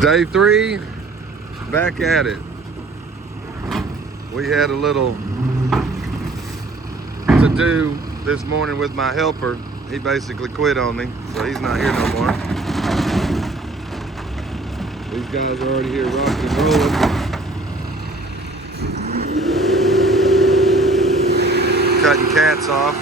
Day 3, back at it. We had a little to do this morning with my helper. He basically quit on me, so he's not here no more. These guys are already here rocking and rolling. Cutting cats off.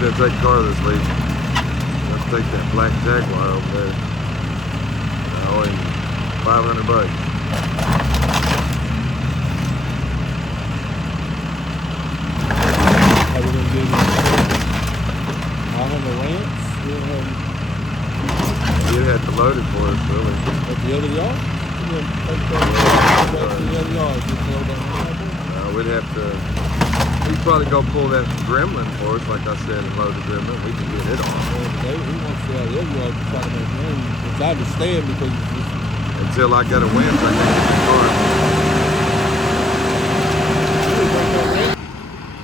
Gonna take car this week. Let's take that black Jaguar over there. I owe him $500. How we gonna do this? All on the ramps? You'd have to load it for us, really. At the other yard? We're gonna take that back to the other yard. Just load that right there. We'd have to. He'd probably go pull that gremlin for us, like I said, and load the gremlin. We can get it on. He wants to out the other yard to try to make money, which I understand because it's just... Until I get a winch, I can't get the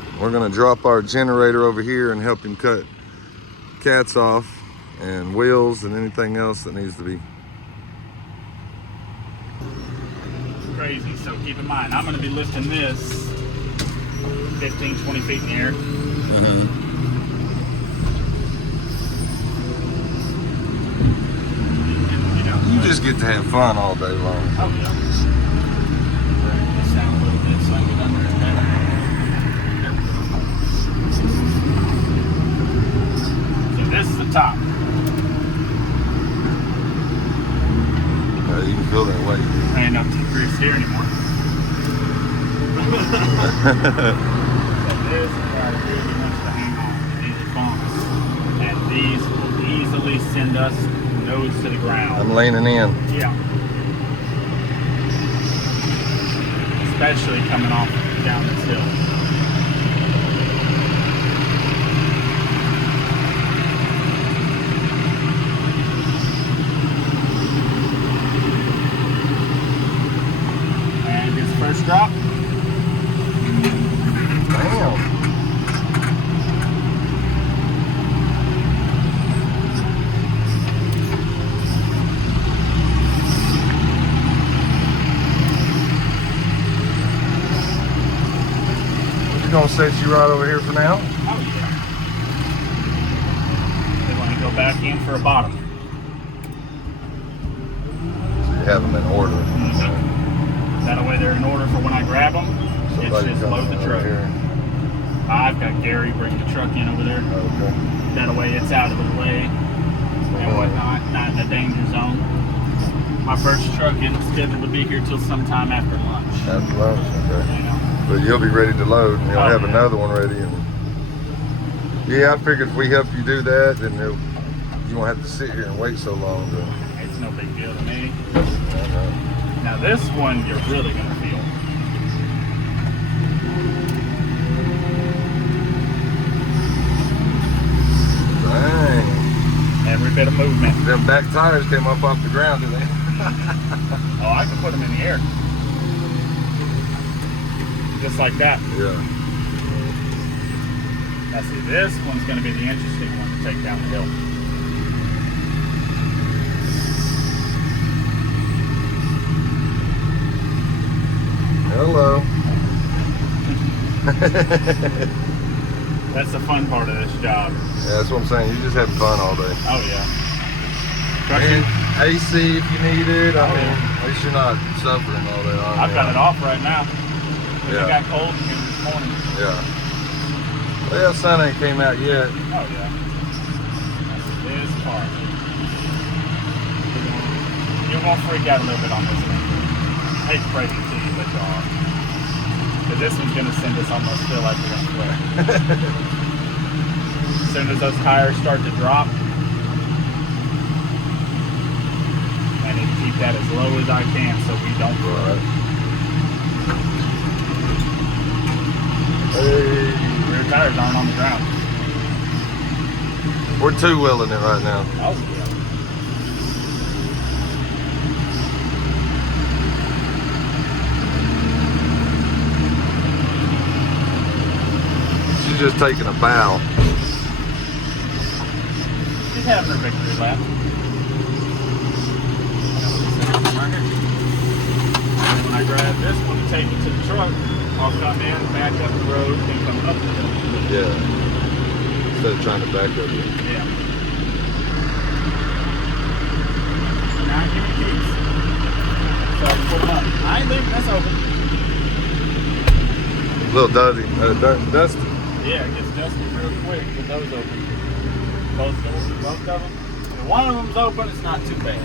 car. We're gonna drop our generator over here and help him cut cats off and wheels and anything else that needs to be. It's crazy, so keep in mind, I'm gonna be lifting this 15, 20 feet in the air. You just get to have fun all day long. Oh, yeah. Just sound a little bit so I can get under it. So this is the top. You can feel that weight. I ain't up to the grease here anymore. This part really wants to hang on. These are bumps. And these will easily send us nose to the ground. I'm leaning in. Yeah. Especially coming off down this hill. And his first drop. Damn. We're gonna set you right over here for now. Oh yeah. They want to go back in for a bottom. So you have them in order. That way they're in order for when I grab them. Somebody it's just load the comes truck. over here. I've got Gary bring the truck in over there. Okay. That way it's out of the way and whatnot, not in the danger zone. My first truck isn't scheduled to be here till sometime after lunch. After lunch, okay. You know. But you'll be ready to load, and you'll have yeah. another one ready. And yeah, I figured if we help you do that, then you won't have to sit here and wait so long. It's no big deal to me. Now this one you're really gonna feel. Dang. Every bit of movement. Them back tires came up off the ground, did they? Oh, I can put them in the air. Just like that. Yeah. Now see, this one's going to be the interesting one to take down the hill. Hello. That's the fun part of this job. Yeah, that's what I'm saying. You're just having fun all day. Oh yeah. And AC if you need it. I mean, yeah. at least you're not suffering all day long. I've got it off right now. Yeah. It got cold again this morning. Yeah. Well, sun ain't came out yet. Oh yeah. That's this part. You're gonna freak out a little bit on this one. I hate to break it to you, but you are. Because this one's gonna send us almost feel like we're gonna swear. As soon as those tires start to drop, I need to keep that as low as I can so we don't Right. Hey. rear tires aren't on the ground. We're two-wheeling it right now. Oh, yeah. She's just taking a bow. She's having her victory lap. Right here. And when I grab this one to take it to the truck, I'll come in, back up the road, and come up the hill. Yeah. Instead of trying to back up it. Yeah. Now give me keys. So I can put them up. I ain't leaving this open. Little dirty, dusty. Yeah, it gets dusty real quick with those open. Both doors, both of them. If one of them's open, it's not too bad.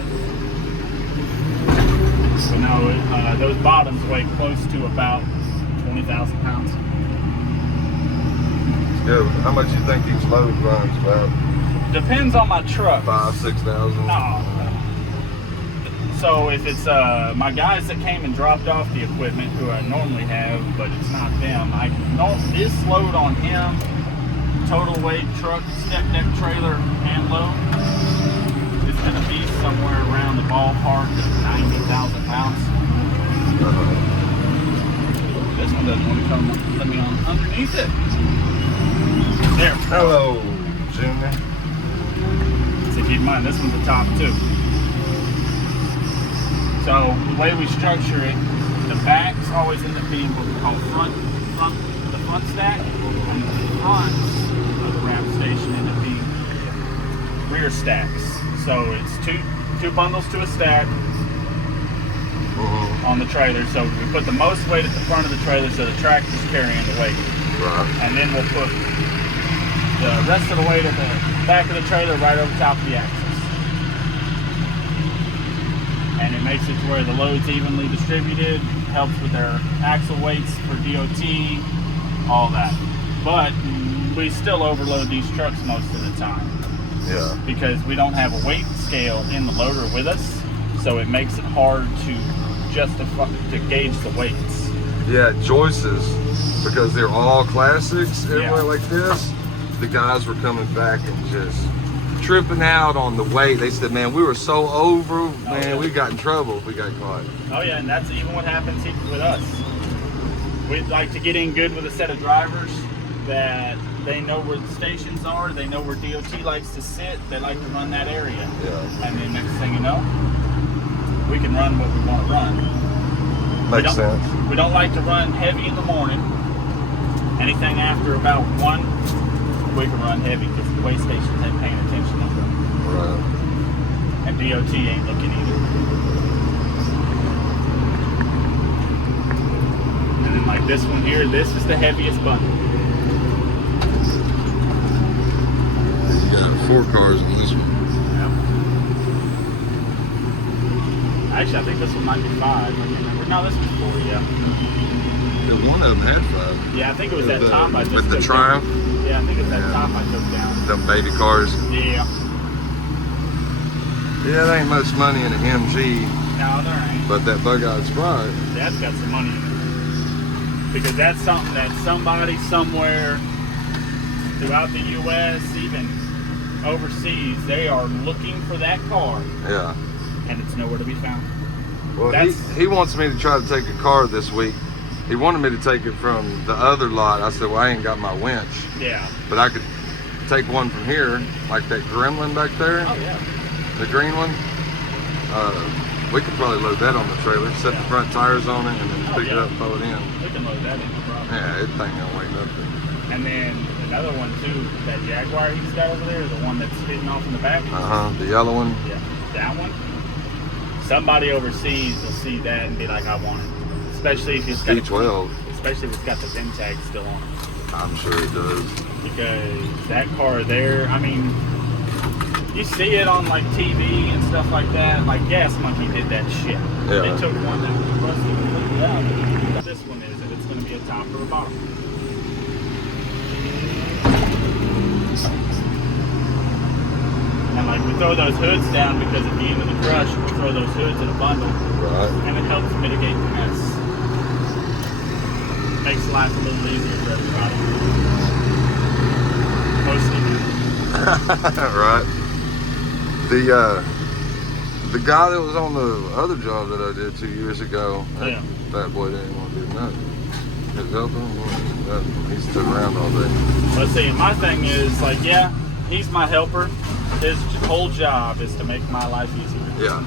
But no, those bottoms weigh close to about 20,000 pounds. Yeah, how much you think each load runs about? Depends on my truck. 5,000, 6,000? No. So if it's my guys that came and dropped off the equipment, who I normally have, but it's not them, this load on him, total weight, truck, step deck trailer, and load, is going to be somewhere around the ballpark of 90,000 pounds. This one doesn't want to come let me on underneath it. There. Hello, Junior. So keep in mind, this one's the top too. So the way we structure it, the backs always end up being what we call the front stack, and the fronts of the wrap station end up being rear stacks. So it's two bundles to a stack on the trailer. So we put the most weight at the front of the trailer so the tractor's carrying the weight. Right. And then we'll put the rest of the weight at the back of the trailer right over top of the axle. And it makes it to where the load's evenly distributed, helps with their axle weights for DOT, all that. But we still overload these trucks most of the time. Yeah. Because we don't have a weight scale in the loader with us, so it makes it hard to gauge the weights. Yeah, Joyce's, because they're all classics everywhere like this, the guys were coming back and just tripping out on the weight. They said, man, we were so over, man, we got in trouble if we got caught. Oh yeah, and that's even what happens with us. We'd like to get in good with a set of drivers that they know where the stations are, they know where DOT likes to sit, they like to run that area. Yeah. And then next thing you know, we can run what we want to run. Makes sense. We don't like to run heavy in the morning. Anything after about 1, we can run heavy because the weigh stations ain't paying attention to them. Right. And DOT ain't looking either. And then like this one here, this is the heaviest bundle. You got 4 cars in this one. Yep. Actually, I think this one might be 5. I can't remember. No, this was 4, yeah. One of them had 5. Yeah, I think it was that top I just with the took Triumph? down. Yeah, I think it's that top I took down. Them baby cars. Yeah. Yeah, there ain't much money in an MG, No, there ain't. but that bug-eyed Sprite. That's got some money in it. Because that's something that somebody somewhere throughout the U.S., even overseas, they are looking for that car, Yeah. and it's nowhere to be found. Well, he wants me to try to take a car this week. He wanted me to take it from the other lot. I said, well, I ain't got my winch. Yeah. But I could take one from here, like that Gremlin back there. Oh, yeah. The green one. We could probably load that on the trailer, set the front tires on it, and then pick it up and throw it in. We can load that in, no problem. Yeah, it thing don't weigh nothing. And then another one, too, that Jaguar he's got over there, the one that's hidden off in the back. The yellow one. Yeah, that one. Somebody overseas will see that and be like, I want it. Especially if it's got D12. Especially if it's got the VIN tag still on it. I'm sure it does. Because that car there, I mean, you see it on like TV and stuff like that. Like Gas Monkey did that shit. Yeah. They took one that was rusty and put it out. This one is, and it's going to be a top or a bottom. We throw those hoods down because at the end of the crush, we throw those hoods in a bundle, Right. and it helps mitigate the mess. Makes life a little easier for everybody. Mostly me. Right. The guy that was on the other job that I did 2 years ago, Yeah. that boy didn't want to do nothing. His helping, he stood around all day. Let's see, my thing is like, yeah, he's my helper. His whole job is to make my life easier. Yeah.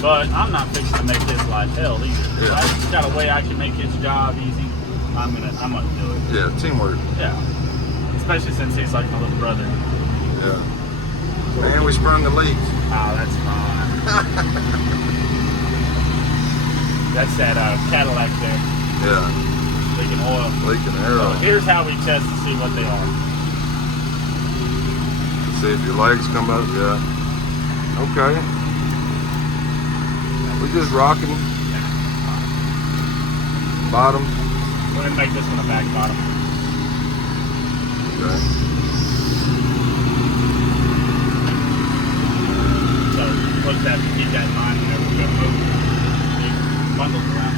But I'm not fixing to make his life hell either. If Yeah. I got a way I can make his job easy, I'm gonna do it. Yeah, teamwork. Yeah. Especially since he's like my little brother. Yeah. And we sprung the leak. Oh, that's fine. That's that Cadillac there, Yeah. leaking oil. Leaking So arrow. here's how we test to see what they are. See if your legs come up. Yeah. Okay. We just rocking them. Bottom. We're gonna make this one a back bottom. Okay. So we'll just have to keep that in mind whenever we go move these bundles around.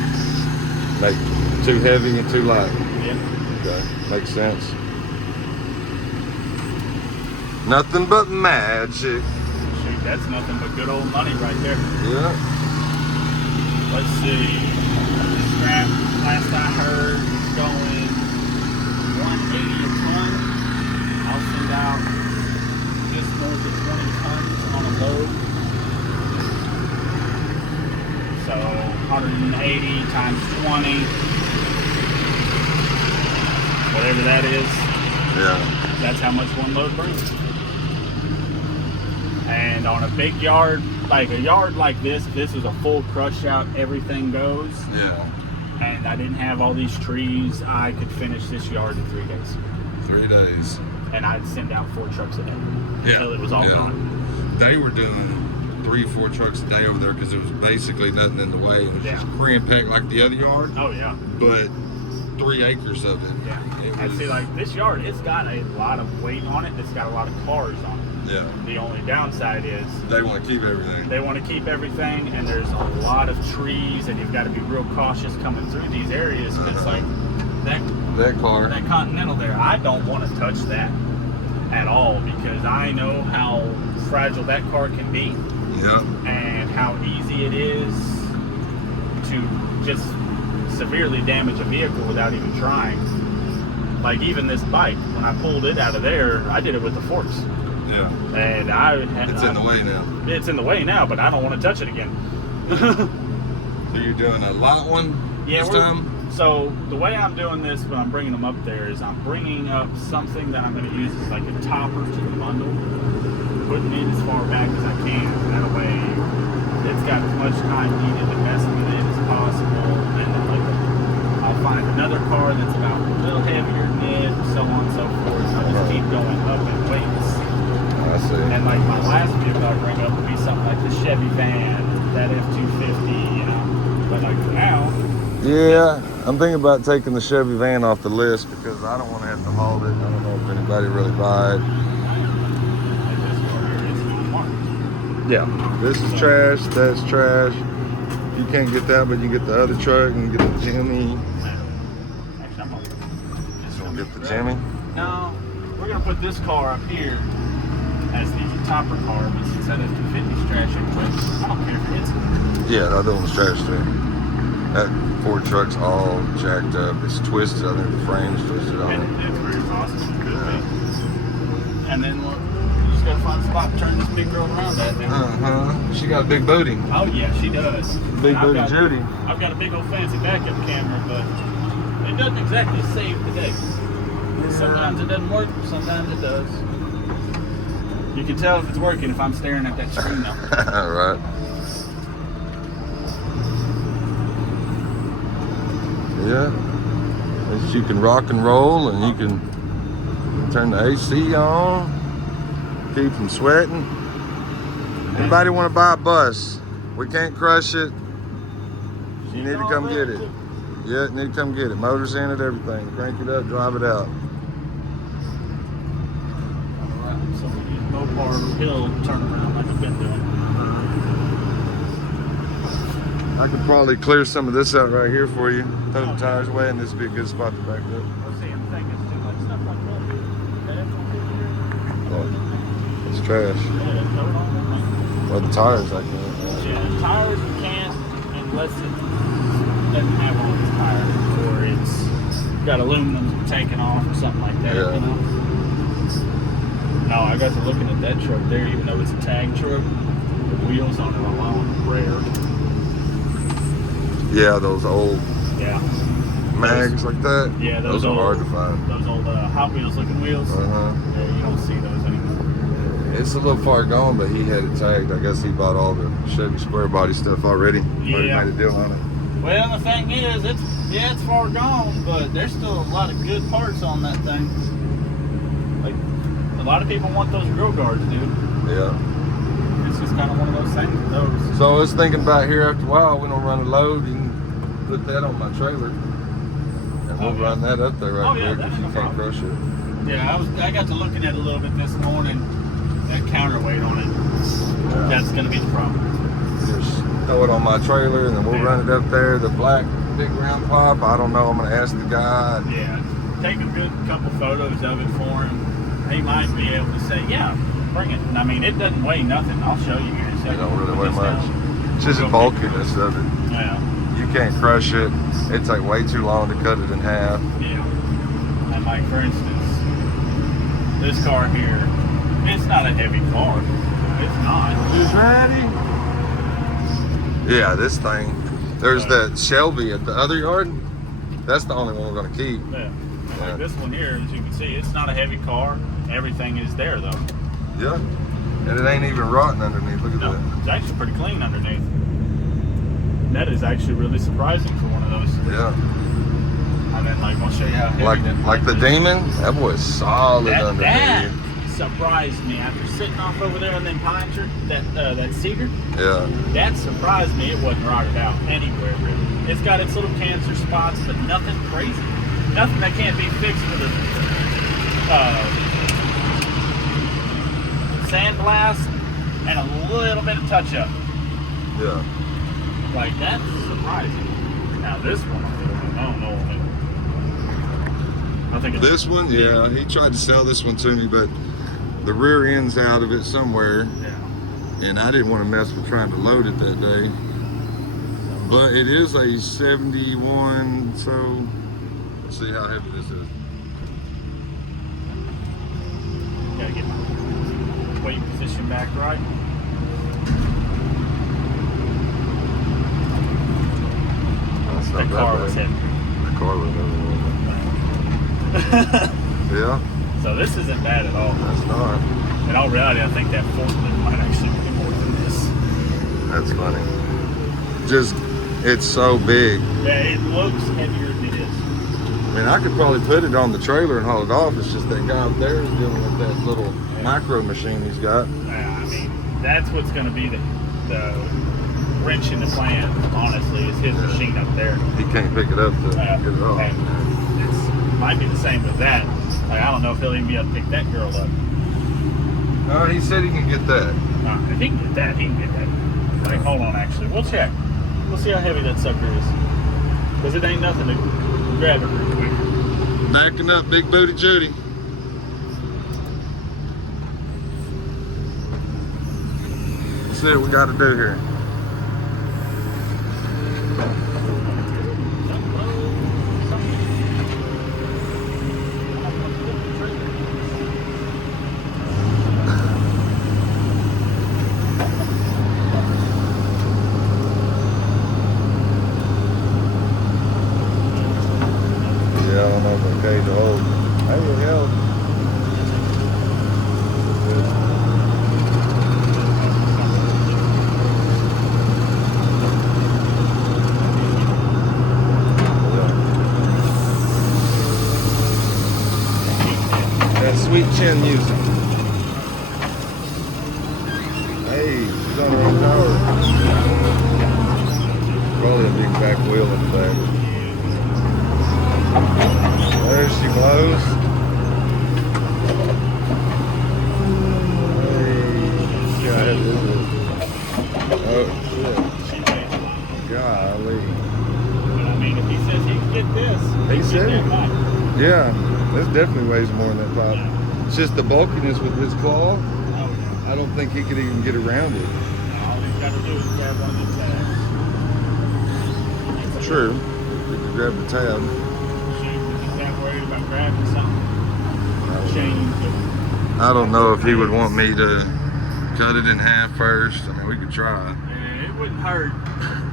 Make too heavy and too light. Yeah. Okay. Makes sense. Nothing but magic. Shoot, that's nothing but good old money right there. Yeah. Let's see. Scrap, last I heard, is going 180 a ton. I'll send out just north of 20 tons on a load. So 180 times 20, whatever that is, Yeah. that's how much one load brings. And on a big yard, like a yard like this, if this is a full crush out, everything goes, Yeah. and I didn't have all these trees, I could finish this yard in 3 days. 3 days. And I'd send out 4 trucks a day Yeah. until it was all Yeah. gone. They were doing 3-4 trucks a day over there because there was basically nothing in the way. It was Yeah. just cramped like the other yard, Oh yeah, but 3 acres of it. yeah. It And was- see, like this yard, it's got a lot of weight on it. It's got a lot of cars on it. Yeah. The only downside is They want to keep everything. they want to keep everything, and there's a lot of trees, and you've got to be real cautious coming through these areas because like that That car. that Continental there, I don't want to touch that at all because I know how fragile that car can be Yeah. and how easy it is to just severely damage a vehicle without even trying. Like even this bike, when I pulled it out of there, I did it with the forks, Yeah. and It's in the way now. It's in the way now, but I don't want to touch it again. So you're doing a light one Yeah, this time? So the way I'm doing this when I'm bringing them up there is I'm bringing up something that I'm going to use as like a topper to the bundle, putting it as far back as I can. That way, it's got as much time needed to mess with it as possible. And then like I'll find another car that's about a little heavier than it, so on and so forth. So I just keep going up in weights. I see. And like my last vehicle I bring up would be something like the Chevy van, that F-250, you know. But like for now. Yeah, I'm thinking about taking the Chevy van off the list because I don't want to have to haul it. I don't know if anybody really buy it. Yeah, this is trash, that's trash. You can't get that, but you get the other truck and get the Jimmy. Just gonna get the Jimmy? No, we're gonna put this car up here as the topper car, but since that F-250's trash anyway, I don't care if it hits it. Yeah, the other one's trash too. That Ford truck's all jacked up. It's twisted. I think the frame's twisted on And it. it's very possible it could be. And then look, you just gotta find a spot to turn this big girl around at now. She got a big booty. Oh yeah, she does. Big I've booty got- Judy. I've got a big old fancy backup camera, but it doesn't exactly save the day. Sometimes it doesn't work, sometimes it does. You can tell if it's working if I'm staring at that screen though. Right. Yeah. At least you can rock and roll and you can turn the AC on, keep from sweating. Anybody want to buy a bus? We can't crush it. You need to come get it. Yeah, you need to come get it. Motors in it, everything. Crank it up, drive it out. Alright, so we use mobile or he'll turn around like I've been doing. I could probably clear some of this out right here for you. Throw the tires away, and this would be a good spot to back up. I'll see him think it's too much stuff like that. Oh, it's trash. Yeah, throw it on. Well, the tires, I can. Yeah, tires we can't unless it doesn't have all its tires or it's got aluminum taken off or something like that. Yeah. You know? No, I got to looking at that truck there, even though it's a tag truck. The wheels on it alone are rare. Yeah, those old Yeah. mags like that. Yeah, those are hard to find. Those old Hot Wheels looking wheels. Uh-huh. Yeah, you don't see those anymore. It's a little far gone, but he had it tagged. I guess he bought all the Chevy square body stuff already. Already Yeah. made a deal on it. Well, the thing is, it's far gone, but there's still a lot of good parts on that thing. Like, a lot of people want those grill guards, dude. Yeah. It's just kind of one of those things with those. So I was thinking about here after a while, we don't run a load, you can put that on my trailer. And we'll run that up there right there because you can't crush it. Yeah, I got to looking at it a little bit this morning. That counterweight on it, that's going to be the problem. Just throw it on my trailer and then we'll run it up there. The black big round pop, I don't know, I'm going to ask the guy. Yeah, take a good couple photos of it for him. He might be able to say, yeah, bring it. I mean, it doesn't weigh nothing. I'll show you here in a It second. don't really Put weigh this much. down. It's just the bulkiness of it. Yeah, You can't crush it. It takes way too long to cut it in half. yeah. And like, for instance, this car here, it's not a heavy car. It's not. Who's ready? Yeah, this thing. There's that Shelby at the other yard. That's the only one we're going to keep. Yeah. And Yeah. like this one here, as you can see, it's not a heavy car. Everything is there though. Yeah. And it ain't even rotten underneath. Look at No, that. it's actually pretty clean underneath. That is actually really surprising for one of those. Yeah. And then like, I'll show you how heavy Like the Demon, that boy's solid that underneath. surprised me after sitting off over there on them pine tree, that cedar. Yeah. That surprised me. It wasn't rotted out anywhere really. It's got its little cancer spots, but nothing crazy. Nothing that can't be fixed with a sandblast and a little bit of touch up. Yeah. Like, that's surprising. Now this one, I don't know. I think it's This one, yeah, he tried to sell this one to me, but the rear end's out of it somewhere, yeah. and I didn't want to mess with trying to load it that day. But it is a 71, so let's see how heavy this is. Gotta get my weight position back right. That's The not car that was bad. heavy. The car was heavy. Yeah, So this isn't bad at all. that's not. In all reality, I think that forklift might actually be more than this. That's funny. Just, it's so big. Yeah, it looks heavier than it is. I mean, I could probably put it on the trailer and haul it off. It's just that guy up there is dealing with that little micro machine he's got. I mean, that's what's going to be the wrench in the plan, honestly, is his machine up there. He can't pick it up to get it off. And it's might be the same with that. Like, I don't know if he'll even be able to pick that girl up. No, he said he can get that. If he can get that, he can get that. Like, hold on, actually. We'll check. We'll see how heavy that sucker is. Because it ain't nothing to grab it real quick. Backing up, big booty Judy. Let's see what we got to do here. Yeah, I don't know if I'm okay to hold. Hey, it held. That sweet chin music. Hey, she's on her own power. Probably a big back wheel in the back. There she blows. Hey. Yeah, this definitely weighs more than that pop. Yeah. It's just the bulkiness with his claw. Oh, yeah. I don't think he could even get around it. All he's got to do is grab one of these tags. True. You can grab the tab. Shane was just that worried about grabbing something. Shane. I don't know if he would want me to cut it in half first. I mean, we could try. Yeah, it wouldn't hurt.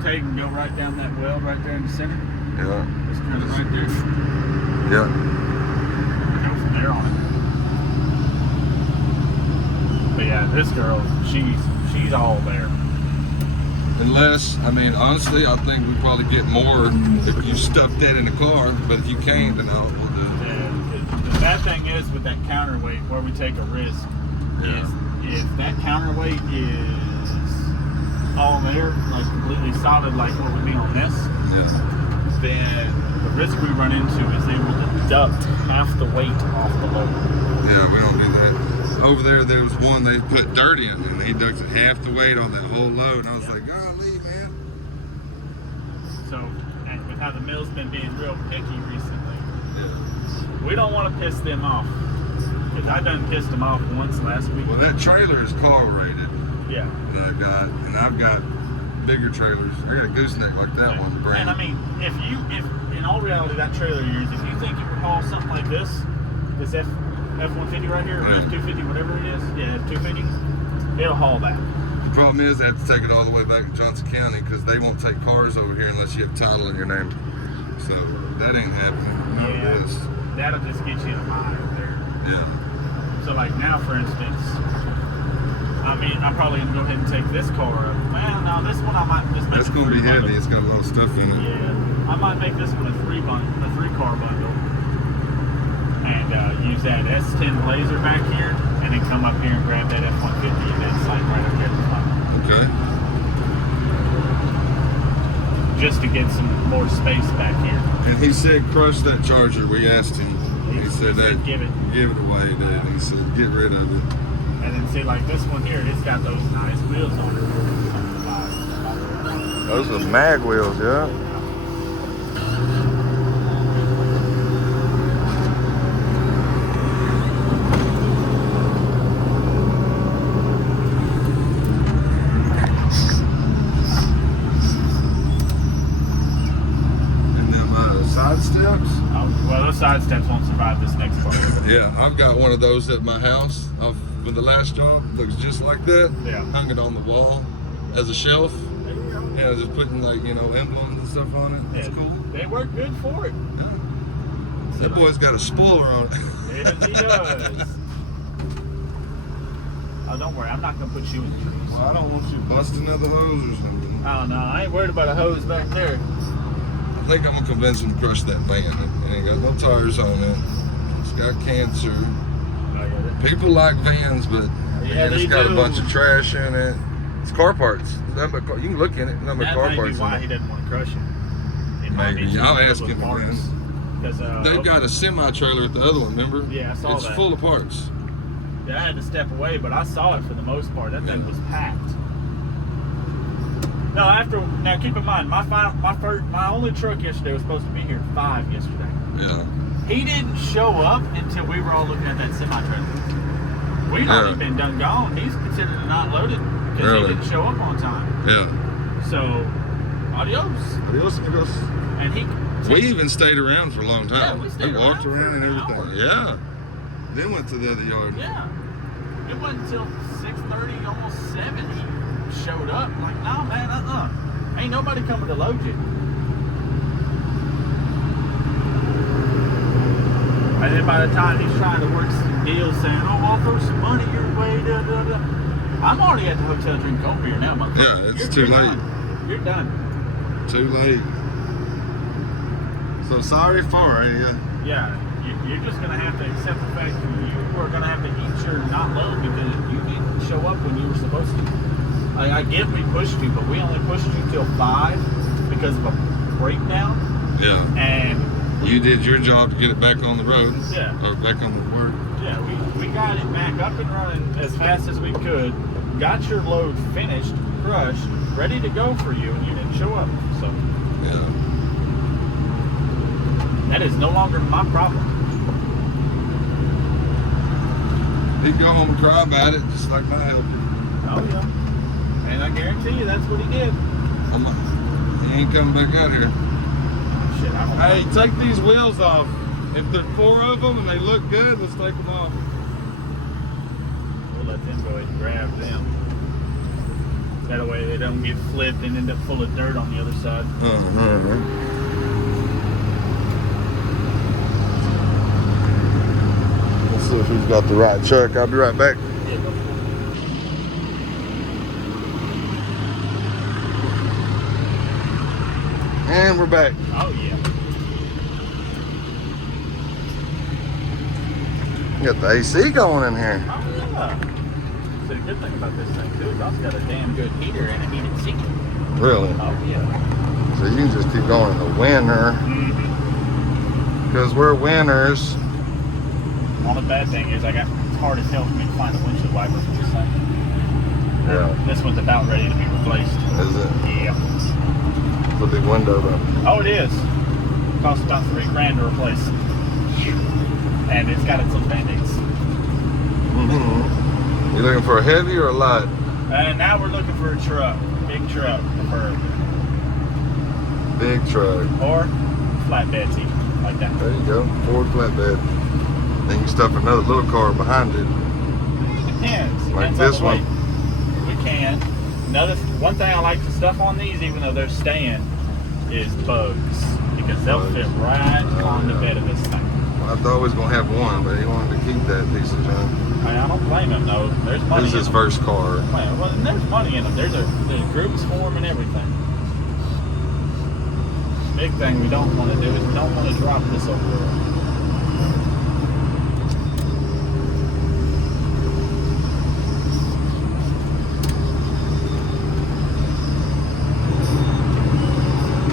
Take and go right down that weld right there in the center. Yeah. Just cut it right there. Yeah. Go from there on it. But yeah, this girl, she's all there. Unless, I mean, honestly, I think we'd probably get more if you stuffed that in the car. But if you can't, then we'll do it. Yeah, the bad thing is with that counterweight, where we take a risk, is if that counterweight is all there, like completely solid, like what would be on this, then the risk we run into is they will deduct half the weight off the load. Yeah, we don't do that. Over there was one they put dirt in, and he deducted half the weight on that whole load, and I was like, golly, man. So, and with how the mill's been being real picky recently, we don't want to piss them off. Because I done pissed them off once last week. Well, that trailer is car rated. Yeah. That I've got, and I've got bigger trailers. I got a gooseneck like that one. And I mean, if in all reality, that trailer of yours, if you think it would haul something like this F-150 right here, or F-250, whatever it is, yeah, F-250, it'll haul that. The problem is I have to take it all the way back to Johnson County because they won't take cars over here unless you have title in your name. So that ain't happening. None of this. That'll just get you in a mile there. Yeah. So like now, for instance, I mean, I'm probably gonna go ahead and take this car up. Well, no, this one I might just make. That's gonna be heavy. It's got a lot of stuff in it. Yeah, I might make this one a three car bundle, and use that S10 Blazer back here, and then come up here and grab that F-150 and then slide right up there at the front. Okay. Just to get some more space back here. And he said, crush that Charger. We asked him. He said that give it away, Dad. He said, get rid of it. And then see, like this one here, it's got those nice wheels on it. Those are mag wheels, yeah. And them side steps? Well, those side steps won't survive this next part. Yeah, I've got one of those at my house. With the last job, looks just like that. Yeah. Hung it on the wall as a shelf. Yeah, just putting like, emblems and stuff on it. It's cool. They work good for it. Yeah. That boy's got a spoiler on it. Yes, he does. Oh, don't worry, I'm not gonna put you in the trees. Well, I don't want you busting another hose or something. Oh no, I ain't worried about a hose back there. I think I'm gonna convince him to crush that van. It ain't got no tires on it. It's got cancer. People like vans, but it's got a bunch of trash in it. It's car parts. You can look in it. Number car That may parts. be why he doesn't want to crush it. Maybe. I'll ask him again. Because They've got a semi trailer at the other one. Remember? Yeah, I saw it's that. full of parts. Yeah, I had to step away, but I saw it for the most part. That thing was packed. Now keep in mind, my only truck yesterday was supposed to be here at 5 yesterday. Yeah. He didn't show up until we were all looking at that semi-trailer. We'd already been done gone. He's considered not loaded because he didn't show up on time. Yeah. So, adios. Adios, amigos. And We even stayed around for a long time. Yeah, we stayed walked around around for and an everything. hour. Yeah. Then went to the other yard. Yeah. It wasn't until 6:30, almost 7 he showed up. Like, no, man, ain't nobody coming to load you. And then by the time he's trying to work some deals saying, oh, I'll throw some money your way, I'm already at the hotel drinking cold beer now, motherfucker. Yeah, it's too late. Done. You're done. Too late. So sorry for you. Yeah, you're just going to have to accept the fact that you are going to have to eat your not load because you didn't show up when you were supposed to. I get we pushed you, but we only pushed you till 5 because of a breakdown. Yeah. And you did your job to get it back on the road. Yeah. Or back on the work. Yeah, we got it back up and running as fast as we could. Got your load finished, crushed, ready to go for you, and you didn't show up. So Yeah. that is no longer my problem. He'd go home and cry about it, just like my helper. Oh yeah. And I guarantee you, that's what he did. He ain't coming back out here. Shit, I don't Hey, take these wheels off. If there's 4 of them and they look good, let's take them off. We'll let them go ahead and grab them. That way they don't get flipped and end up full of dirt on the other side. Let's see if he's got the right truck. I'll be right back. Yeah, go for it. And we're back. Oh yeah. We got the AC going in here. Oh yeah. So the good thing about this thing too is also got a damn good heater and a heated seat. Really? Oh yeah. So you can just keep going in the winter. Because we're winners. Only bad thing is it's hard as hell for me to find a windshield wiper for this thing. Yeah. This one's about ready to be replaced. Is it? Yeah. It's a big window though. Oh, it is. It costs about $3,000 to replace. And it's got its little band-aids. You looking for a heavy or a light? And now we're looking for a truck. Big truck, preferably. Big truck. Or flatbeds even, like that. There you go. Ford flatbed. Then you stuff another little car behind it. Depends. Like Depends this on the one. weight. We can. One thing I like to stuff on these, even though they're staying, is bugs. Because they'll Bugs. fit right on the bed of this thing. I thought we was gonna have one, but he wanted to keep that piece of junk. I don't blame him though. There's money This is in his them. first car. Well, and there's money in them. There's groups for them and everything. Big thing we don't want to do is we don't want to drop this over there.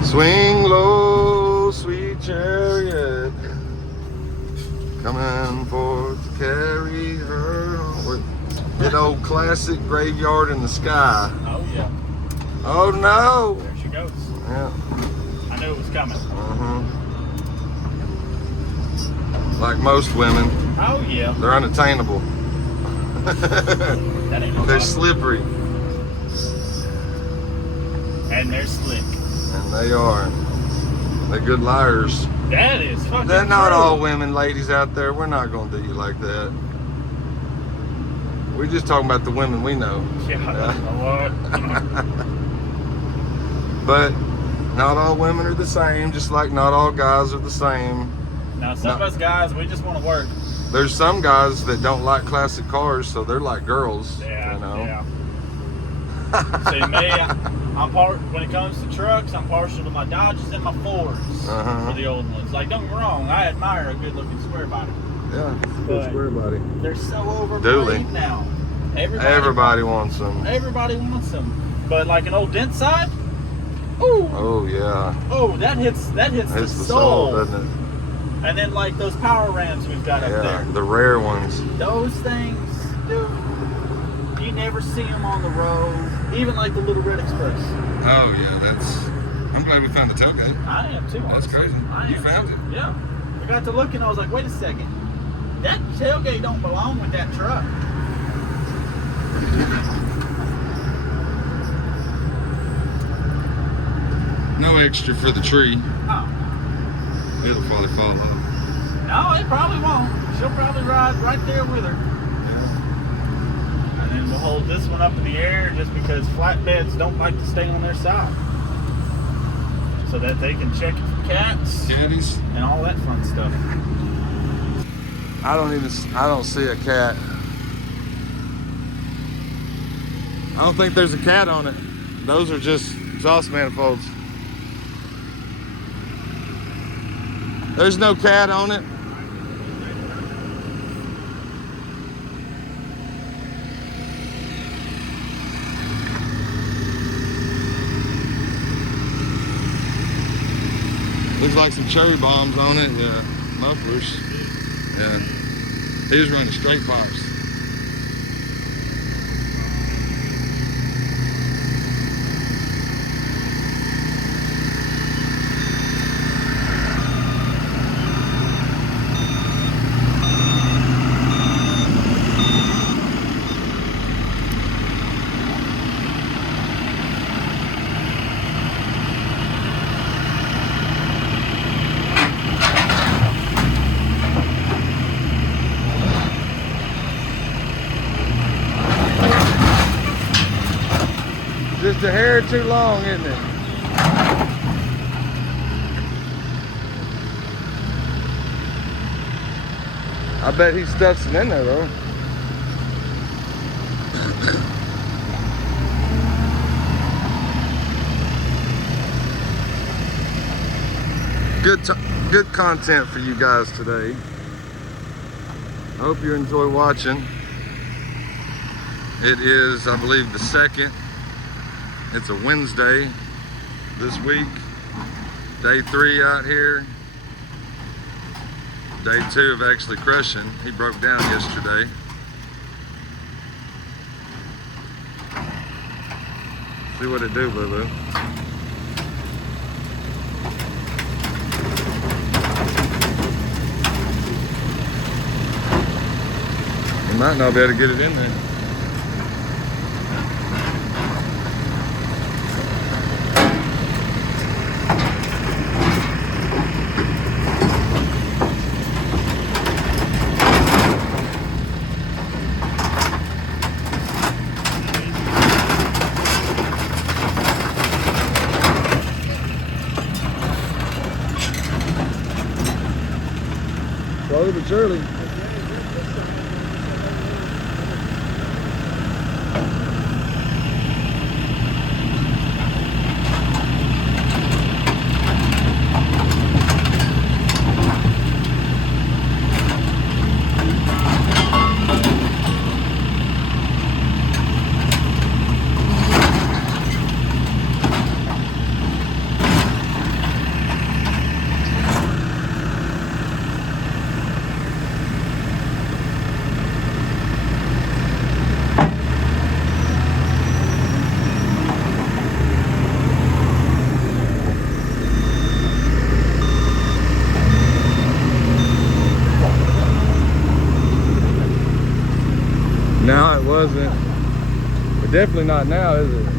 Swing low, sweet chariot, coming forth to carry her. Good old classic Graveyard in the Sky. Oh yeah. Oh no! There she goes. Yeah. I knew it was coming. Like most women, Oh yeah. they're unattainable. That ain't no They're lie. slippery, And they're slick. and they are. They're good liars. That is fucking They're not true. all women, ladies out there. We're not gonna do you like that. We're just talking about the women we know. Yeah, you know what? But not all women are the same, just like not all guys are the same. Now some of us guys, we just want to work. There's some guys that don't like classic cars, so they're like girls. Yeah, you know? yeah. See me, when it comes to trucks, I'm partial to my Dodges and my Fords for the old ones. Like, don't get me wrong, I admire a good-looking square body. Yeah, But square body. they're so overplayed Dooley. now. Everybody wants them. Everybody wants them. But like an old dent side, ooh, Oh yeah, oh, that hits the it's the soul. soul, doesn't it? And then like those power rams we've got up Yeah, there. the rare ones. Those things, dude, you never see them on the road. Even like the Little Red Express. Oh yeah, I'm glad we found the tailgate. I am too. That's honestly. crazy. I You am found too. it. Yeah. I got to look and I was like, wait a second. That tailgate don't belong with that truck. No extra for the tree. Oh. It'll probably fall off. No, it probably won't. She'll probably ride right there with her. And then we'll hold this one up in the air just because flatbeds don't like to stay on their side. So that they can check it for cats Caddies? and all that fun stuff. I don't see a cat. I don't think there's a cat on it. Those are just exhaust manifolds. There's no cat on it. Looks like some cherry bombs on it. Yeah, mufflers. Yeah, he was running straight pops. just a hair too long, isn't it? I bet he stuffs it in there though. Good content for you guys today. I hope you enjoy watching. It is, I believe, the 2nd. It's a Wednesday this week. Day 3 out here. Day 2 of actually crushing. He broke down yesterday. See what it do, boo-boo. You might not be able to get it in there. Slowly but surely. No, it wasn't. But definitely not now, is it?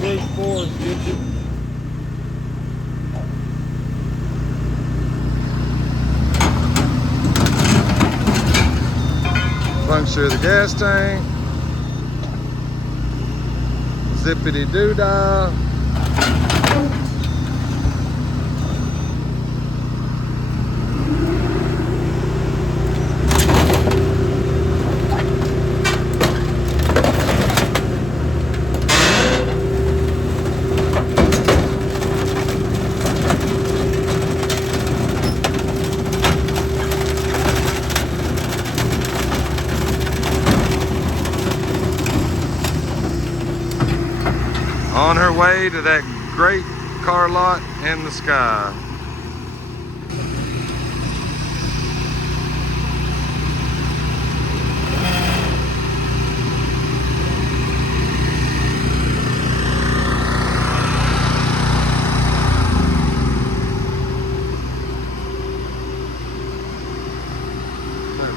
Brute force, get you. Puncture the gas tank. Zippity doo dah. On her way to that great car lot in the sky.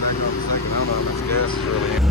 Back up a second. I don't know how much gas is really in.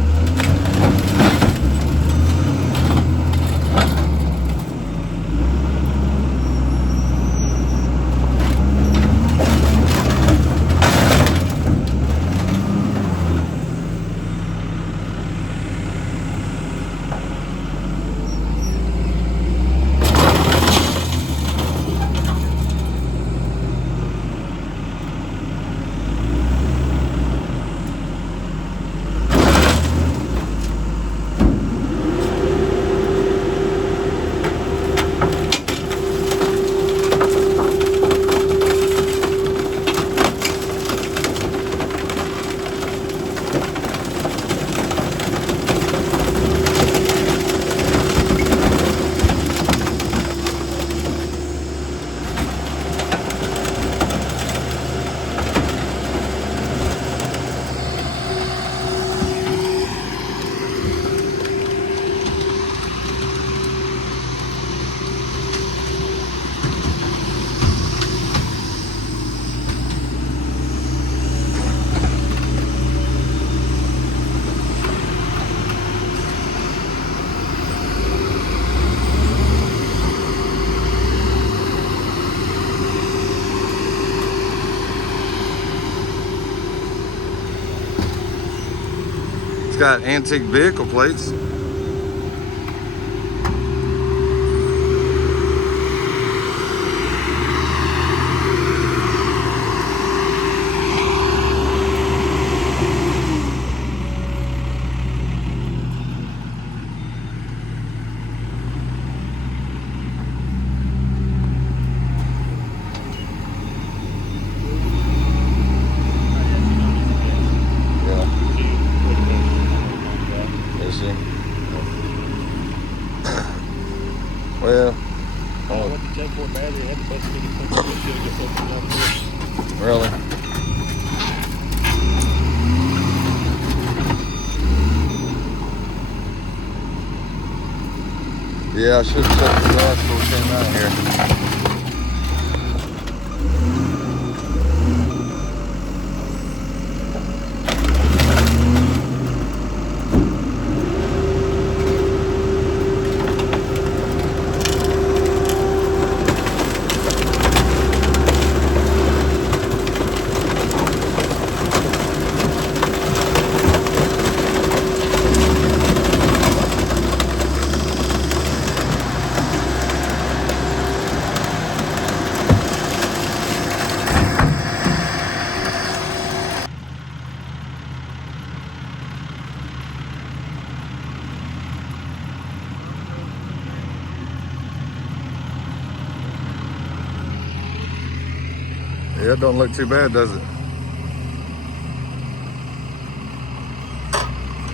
got antique vehicle plates. Well, What the Gen 4 battery had the bus ticket. Really? Yeah, I should have checked the gas before we came out here. Yeah, it don't look too bad, does it?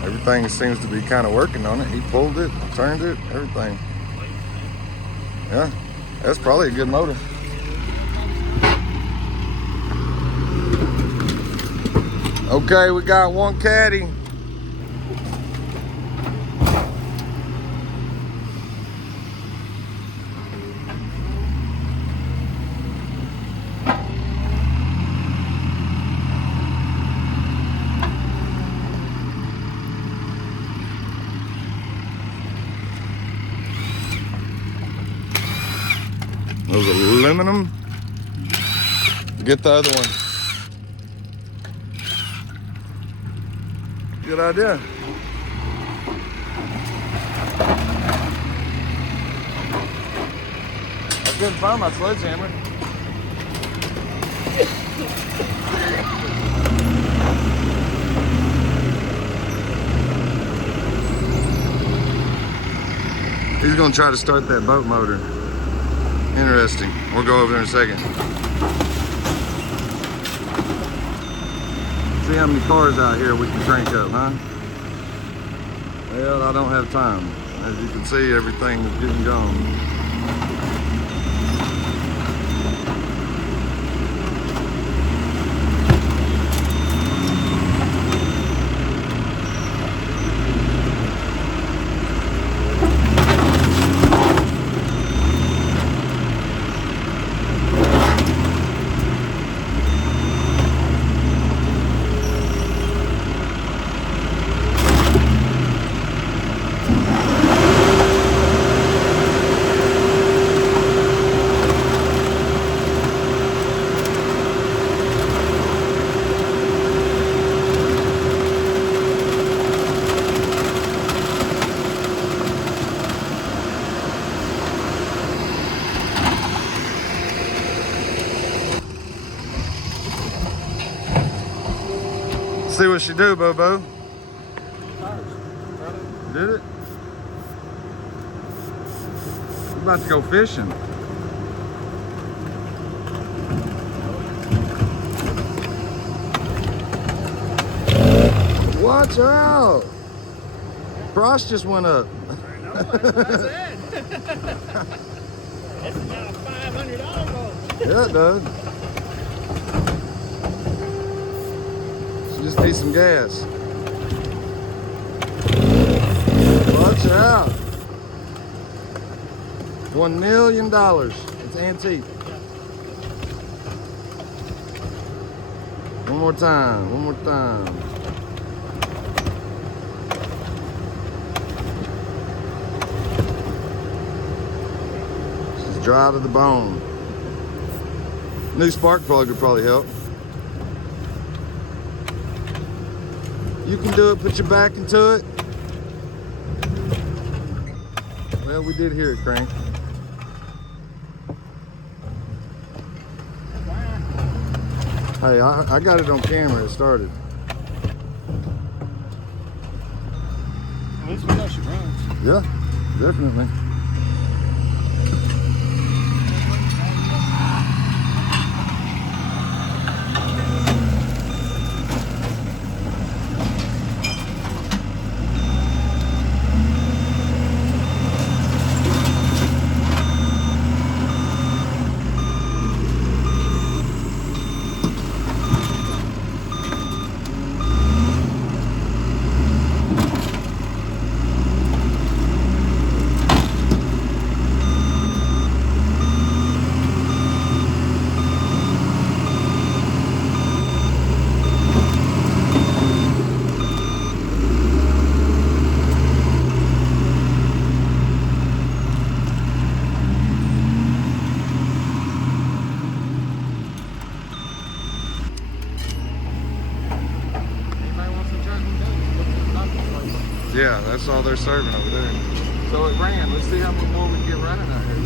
Everything seems to be kind of working on it. He pulled it, turned it, everything. Yeah, that's probably a good motor. Okay, we got one caddy. Those aluminum. Get the other one. Good idea. I couldn't find my sledgehammer. He's gonna try to start that boat motor. Interesting. We'll go over there in a second. See how many cars out here we can crank up, huh? Well, I don't have time. As you can see, everything is getting gone. See what she do, Bobo. Did it? We're about to go fishing. Watch out! Price just went up. That's it. That's about a $500 boat. Yeah, it does. She just needs some gas. Watch out. $1 million. It's antique. One more time. One more time. She's dry to the bone. New spark plug would probably help. You can do it. Put your back into it. Well, we did hear it crank. Hey, I got it on camera. It started. At least we know she runs. Yeah, definitely. Yeah, that's all they're serving over there. So it ran. Let's see how many more we can get running out here.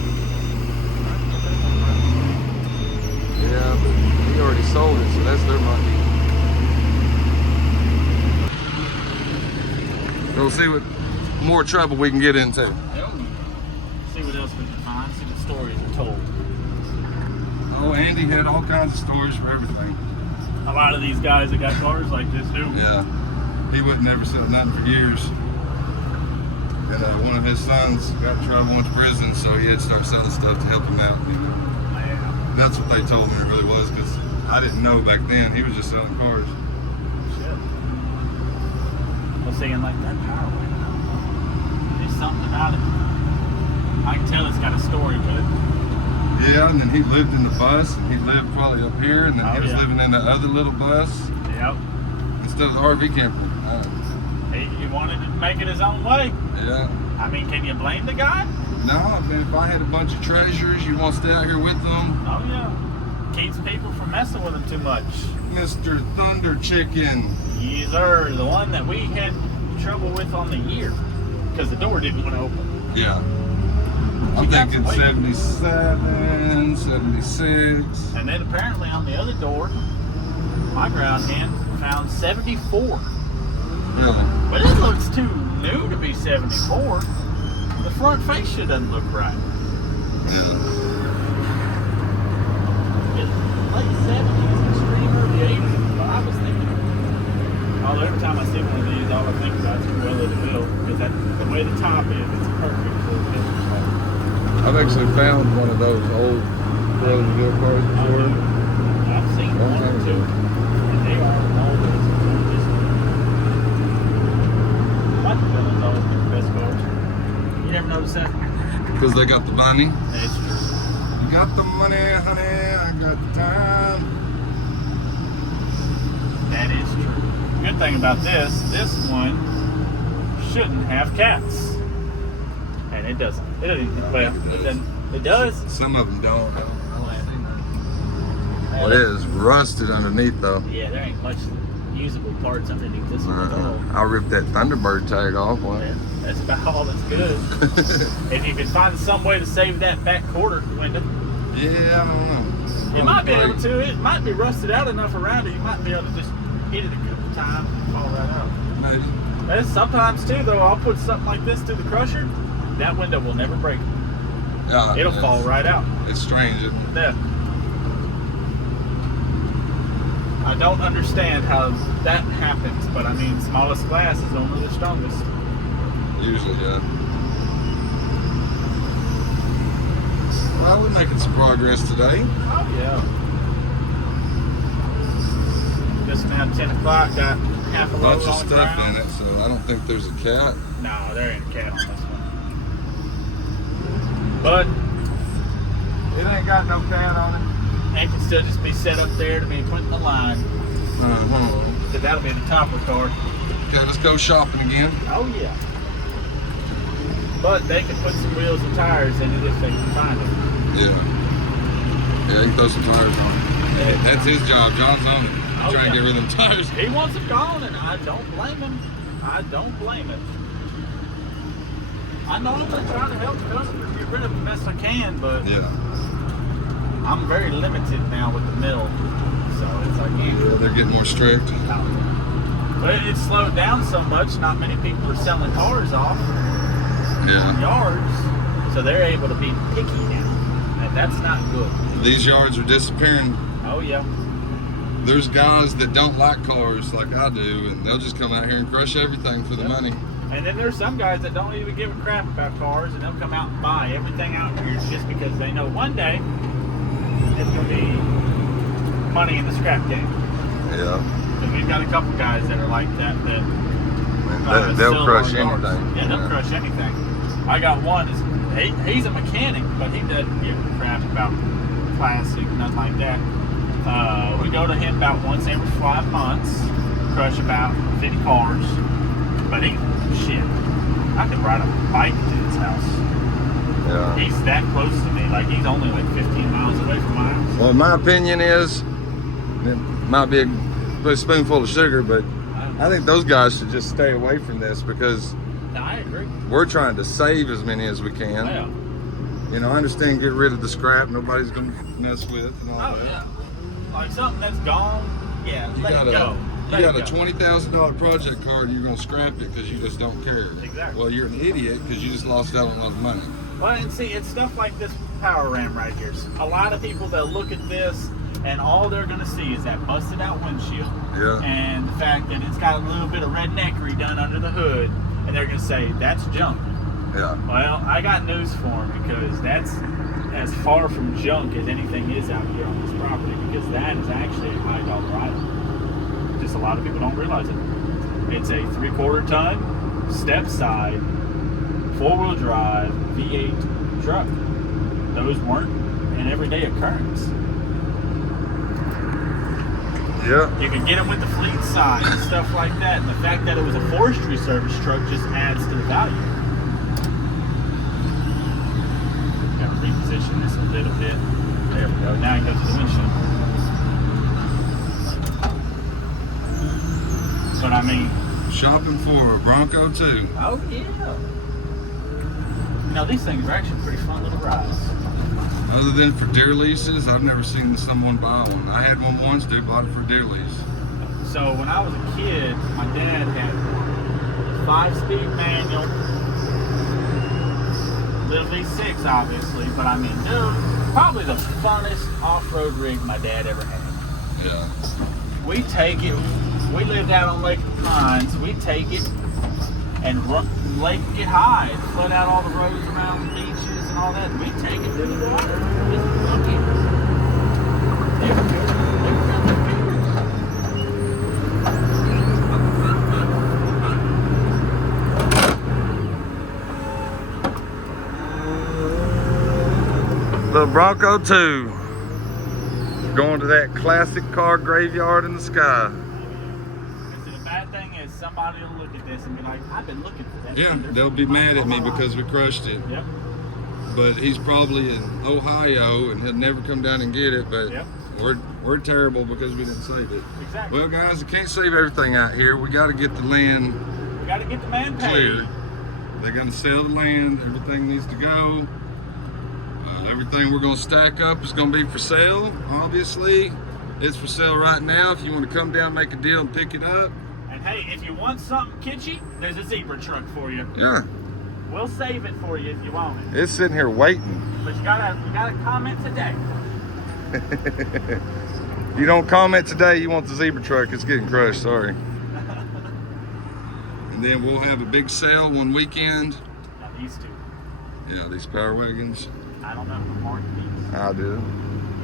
Yeah, but he already sold it, so that's their money. We'll see what more trouble we can get into. See what else we can find. See what stories are told. Oh, Andy had all kinds of stories for everything. A lot of these guys that got cars like this do. Yeah. He would never sell nothing for years. And one of his sons got in trouble, went to prison, so he had to start selling stuff to help him out. You know? Yeah. That's what they told me it really was, because I didn't know back then. He was just selling cars. Shit. Well, seeing like that power went out. There's something about it. I can tell it's got a story to it. Yeah, and then he lived in the bus, and he lived probably up here, and then he was living in the other little bus Yep. instead of the RV camper. He wanted to make it his own way. Yeah. I mean, can you blame the guy? No, but if I had a bunch of treasures, you want to stay out here with them? Oh, yeah. Keeps people from messing with him too much. Mr. Thunder Chicken. Yes, sir. The one that we had trouble with on the year because the door didn't want to open. Yeah. I'm thinking 77, 76. And then apparently on the other door, my ground hand found 74. Really? But it looks too new to be 74. The front fascia doesn't look right. Yeah. It's late 70s, extreme early 80s. But I was thinking, every time I see one of these, all I think about is well of the bill. Because the way the top is, it's perfect for the business car. I've actually found one of those old four-wheel cars before. I've seen one or two. And they are always just like the villains always get the best cars. You never notice that? Because they got the money. That's true. You got the money, honey, I got the time. That is true. Good thing about this one shouldn't have cats. And it doesn't. It doesn't. Well, it does. Some of them don't. Well, it is rusted underneath, though. Yeah, there ain't much usable parts underneath this one at all. I ripped that Thunderbird tag off. Yeah, that's about all that's good. If you could find some way to save that back quarter window. Yeah, I don't know. You might be able to. It might be rusted out enough around it. You might be able to just hit it a couple times and fall right out. Maybe. That's sometimes too, though. I'll put something like this through the crusher. That window will never break. Yeah, It'll fall right out. It's strange, isn't it? Yeah. I don't understand how that happens, but I mean, smallest glass is only the strongest. Usually, yeah. Well, we're making some progress today. Oh, yeah. Just now 10 o'clock, got half a A load bunch of on the stuff ground. in it, so I don't think there's a cat. No, there ain't a cat on this one. But It ain't got no cat on it. it can still just be set up there to be putting the line. So that'll be the topper car. Okay, let's go shopping again. Oh, yeah. But they can put some wheels and tires in it if they can find it. Yeah. Yeah, he can throw some tires on it. That's his job. John's on it. Oh, Oh, try and get rid of them tires. He wants them gone, and I don't blame him. I don't blame him. I normally try to help customers get rid of them best I can, but Yeah. I'm very limited now with the mill, so it's like, Yeah, they're getting more strict. But it's slowed down so much. Not many people are selling cars off Yeah. yards, so they're able to be picky now, and that's not good. These yards are disappearing. Oh yeah. There's guys that don't like cars like I do, and they'll just come out here and crush everything for the money. And then there's some guys that don't even give a crap about cars, and they'll come out and buy everything out here just because they know one day it's going to be money in the scrap game. Yeah. And we've got a couple guys that are like that. They'll sell crush our yards. anything. Yeah, they'll crush anything. I got one. He's a mechanic, but he doesn't give a crap about plastic, nothing like that. We go to him about once every 5 months, crush about 50 cars. But I could ride a bike to his house. Yeah. He's that close to me. Like, he's only like 15 miles away from my house. Well, my opinion is, it might be a spoonful of sugar, but I think those guys should just stay away from this because I agree. we're trying to save as many as we can. Yeah. You know, I understand get rid of the scrap nobody's going to mess with and all Oh, that. yeah. Like something that's gone, yeah, You let got it go. You got a $20,000 project car and you're going to scrap it because you just don't care. Exactly. Well, you're an idiot because you just lost out on a lot of money. Well, and see, it's stuff like this power ram right here. A lot of people, they'll look at this and all they're going to see is that busted out windshield. Yeah. And the fact that it's got a little bit of redneckery done under the hood. And they're going to say, that's junk. Yeah. Well, I got news for them because that's as far from junk as anything is out here on this property because that is actually a high dollar item. Just a lot of people don't realize it. It's a 3/4 ton, step side, 4-wheel drive, V8 truck. Those weren't an everyday occurrence. Yeah. You can get them with the fleet side and stuff like that. And the fact that it was a forestry service truck just adds to the value. Got to reposition this a little bit. There we go. Now you go to the windshield. But I mean, Shopping for a Bronco too. oh yeah. Now these things are actually pretty fun little rides. Other than for deer leases, I've never seen someone buy one. I had one once, dude, bought it for a deer lease. So when I was a kid, my dad had a 5-speed manual, little V6 obviously, but I mean, dude, probably the funnest off-road rig my dad ever had. Yeah. We take it, we lived out on Lake Pines, we take it and run, Lake get high and flood out all the roads around the beaches and all that. We take it to the water, just look it. The Bronco 2. Going to that classic car graveyard in the sky. See, the bad thing is somebody will look at this and be like, I've been looking for that. Yeah, thing. they'll be mad at me because we crushed it. Yep. But he's probably in Ohio and he'll never come down and get it. But Yep. we're terrible because we didn't save it. Exactly. Well, guys, I can't save everything out here. We got to get the land We got to get the man paid. cleared. They're going to sell the land. Everything needs to go. Everything we're going to stack up is going to be for sale. Obviously, it's for sale right now. If you want to come down, make a deal, and pick it up. And hey, if you want something kitschy, there's a zebra truck for you. Yeah, We'll save it for you if you want it. it's sitting here waiting. But you gotta comment today. You don't comment today, you want the zebra truck, it's getting crushed, sorry. And then we'll have a big sale one weekend. Now these two. Yeah, these power wagons. I don't know who marked these. I do.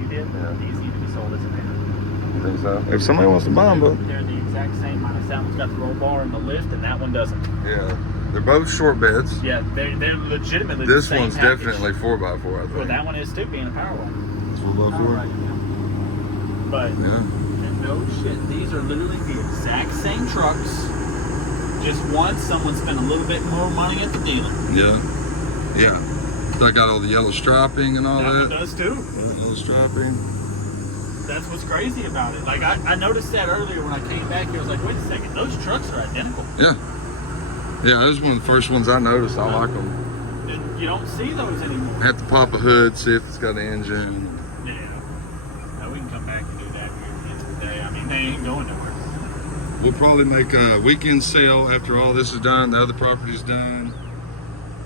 You did? Yeah. These need to be sold as a man. You think so? If somebody wants to buy them, but They're the exact same minus that one's got the roll bar and the lift and that one doesn't. yeah, they're both short beds. Yeah, they're legitimately This the same one's package. definitely 4x4, I think. Well, that one is too, being a power wagon. It's 4x4. But Yeah. no shit, these are literally the exact same trucks. Just one, someone spent a little bit more money at the dealer. Yeah. Yeah. So I got all the yellow striping and all That one that. does too. Yellow striping. That's what's crazy about it. Like I noticed that earlier when I came back here. I was like, wait a second, those trucks are identical. Yeah. Yeah, that was one of the first ones I noticed. I like them. And you don't see those anymore. Have to pop a hood, see if it's got an engine. Yeah. No, we can come back and do that here at the end of the day. I mean, they ain't going nowhere. We'll probably make a weekend sale after all this is done. The other property's done.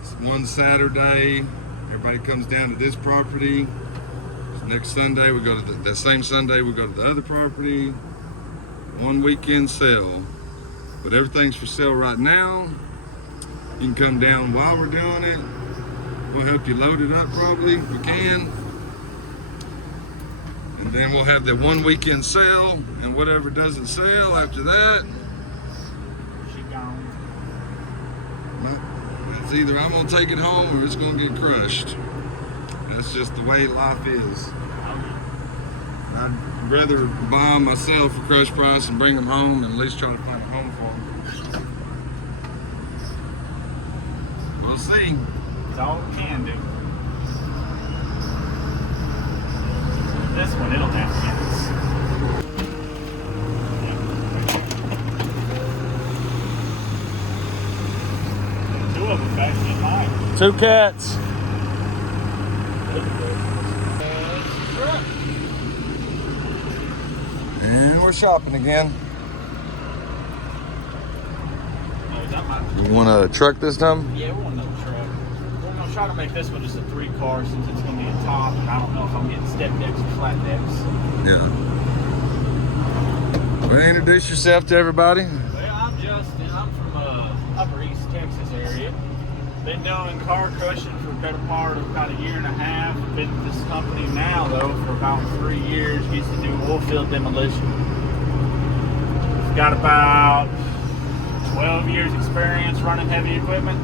It's one Saturday. Everybody comes down to this property. Next Sunday, we go to that same Sunday, we go to the other property. One weekend sale. But everything's for sale right now. You can come down while we're doing it. We'll help you load it up probably if we can. And then we'll have that one weekend sale, and whatever doesn't sell after that, She gone. it's either I'm gonna take it home or it's gonna get crushed. That's just the way life is. I'd rather buy them myself for crush price and bring them home and at least try to find a home for them. We'll see. It's all we can do. This one, it'll have kids. Two of them back in mine. 2 cats. And we're shopping again. Oh, is that my... You want a truck this time? Yeah, we want another truck. We're going to try to make this one just a 3-car since it's going to be a top. And I don't know if I'm getting step decks or flat decks. Yeah. Well, introduce yourself to everybody. Well, I'm Justin. I'm from Upper East Texas area. Been doing car crushing for the better part of about a year and a half. Been with this company now, though, for about 3 years. Used to do oil field demolition. Got about 12 years experience running heavy equipment.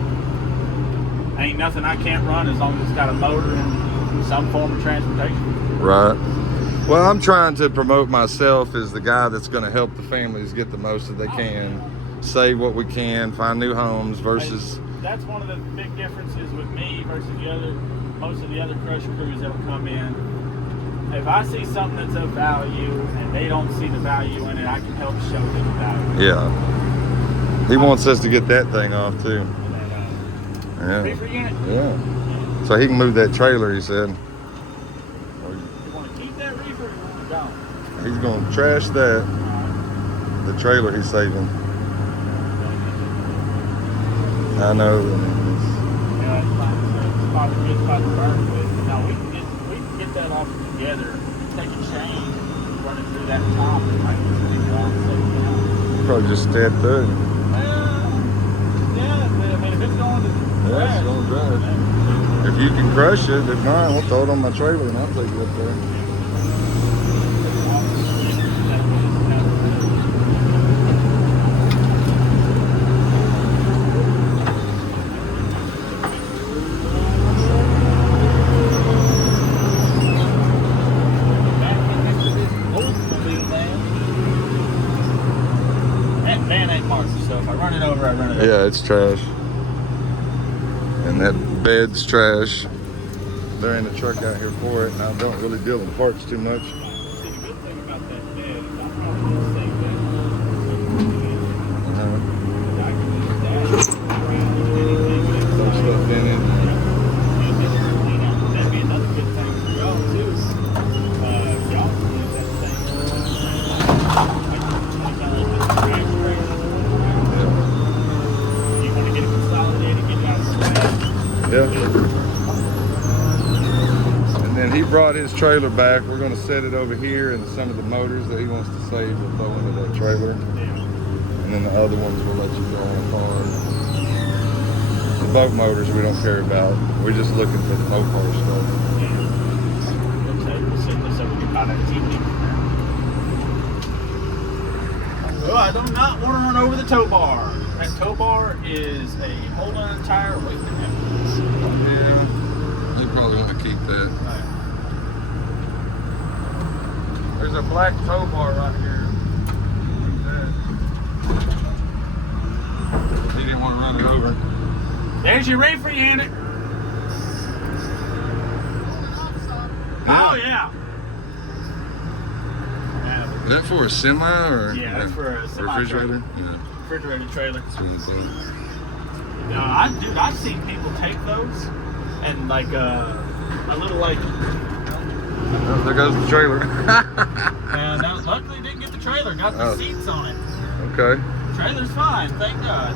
Ain't nothing I can't run as long as it's got a motor and some form of transportation. Right. Well, I'm trying to promote myself as the guy that's going to help the families get the most that they can, save what we can, find new homes versus... That's one of the big differences with me versus most of the other crush crews that will come in. If I see something that's of value and they don't see the value in it, I can help show them the value. Yeah. He wants us to get that thing off too. Yeah. Reefer unit? Yeah. So he can move that trailer, he said. You want to keep that reefer or you want to go? He's going to trash that, the trailer he's saving. I know. Yeah, it's probably a good spot to burn with. Now we can get that off together. Take a chain, run it through that top, and I can just take it off and take it down. Probably just stab through. Yeah, but I mean, if it's going to Yeah, it's going to drive. If you can crush it, if not, we'll throw it on my trailer and I'll take it up there. Yeah, it's trash. And that bed's trash. There ain't a truck out here for it, and I don't really deal in parts too much. See, the good thing about that bed is I'm probably going to save that. I can use that around anything. Throw stuff in it. That'd be another good thing for y'all, too. Y'all can use that thing. Like a trash trailer. You want to get it consolidated, get it out of the way. Yeah. And then he brought his trailer back. We're going to set it over here, and some of the motors that he wants to save will go into that trailer. And then the other ones we'll let you go on a car. The boat motors we don't care about. We're just looking for the Mopar stuff. We'll set this up and get out of TV. Well, I do not want to run over the tow bar. That tow bar is a whole entire weight and a half. Yeah, you probably want to keep that. Right. There's a black tow bar right here. He didn't want to run it over. There's your reefer unit. Oh, yeah. Is that for a semi or? Yeah, that's for a semi refrigerator. Yeah. refrigerator trailer. That's what it's like. I've seen people take those and like a little like. Oh, there goes the trailer. And luckily didn't get the trailer. Got the seats on it. Okay. Trailer's fine, thank God.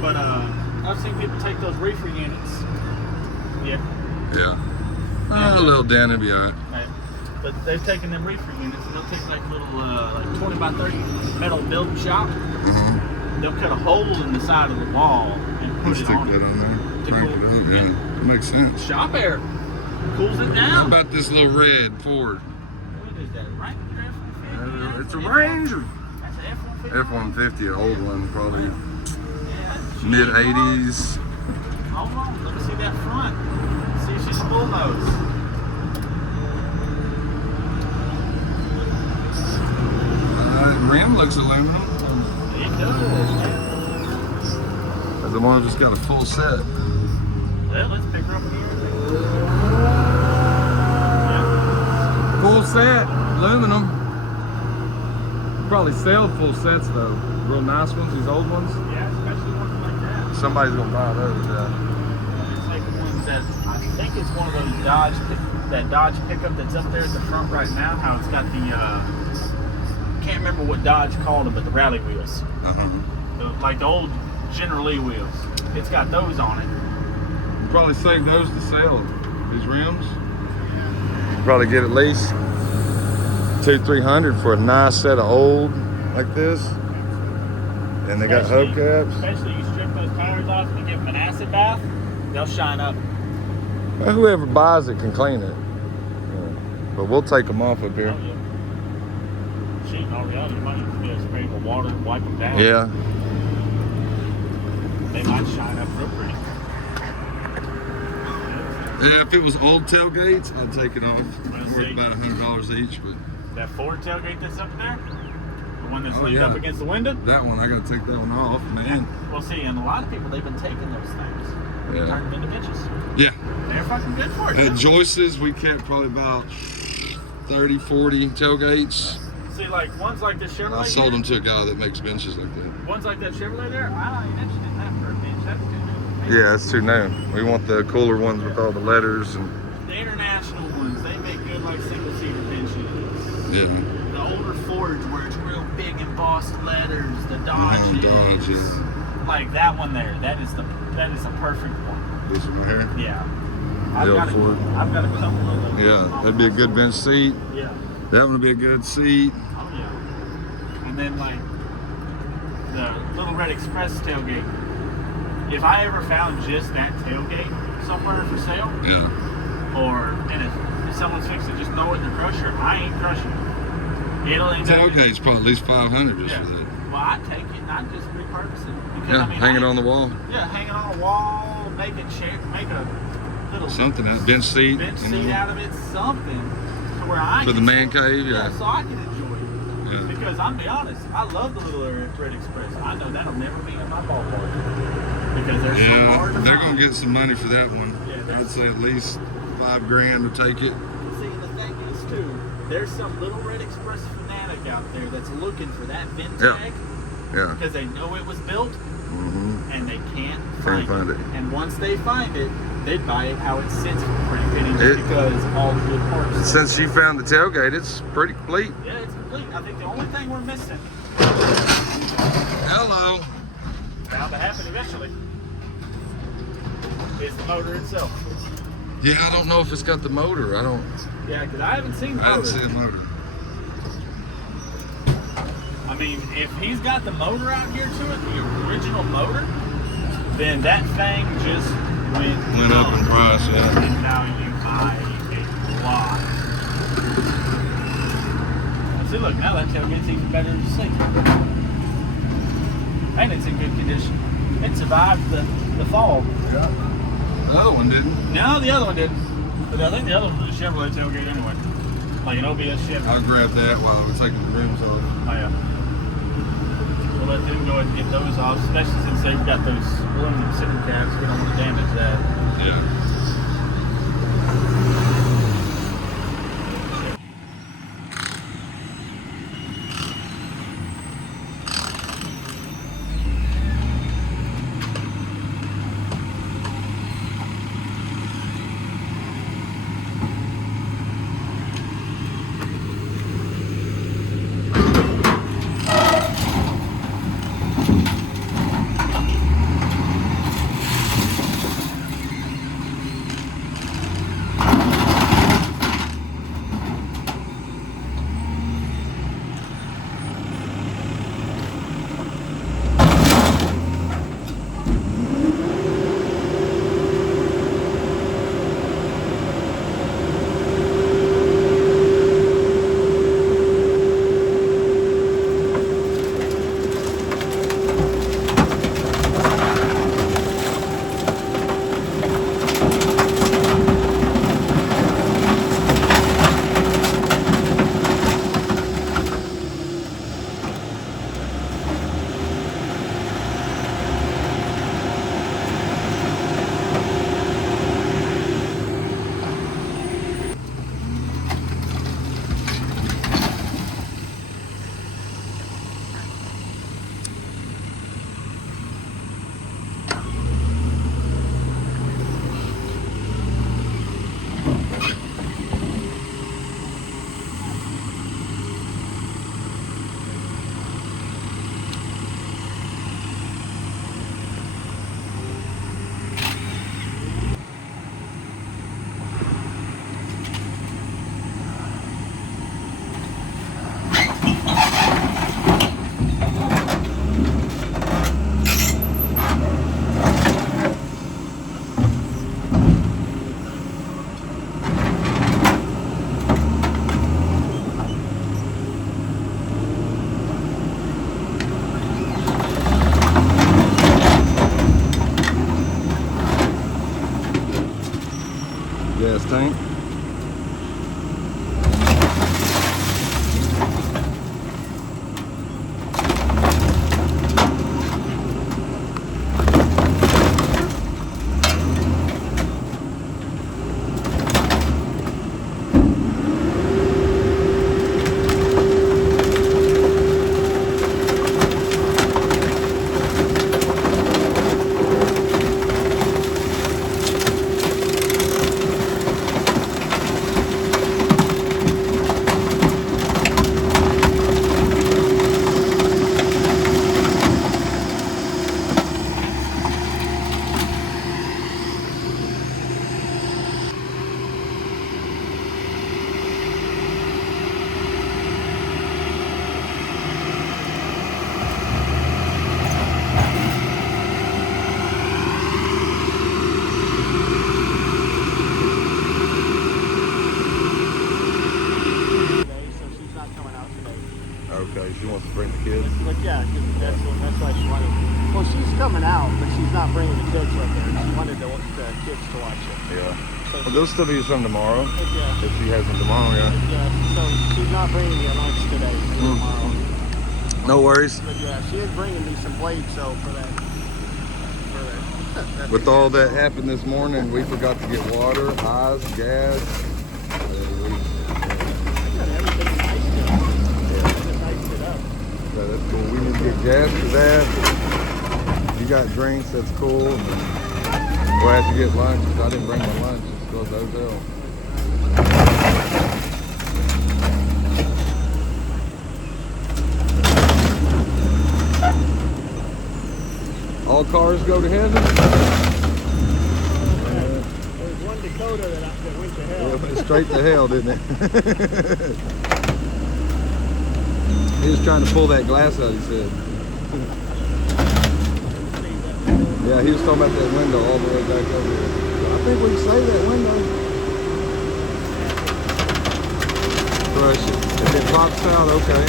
But I've seen people take those reefer units. Yeah. Yeah. A little dent will be alright. Right. But they've taken them reefer units and they'll take like little like 20 by 30 metal building shop. Mm-hmm. They'll cut a hole in the side of the wall and put Stick it on that on there. Crank it up. Yeah. That makes sense. Shop air. Cools it How down. about this little red Ford? What is that? Ranger F-150? It's a Ranger. That's an F-150. F-150, an old one, probably Yeah. mid 80s. Hold on, let me see that front. See if she's full nose. Rim looks aluminum. It does. The one just got a full set. Well, let's pick her up here. Full set, aluminum. Probably sell full sets though. Real nice ones, these old ones. Yeah, especially ones like that. Somebody's gonna buy those, yeah. It's like ones that I think it's one of those Dodge pickup that's up there at the front right now. How it's got the can't remember what Dodge called them, but the rally wheels, like the old General Lee wheels. It's got those on it. Probably save those to sell. These rims. Probably get at least 200-300 for a nice set of old like this. And they got hubcaps. Especially you strip those tires off and give them an acid bath, they'll shine up. Well, whoever buys it can clean it. But we'll take them off up here. Oh, yeah. Shit, in all reality, you might need to be able to spray with water and wipe them down. Yeah. They might shine up real pretty. Yeah, if it was old tailgates, I'd take it off. Well, Worth about $100 each, but That Ford tailgate that's up there, the one that's Oh, leaned yeah. up against the window. that one, I gotta take that one off, man. Well, see, and a lot of people, they've been taking those things, Yeah. turning them into benches. Yeah. They're fucking good for it. At Joyce's, we kept probably about 30, 40 tailgates. See, like ones like this Chevrolet. I sold here, them to a guy that makes benches like that. Ones like that Chevrolet there, I ain't interested in that for a bench. That's too new. Yeah, it's too new. We want the cooler ones with all the letters and The international ones, they make good like single-seater benches. yeah. The older Fords where it's real big embossed letters, the Dodges. Dodge, yeah. Like that one there, that is a perfect one. This one right here. Yeah. The old Ford. I've got a couple of those. Yeah, that'd be a good bench seat. Yeah. That one would be a good seat. Oh yeah. And then like the Little Red Express tailgate. If I ever found just that tailgate somewhere for sale, Yeah. and if someone's fixing to just throw it in the crusher, I ain't crushing it. It'll end up. Tailgate's probably at least 500 just for that. Well, I take it and I just repurpose it. Because, Yeah, I mean, hang it on the wall. Yeah, hang it on a wall, make a little Something, that bench seat. bench you seat know, out of it, something to where I For the can man still- cave, yeah. so I can enjoy it. Yeah. Because I'm be honest, I love the Little Red Express. I know that'll never be in my ballpark because they're so Yeah, hard to they're find. gonna get some money for that one. Yeah, they're- I'd say at least $5,000 to take it. See, the thing is too, there's some Little Red Express fanatic out there that's looking for that VIN Yeah. tag Yeah. because they know it was built Mm-hmm. and they can't Can't find find it. it. And once they find it, they'd buy it how it sits for a pretty penny just It- because all the good parts. Since you found the tailgate, it's pretty complete. Yeah, it's complete. I think the only thing we're missing, Hello. bound to happen eventually, is the motor itself. Yeah, I don't know if it's got the motor. I Yeah, because I haven't seen the haven't motor. seen the motor. I mean, if he's got the motor out here to it, the original motor, then that thing just went Up in price, yeah. in value by a lot. See, look, now that tailgate's even better to see. And it's in good condition. It survived the fall. Yeah. The other one didn't. No, the other one didn't. But I think the other one was a Chevrolet tailgate anyway. Like an OBS Chevy. I'll grab that while I was taking the rims off. Oh, yeah. We'll let them go ahead and get those off, especially since they've got those aluminum center caps. We don't want to damage that. Yeah. gas tank. Okay, she wants to bring the kids. But yeah, that's why she wanted. Well, she's coming out, but she's not bringing the kids with her. She wanted the kids to watch it. Yeah. So Well, they'll still be some tomorrow. yeah. If she has them tomorrow, yeah. Yeah. So she's not bringing me a lunch today. Tomorrow. No worries. But yeah, she is bringing me some blades though for that. With all that happened this morning, we forgot to get water, ice, gas. Everything nice to just iced it up. Yeah, that's cool. We need to get gas for that. You got drinks, that's cool. We'll have to get lunch. I didn't bring my lunch. Just go to the hotel. All cars go to heaven? There's one Dakota that went to hell. Yeah, went straight to hell, didn't it? He was trying to pull that glass out, he said. Yeah, he was talking about that window all the way back over here. I think we can save that window. Crush it. If it pops out, okay.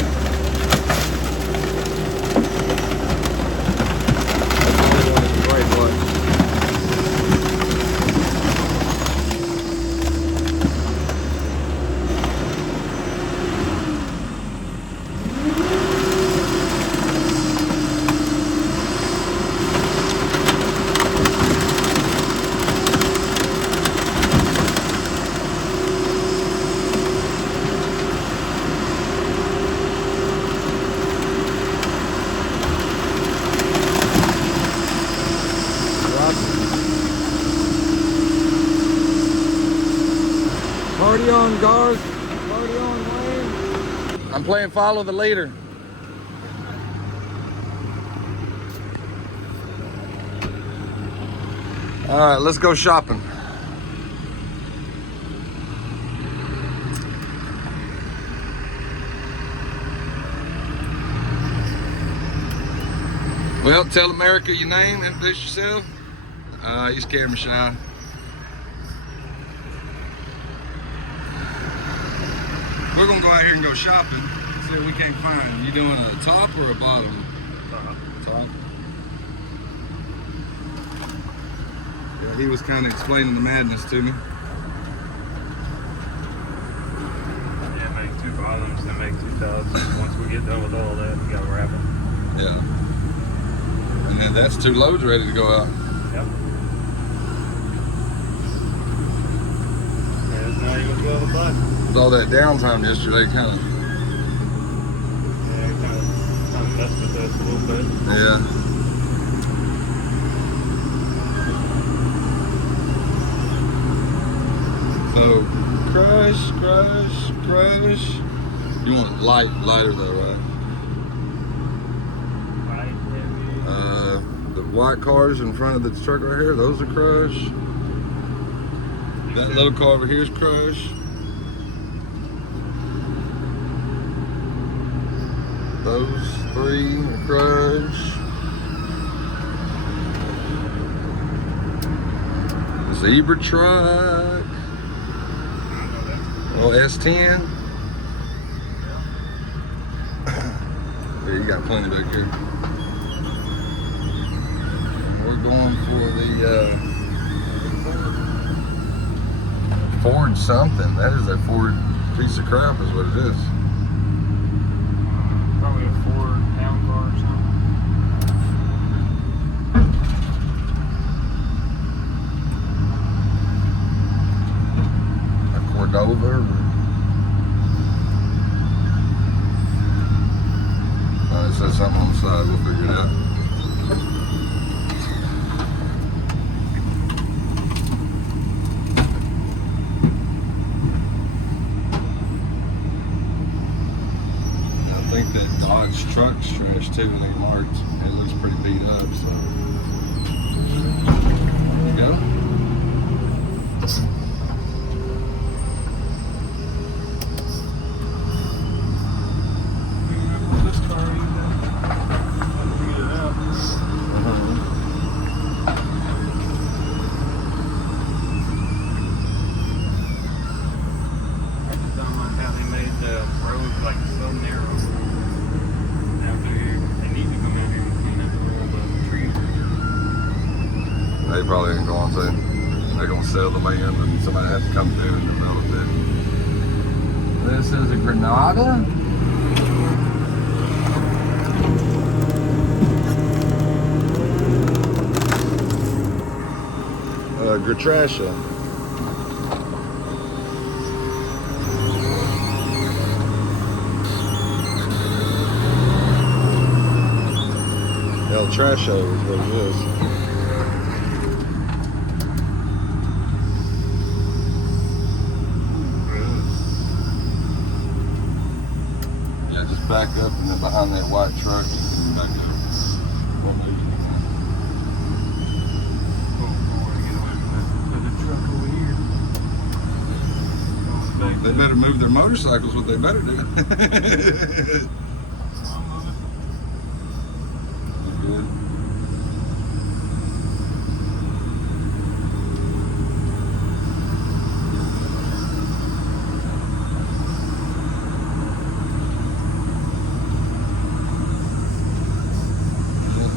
Party on, Garth. Party on, Wayne. I'm playing follow the leader. All right, let's go shopping. Well, tell America your name, introduce yourself. He's camera shy. We're gonna go out here and go shopping. See what we can't find. You doing a top or a bottom? Top. Yeah, he was kind of explaining the madness to me. Yeah, make 2 bottoms, then make 2 tops. Once we get done with all that, we gotta wrap it. Yeah. And then that's 2 loads ready to go out. Yep. Yeah, it's not even 12 o'clock. With all that downtime yesterday, kind of. Yeah, it kind of messed with us a little bit. Yeah. So, crush. You want lighter though, right? Right, heavy. The white cars in front of the truck right here, those are crush. That little car over here is crush. Those 3 are crush. Zebra truck. Oh, S10. Yeah, you got plenty back here. We're going for the Ford something. That is a Ford piece of crap is what it is. Probably a Ford town car or something. A Cordova. It says something on the side. We'll figure it out. I think that Dodge truck's trash too. I think marked. It looks pretty beat up. So there you go. This car either. Had to get it out. I just don't like how they made the road like so narrow. After here, they need to come out here and clean up all the trees. They probably ain't going to. They're gonna sell the land and somebody has to come through and develop it. This is a Granada. Gratrasha. El Trasho is what it is. Yeah, just back up and then behind that white truck and back up. They better move their motorcycles, what they better do. Good.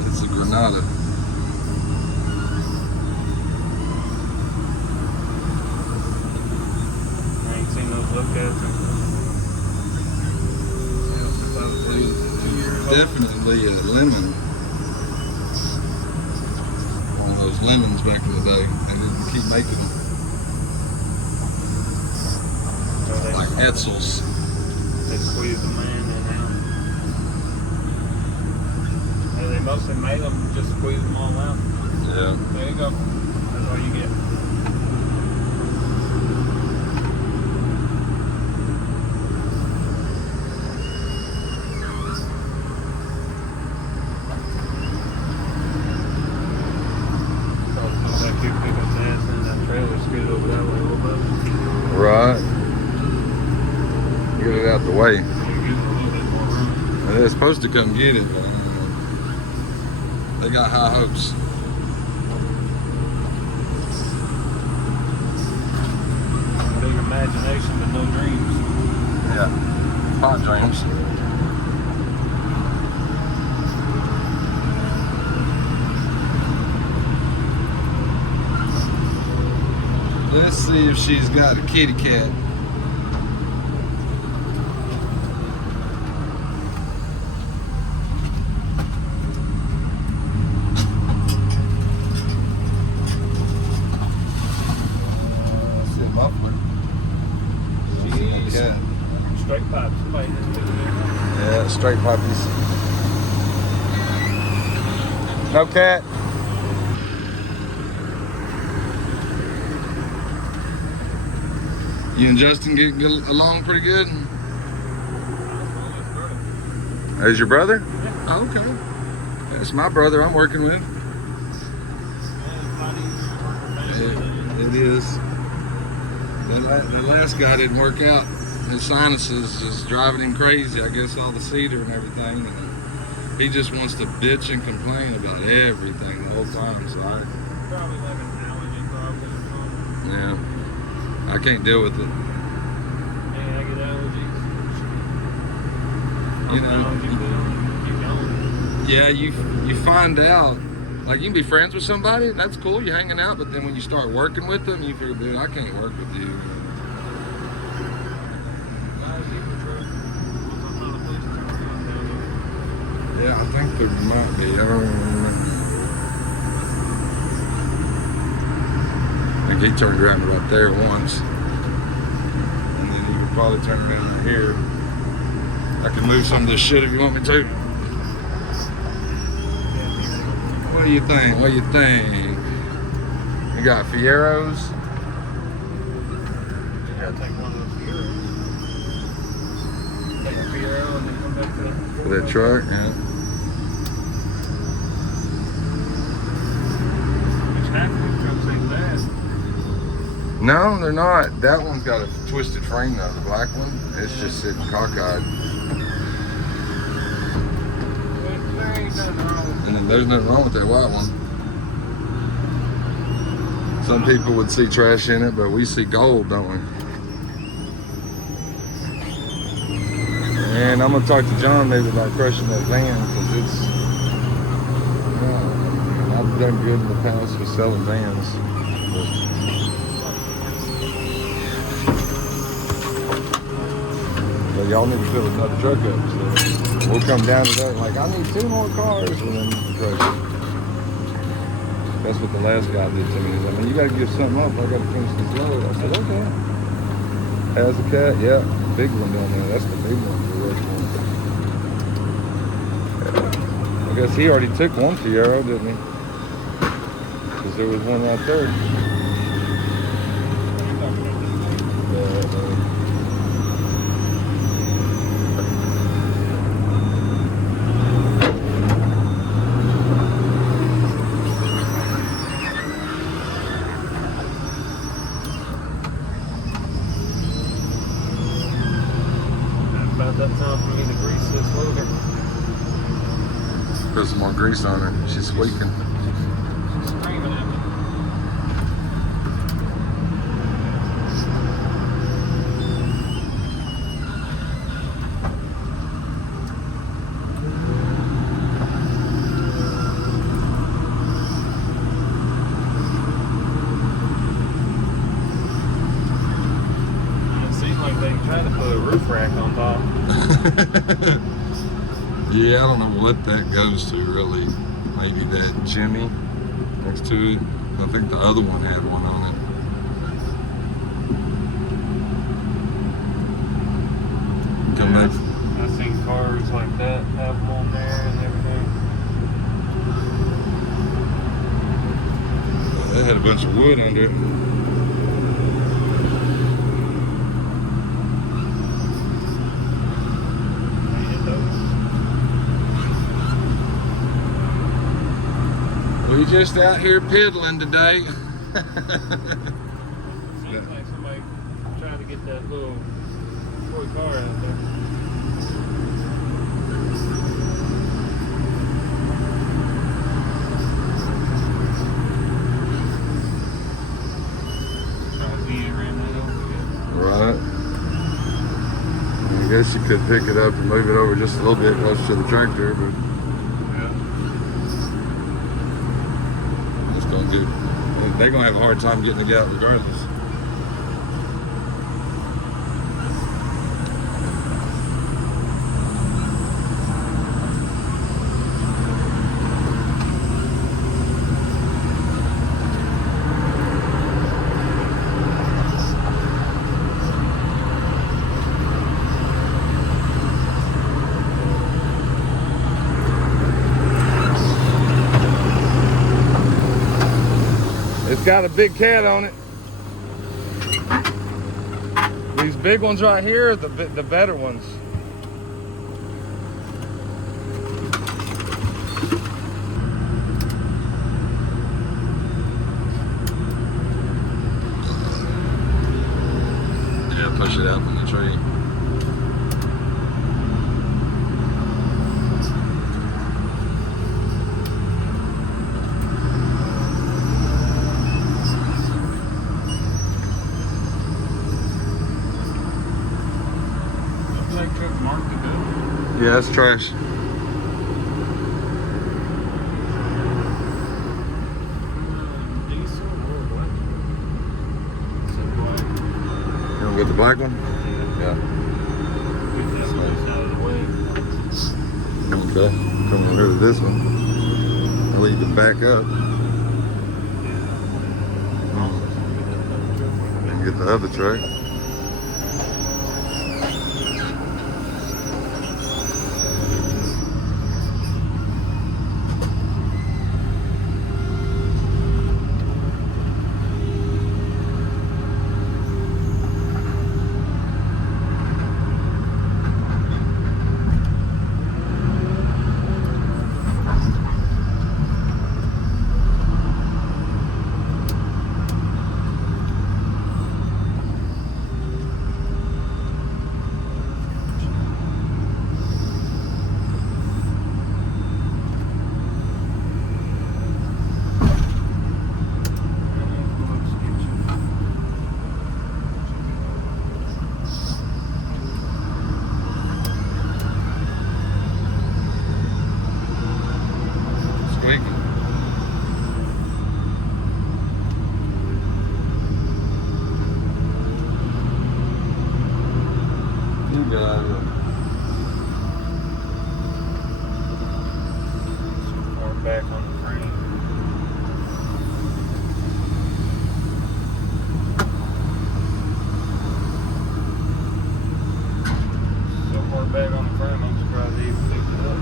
It's a Granada. I ain't seen those look at Definitely a lemon. One of those lemons back in the day. They didn't keep making them. Like Etzel's. They squeeze them in and out. And they mostly made them just squeeze them all out. Yeah. There you go. That's all you get. Like you pick up the ass and that trailer scoot over that way a little bit. Right. Get it out the way. So you get a little bit more room. And they're supposed to come get it, but I don't know. They got high hopes. Big imagination but no dreams. Yeah. Hot dreams. Let's see if she's got a kitty cat. That's a muffler. Jeez. Cat. Straight pipe. Somebody just took it in. Yeah, straight puppies. No cat. You and Justin get along pretty good? That's your brother? Yeah. Oh, okay. That's my brother I'm working with. It is. The last guy didn't work out. His sinuses just driving him crazy. I guess all the cedar and everything. And he just wants to bitch and complain about everything the whole time. So Probably like an allergy problem or something. yeah, I can't deal with it. Yeah, I get allergies. You know, Allergy pill. Keep going. yeah, you find out Like, you can be friends with somebody, that's cool, you're hanging out, but then when you start working with them, you feel, dude, I can't work with you. Yeah, I think there might be. I don't remember. I think he turned around right there once. And then he could probably turn around right here. I can move some of this shit if you want me to. What do you think? What do you think? You got Fieros? Yeah, I'll take one of those Fieros. Take a Fiero and then come back to that. For that truck, yeah. Which half of these trucks ain't last. No, they're not. That one's got a twisted frame though, the black one. It's just sitting cockeyed. There ain't nothing wrong with And then there's nothing wrong with that white one. Some people would see trash in it, but we see gold, don't we? And I'm gonna talk to John maybe about crushing that van because it's, I've done good in the past with selling vans. But y'all need to fill another truck up, so we'll come down to that. Like, I need 2 more cars, and then crush it. That's what the last guy did to me. He's like, man, you gotta give something up. I gotta finish this load. I said, okay. Has a cat? Yeah, big one down there. That's the big one. I guess he already took one Fiero, didn't he? Because there was one right there. about that time for me to grease this loader. Put some more grease on her. She's squeaking. She's screaming at me. It seems like they tried to put a roof rack on top. Yeah, I don't know what that goes to really. Maybe that Jimmy next to it. I think the other one had one on it. Come back. I've seen cars like that have them on there and everything. They had a bunch of wood under it. We just out here piddling today. Seems like somebody tried to get that little toy car out there. Trying to see it ran that over. Right. I guess you could pick it up and move it over just a little bit closer to the tractor, but it's going good. They're going to have a hard time getting it out regardless. It's got a big cat on it. These big ones right here are the better ones. Yeah, push it out from the tree. Yeah, that's trash. With the black one? Yeah. Get that place out of the way. Okay. Coming over to this one. I'll leave it back up. And get the other tray. Far back on the frame. So far back on the frame, I'm surprised they even picked it up.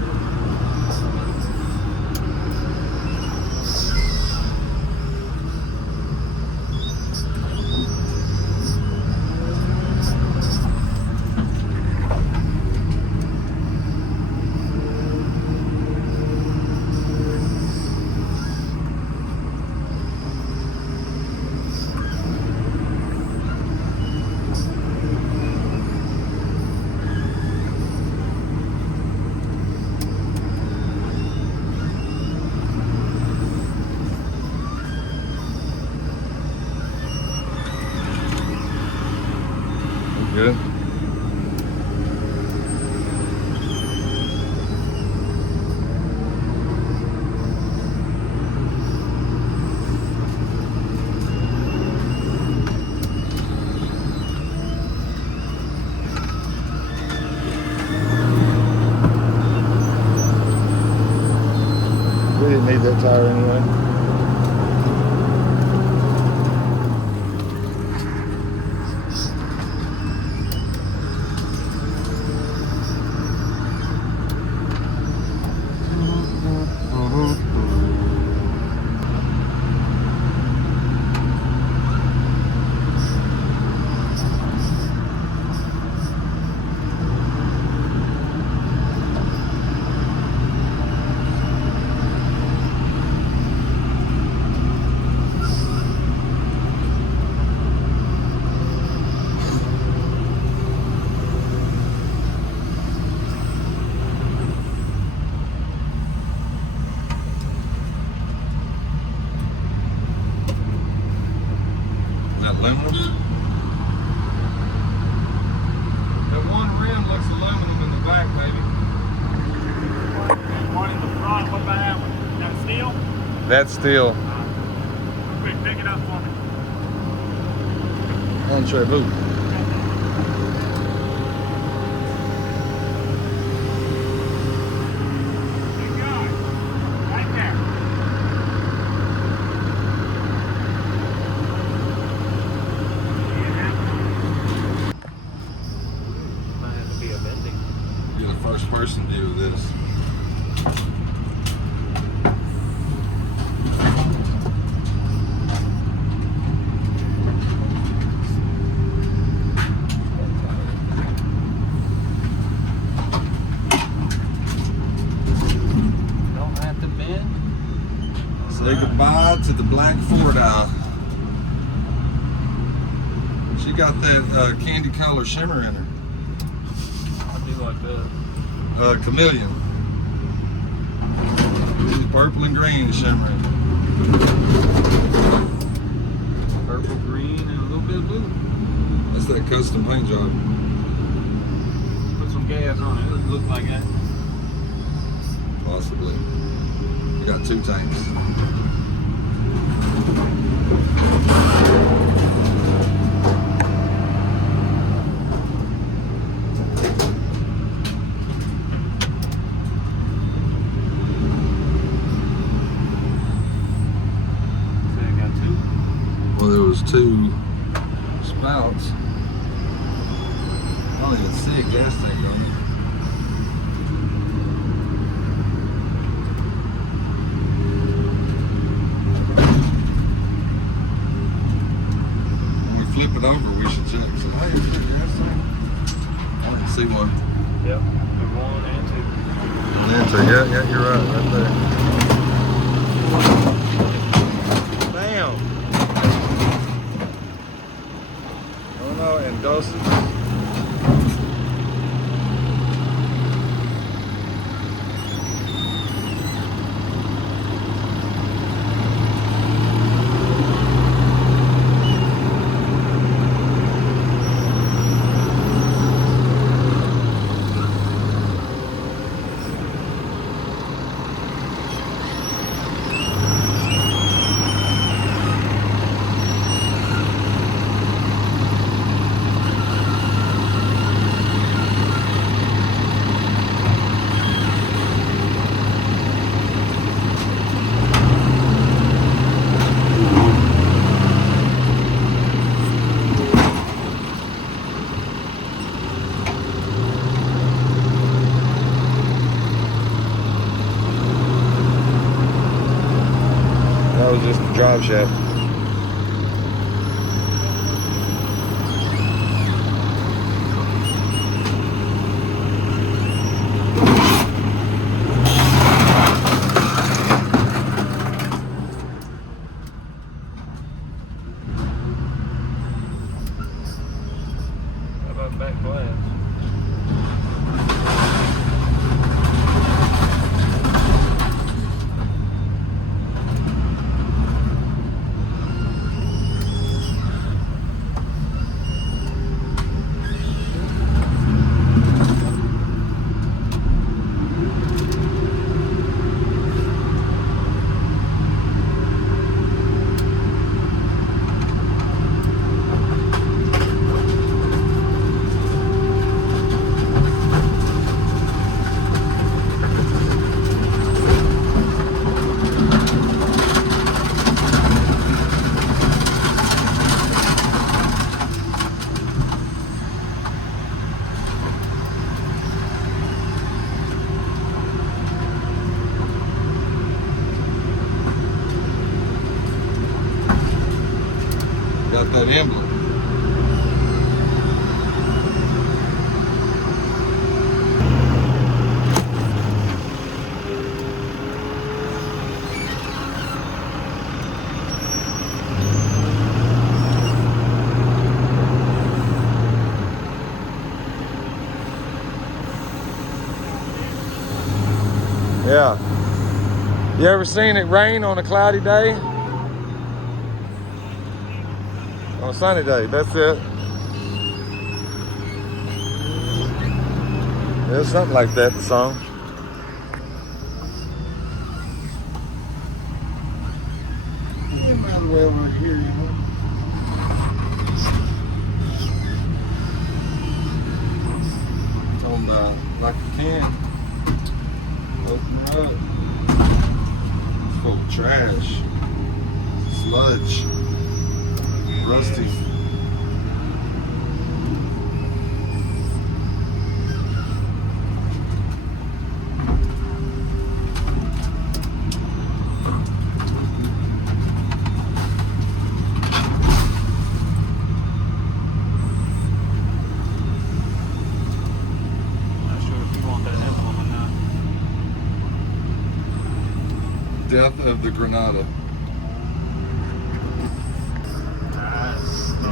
Good. We didn't need that tire anyway. Aluminum. That one rim looks aluminum in the back, baby. One in the front. What about that one? That steel? That's steel. Quick, pick it up for me. On tray boot. Good guy. Right there. Might have to be a bending. You're the first person to do this. Don't have to bend. Say goodbye to the black Ford eye. She got that candy color shimmer in her. I do like that. Chameleon. This is purple and green shimmering. Purple, green, and a little bit of blue. That's that custom paint job. Put some gas on it. It looks like that. Possibly. We got 2 tanks. spouts. I don't even see a gas tank on it. When we flip it over, we should check. So, hey, is there a gas tank? I didn't see one. Yep. The 1 and 2. Answer, yeah, you're right there. Bam! Uno and dos. That was just the drive shaft. How about back glass? Got that emblem. Yeah. You ever seen it rain on a cloudy day? On a sunny day, that's it. There's something like that, the song. Yeah, might as well right here, you know. Talking about like a can. Open her up. It's full of trash. Sludge. Rusty. Not sure if you want that emblem or not. Death of the Granada.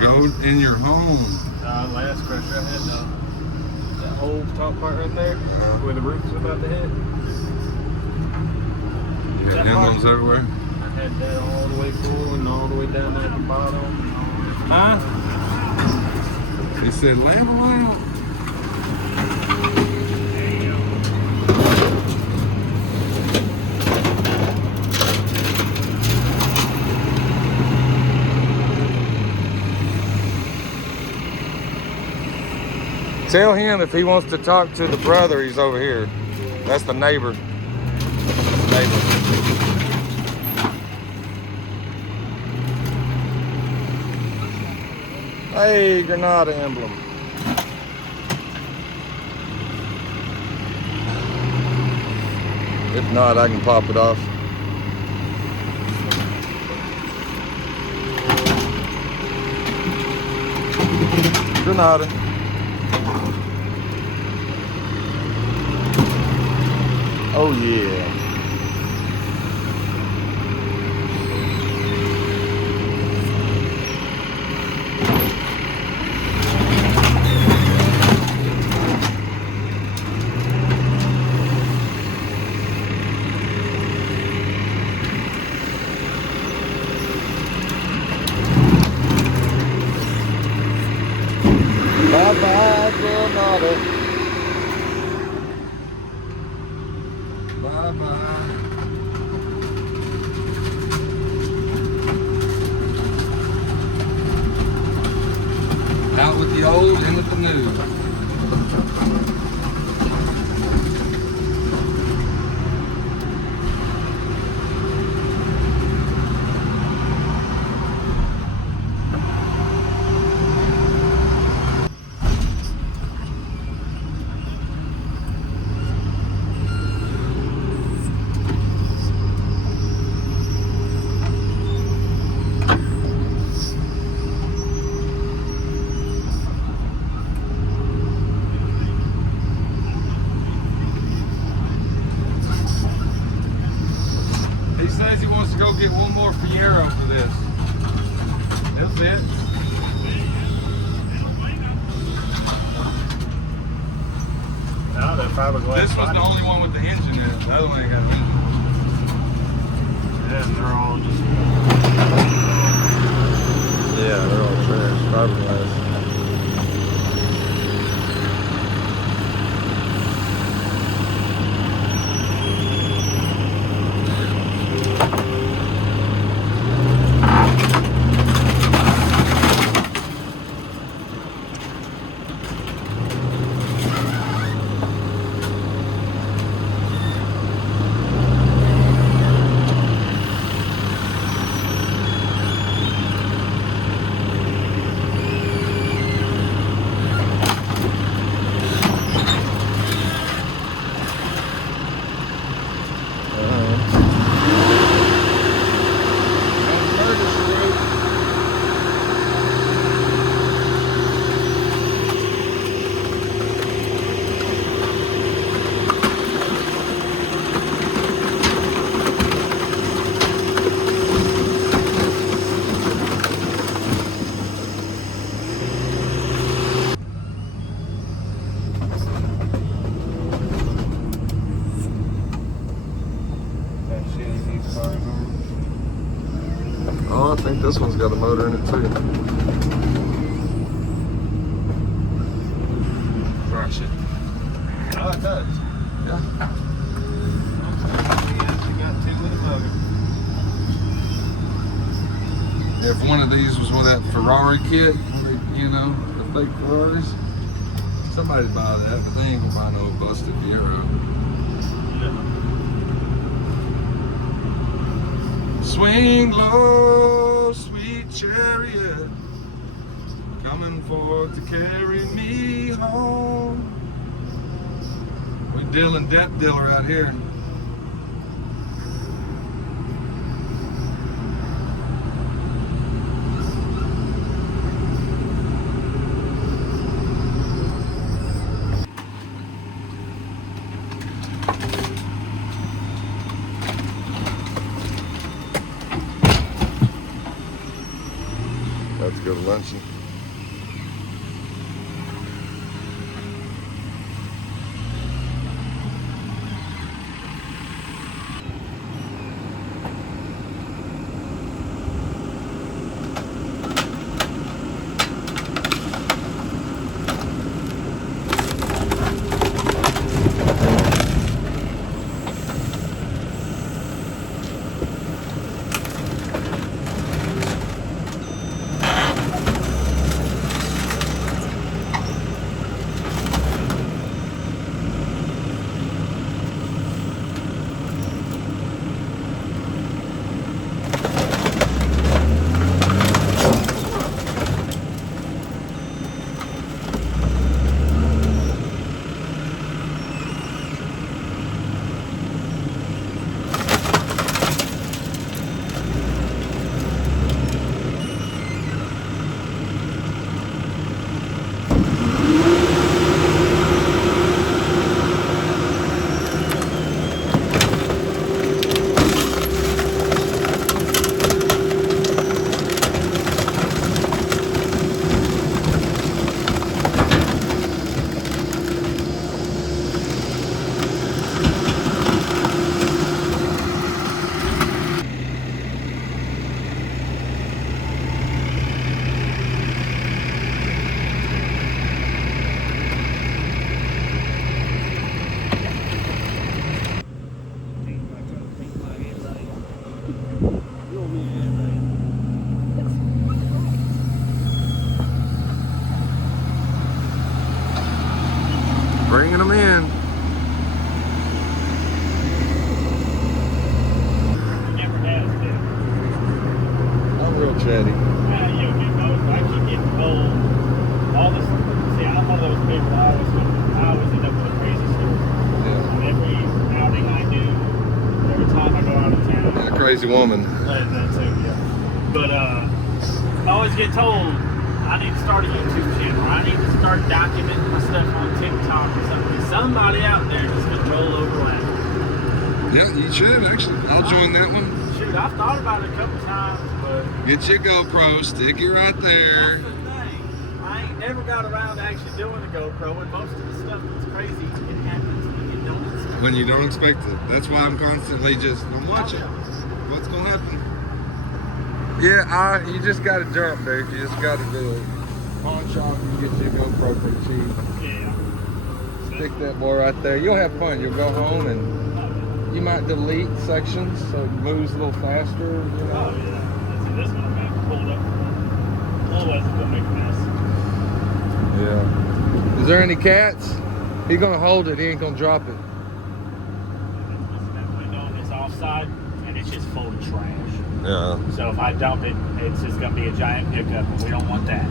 Go in your home. Last crash I had that whole top part right there where the roof is about to hit. You got That emblems part? everywhere. I had that all the way full and all the way down there at the bottom. Huh? He said, level out. Tell him if he wants to talk to the brother, he's over here. That's the neighbor. That's the neighbor. Hey, Granada emblem. If not, I can pop it off. Granada. Oh yeah. Bye-bye, Granada. Bye-bye. Out with the old, in with the new. He says he wants to go get one more Fiero for this. That's it. No, that fiberglass. This was the only one with the engine in it. The other one ain't got an engine. Yeah, they're all just. Yeah, they're all trash. Fiberglass. Oh, I think this one's got a motor in it too. Crush it. Oh, it does. Yeah. We actually got two with a motor. If one of these was with that Ferrari kit, you know, the fake Ferraris, somebody'd buy that, but they ain't gonna buy no busted Fiero. Swing low, sweet chariot, coming forth to carry me home. We dealing debt dealer out here. Let's go to luncheon. bringing them in. Never has been. I'm real chatty. Yeah, you'll get both. I keep getting told all this. See, I'm one of those people. I always end up with a crazy story. Yeah. On every outing I do, every time I go out of town. That crazy woman. That too, yeah. But I always get told I need to start a YouTube channel. I need to start documenting my stuff on TikTok or something. Somebody out there just gonna roll over laughing. Yeah, you should actually. I'll join that one. Shoot, I've thought about it a couple times, but Get your GoPro, stick it right there. that's the thing. I ain't never got around to actually doing a GoPro, and most of the stuff that's crazy, it happens when you don't expect When you don't expect it. That's why I'm constantly I'm watching. What's gonna happen? Yeah, you just gotta jump, dude. You just gotta do it. Pawn shop, you get your GoPro pretty cheap. Yeah. Stick that boy right there. You'll have fun. You'll go home and you might delete sections so it moves a little faster. You Oh, know. yeah. See, this one I'm going to pull it up. Otherwise, it's going to make a mess. Yeah. Is there any cats? He's gonna hold it. He ain't gonna drop it. That window on this offside, and it's just full of trash. Yeah. So if I dump it, it's just going to be a giant pickup, and we don't want that.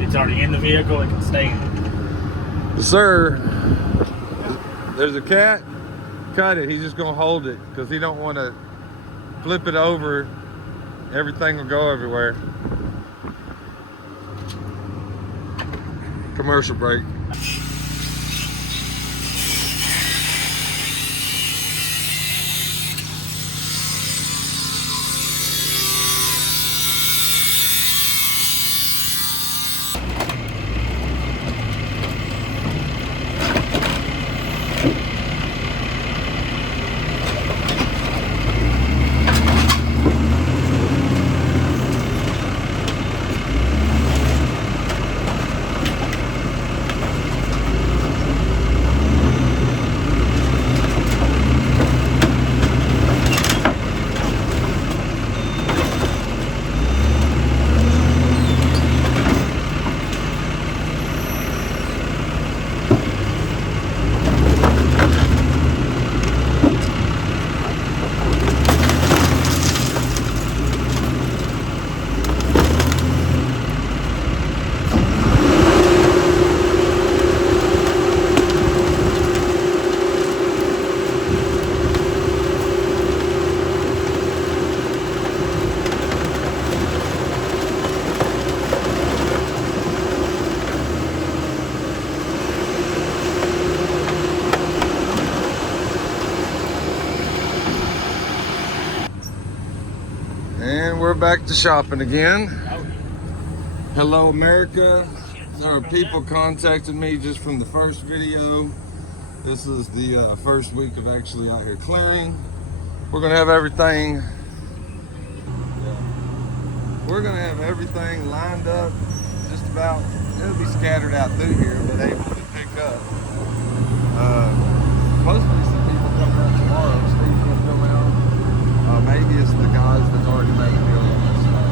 It's already in the vehicle. It can stay in it. Sir, there's a cat. Cut it. He's just gonna hold it because he don't want to flip it over. Everything will go everywhere. Commercial break. And we're back to shopping again. Hello, America. There are people contacted me just from the first video. This is the first week of actually out here clearing. We're gonna have everything. We're gonna have everything lined up. Just about. It'll be scattered out through here, but able to pick up. Supposedly some people coming out tomorrow. Steve's gonna come out. Maybe it's the guys that already made a deal on this stuff.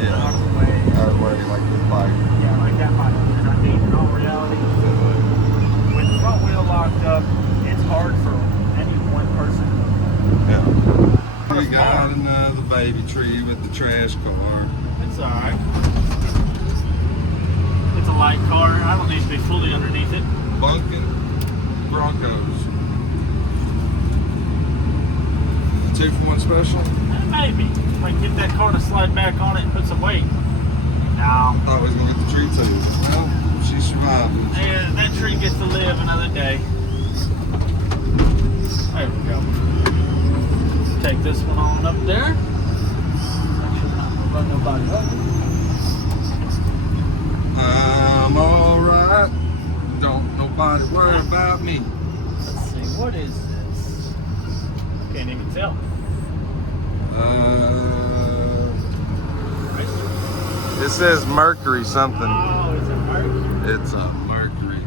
Yeah. Out of the way, like this bike. Yeah, like that bike. And I think in all reality, with the front wheel locked up, it's hard for any one person. Yeah. We got another baby tree with the trash car. It's alright. It's a light car. I don't need to be fully underneath it. Bunkin' Broncos. 2-for-1 special? Maybe. If I can get that car to slide back on it and put some weight. No. Thought we was gonna get the tree too. Well, she survived. Yeah, that tree gets to live another day. There we go. Take this one on up there. That should not run nobody up. I'm alright. Don't nobody worry about me. Let's see, what is this? Can't even tell. It says Mercury something. Oh, it's a Mercury. It's a Mercury.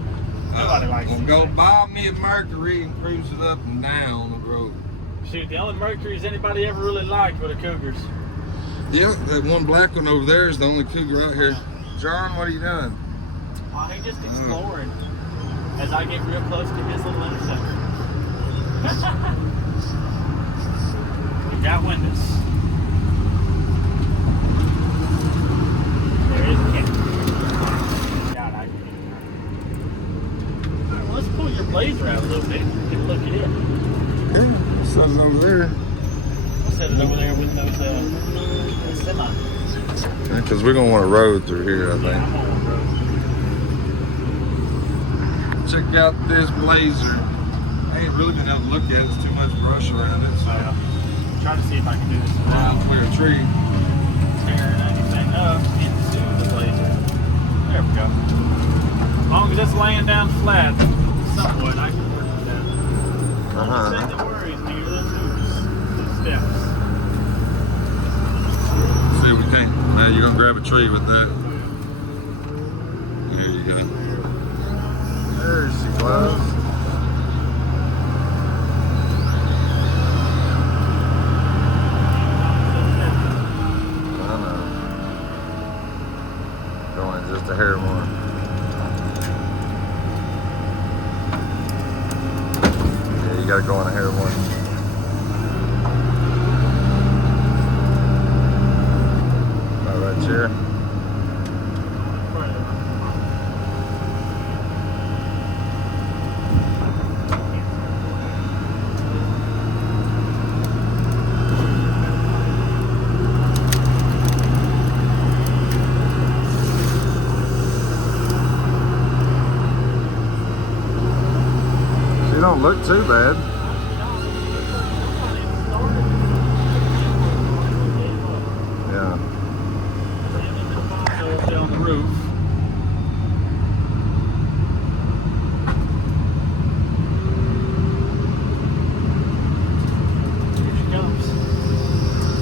Nobody likes I'm these gonna things. buy me a Mercury and cruise it up and down the road. Shoot, the only Mercuries anybody ever really liked were the Cougars. Yeah, that one black one over there is the only cougar out here. John, what are you doing? Oh, he's just exploring as I get real close to his little intersection. We got windows. There is a cat. God, I can't. Let's pull your blazer out a little bit. Get a look at it. Yeah, something over there. We'll set it over there with those semi. Because we're gonna want to road through here, I Yeah, think. I'm on one road. Check out this blazer. I ain't really been able to look at it. There's too much brush around it. So Try to see if I can do this I'll without clear a tree. tearing anything up into the blazer. There we go. As long as it's laying down flat, somewhat, I can work with that. The only thing that worries me are those steps. See if we can't. Now you're gonna grab a tree with that. There you go. There she was. I know. Going just a hair more. Yeah, you gotta go on a hair more. Right here. She don't look too bad. Yeah. On the roof. Here she comes.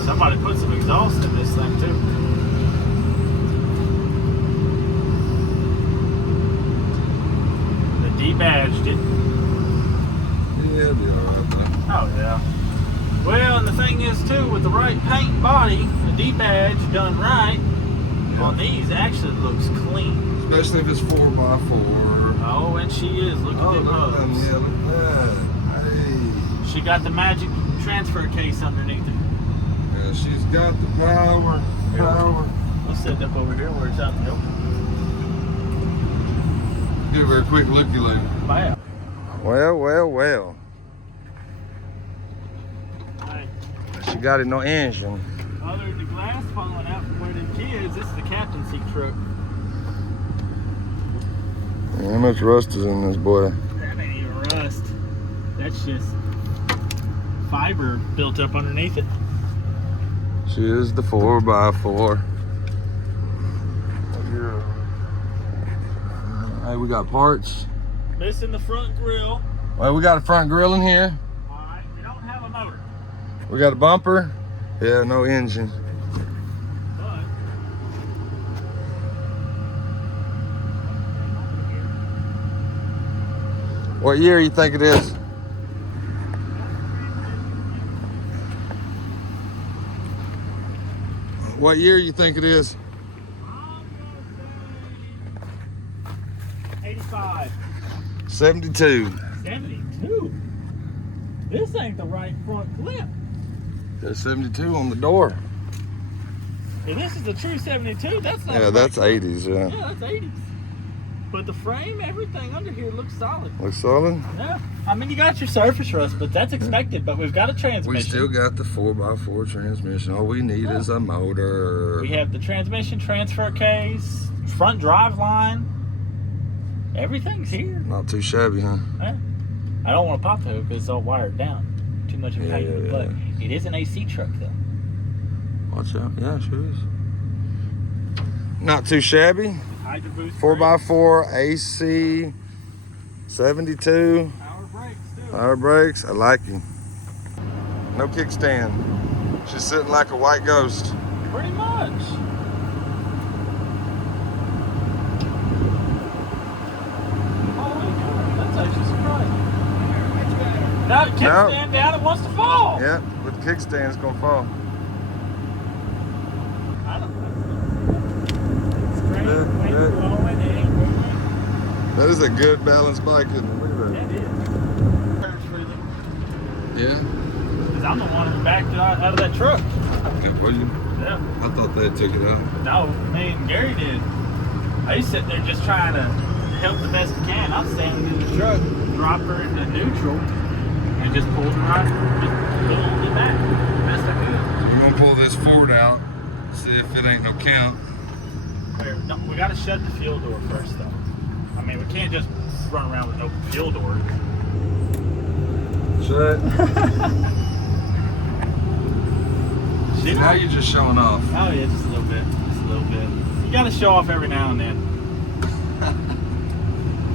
Somebody put some exhaust in this thing too. The D-badged it. Yeah, it'll be alright though. Oh yeah. Well, and the thing is too, with the right paint and body, the D-badge done right, on these actually looks clean. Especially if it's 4x4. Oh, and she is. Look at them look at them. hubs. Yeah, look at that. Hey. She got the magic transfer case underneath her. Yeah, she's got the power. Power. We'll set it up over here where it's out in the open. Give her a quick looky later. Wow. Well. Hey, She got it no engine. other than the glass falling out from where the kids, this is the captain seat truck. Yeah, how much rust is in this boy? That ain't even rust. That's just fiber built up underneath it. She is the 4x4. Hey, we got parts. Missing the front grill. Well, we got a front grill in here. Alright, we don't have a motor. We got a bumper. Yeah, no engine. But What year you think it is? What year you think it is? I'm gonna say 85. 72. 72? This ain't the right front clip. There's 72 on the door. If this is a true 72, that's not Yeah, the that's right 80s, clip. yeah. Yeah, that's 80s. But the frame, everything under here looks solid. Looks solid? Yeah. I mean, you got your surface rust, but that's expected. But we've got a transmission. We still got the 4x4 transmission. All we need is a motor. We have the transmission transfer case, front drive line. Everything's here. Not too shabby, huh? Yeah. I don't want to pop the hook because it's all wired down. Too much of a height to play. It is an AC truck, though. Watch out. Yeah, sure is. Not too shabby. Hydro boost. 4x4 AC 72. Power brakes, too. Power brakes. I like you. No kickstand. She's sitting like a white ghost. Pretty much. Holy cow, that's actually surprising. Now the kickstand down, it wants to fall. Yeah, with the kickstand, it's gonna fall. I don't know. It's great. Good, Wind good. blowing, it ain't moving. That is a good balanced bike, isn't it? Look at That that. is. Turns freely. Yeah. Because I'm the one who backed it out of that truck. Okay, were you? Yeah. I thought they took it out. No, me and Gary did. I used to sit there just trying to help the best we can. I'm standing in the truck, dropped her into neutral, and just pulled her right, just pulled it back best I could. We're gonna pull this Ford out, see if it ain't no count. We got to shut the fuel door first, though. I mean, we can't just run around with no fuel door. Shut. Now you're just showing off. Oh yeah, just a little bit. Just a little bit. You gotta show off every now and then.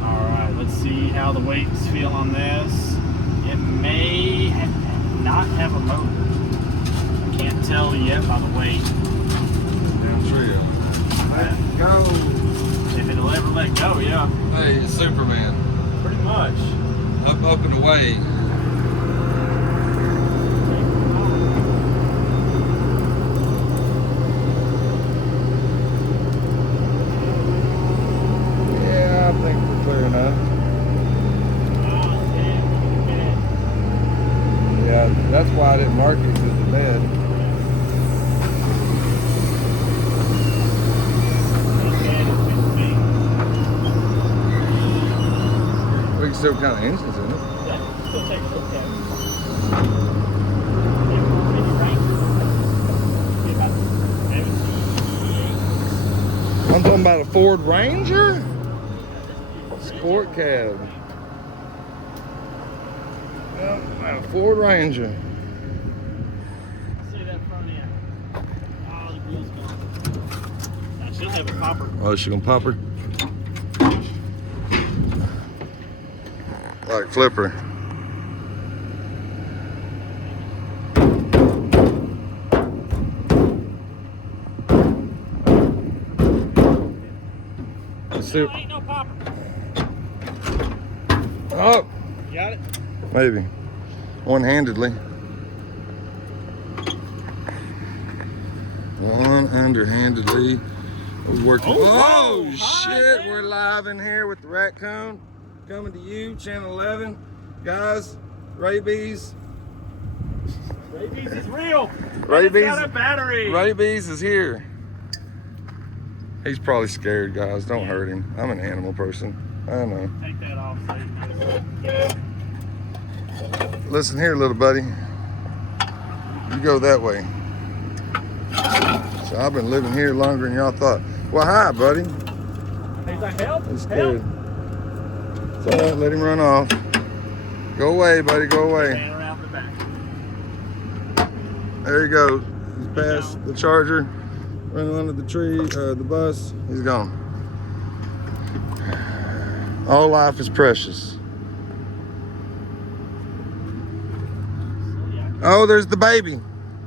Alright, let's see how the weights feel on this. It may not have a motor. I can't tell yet by the weight. Damn trio. Let's go. If it'll ever let go, yeah. Hey, it's Superman. Pretty much. Up and away. Yeah, I think we're clear enough. Yeah, that's why I didn't mark it, because the bed. We can still count engines in it. Yeah, still take a look at it. I'm talking about a Ford Ranger? Sport cab. Yeah, a Ford Ranger. See that front end. Oh, the grill's gone. I should have a popper. Oh, she gonna pop her? Like flipper. Let's see. Ain't no popper. Oh, You got it? maybe. One-handedly. One underhandedly. We're working. Oh, Oh, hi, shit. man. We're live in here with the Raccoon. Coming to you, Channel 11. Guys, rabies. Rabies is real. Rabies. It's got a battery. Rabies is here. He's probably scared, guys. Don't hurt him. I'm an animal person. I know. Take that off. So you know. Listen here, little buddy. You go that way. So I've been living here longer than y'all thought. Well, hi, buddy. He's like, help. He's Help. scared. It's all right. Let him run off. Go away, buddy. Go away. Stand around the back. There you go. He's past the Charger. Running under the tree, the bus. He's gone. All life is precious. Oh, there's the baby.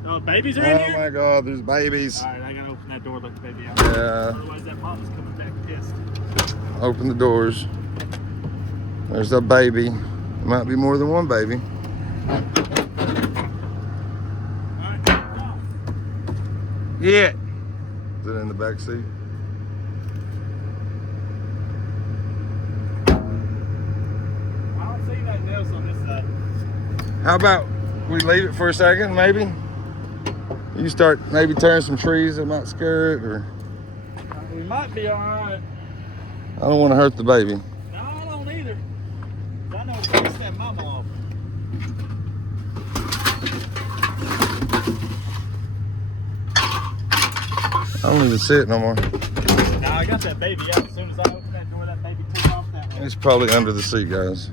Oh, babies are in Oh here? my God, there's babies. All right, I gotta open that door, let the baby out. Yeah. Otherwise, that mom's coming back pissed. Open the doors. There's a baby. Might be more than one baby. All right, go. Yeah. Is it in the back seat? I don't see nothing else on this side. How about we leave it for a second, maybe? You start maybe tearing some trees that might scare it, or We might be all right. I don't want to hurt the baby. No, I don't either. I know it's gonna set mama off. I don't even see it no more. Now I got that baby out. As soon as I opened that door, that baby took off that way. It's probably under the seat, guys.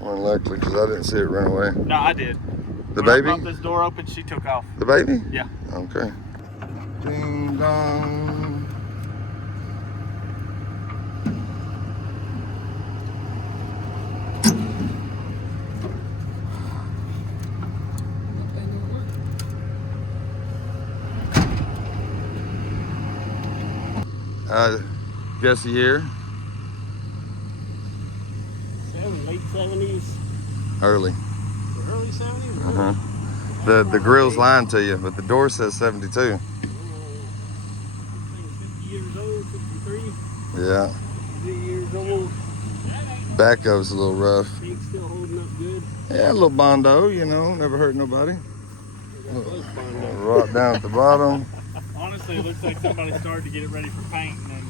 More than likely, because I didn't see it run away. No, I did. The When I baby? popped this door open, she took off. The baby? Yeah. Okay. Ding dong. Guess a year? Late 70s, Early. early 70s. Uh-huh. The grill's lying to you, but the door says 72. years old, 63. Yeah. 3 years old. Back up was a little rough. Tank's still holding up good. Yeah, a little Bondo, you know, never hurt nobody. That was fun though. Rock down at the bottom. Honestly, it looks like somebody started to get it ready for paint, and then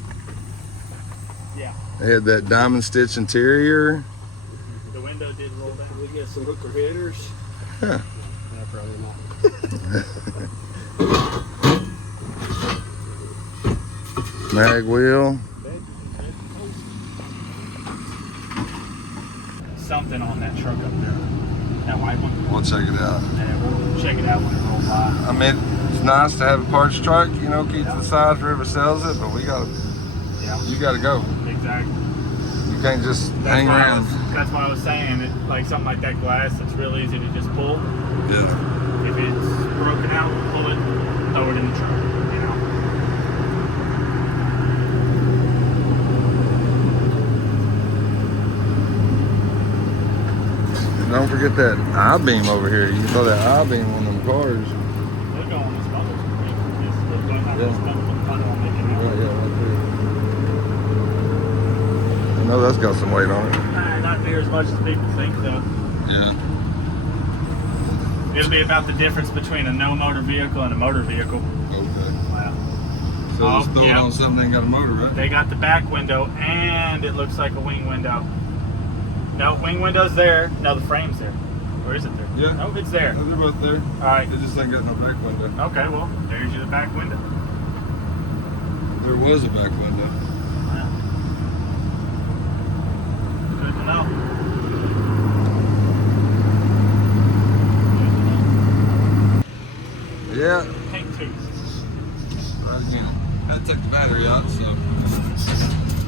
yeah, They had that diamond stitch interior. the window did roll down. We got some hooker headers. Huh. No, probably not. Mag wheel. Something on that truck up there, that white one. We'll check it out. And we'll check it out when it rolls by. I mean, it's nice to have a parts truck, you know, keep to the side for whoever sells it, but we gotta, you gotta go. Exactly. You can't just hang around. That's why I was saying it, like something like that glass, it's real easy to just pull. Yeah. If it's broken out, pull it, throw it in the truck, you know. Don't forget that I-beam over here. You can throw that I-beam on them cars. They'll go on this bubble. This little button, not this Yeah. button, but the button will make it out. Right, yeah, right there. I know that's got some weight on it. Not near as much as people think, though. Yeah. It'll be about the difference between a no motor vehicle and a motor vehicle. Okay. Wow. So just throw it on something that ain't got a motor, right? They got the back window, and it looks like a wing window. No, wing window's there. No, the frame's there. Or is it there? Yeah. No, it's there. They're both there. All right. They just ain't got no back window. Okay, well, there's your back window. There was a back window. Good to know. Yeah. Tank tooth. Right again. Had to take the battery out, so.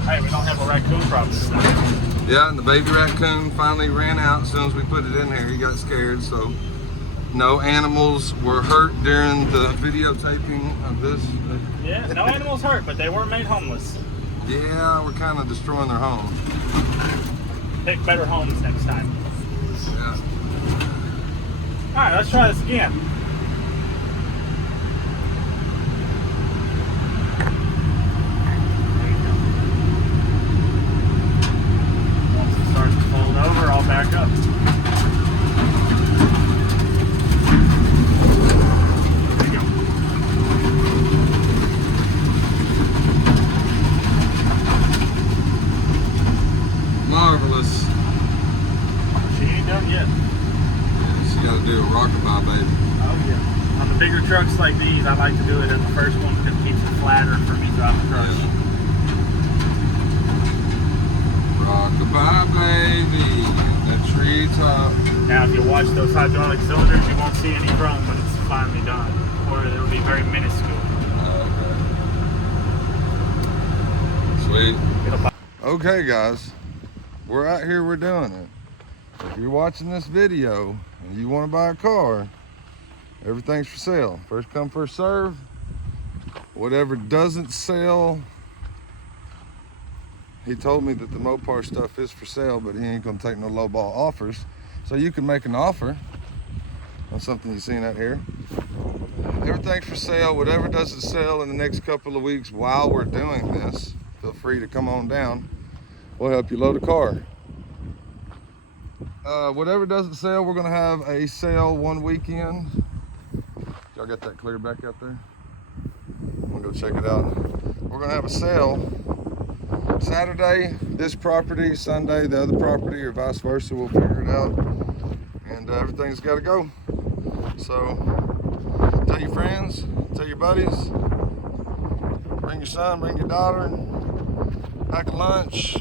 Hey, we don't have a raccoon problem this time. Yeah, and the baby raccoon finally ran out as soon as we put it in here. He got scared, so no animals were hurt during the videotaping of this. Yeah, no animals hurt, but they were made homeless. Yeah, we're kind of destroying their home. Pick better homes next time. Yeah. All right, let's try this again. Once it starts to fold over, I'll back up. There we go. Marvelous. She ain't done yet. Yeah, she got to do a rockabye, baby. Oh yeah. On the bigger trucks like these, I like to do it at the first one because it keeps it flatter for me throughout the crush. Rockabye, baby. That treetop. Now, if you watch those hydraulic cylinders, you won't see any chrome when it's finally done, or it'll be very minuscule. Sweet. It'll Okay, guys. We're out here, we're doing it. If you're watching this video and you want to buy a car, everything's for sale. First come, first serve. Whatever doesn't sell, he told me that the Mopar stuff is for sale, but he ain't gonna take no lowball offers. So you can make an offer on something you've seen out here. Everything's for sale. Whatever doesn't sell in the next couple of weeks while we're doing this, feel free to come on down. We'll help you load a car. Whatever doesn't sell, we're gonna have a sale one weekend. Y'all got that clear back out there? I'm gonna go check it out. We're gonna have a sale Saturday, this property, Sunday, the other property, or vice versa. We'll figure it out. And everything's gotta go. So tell your friends, tell your buddies, bring your son, bring your daughter, pack a lunch.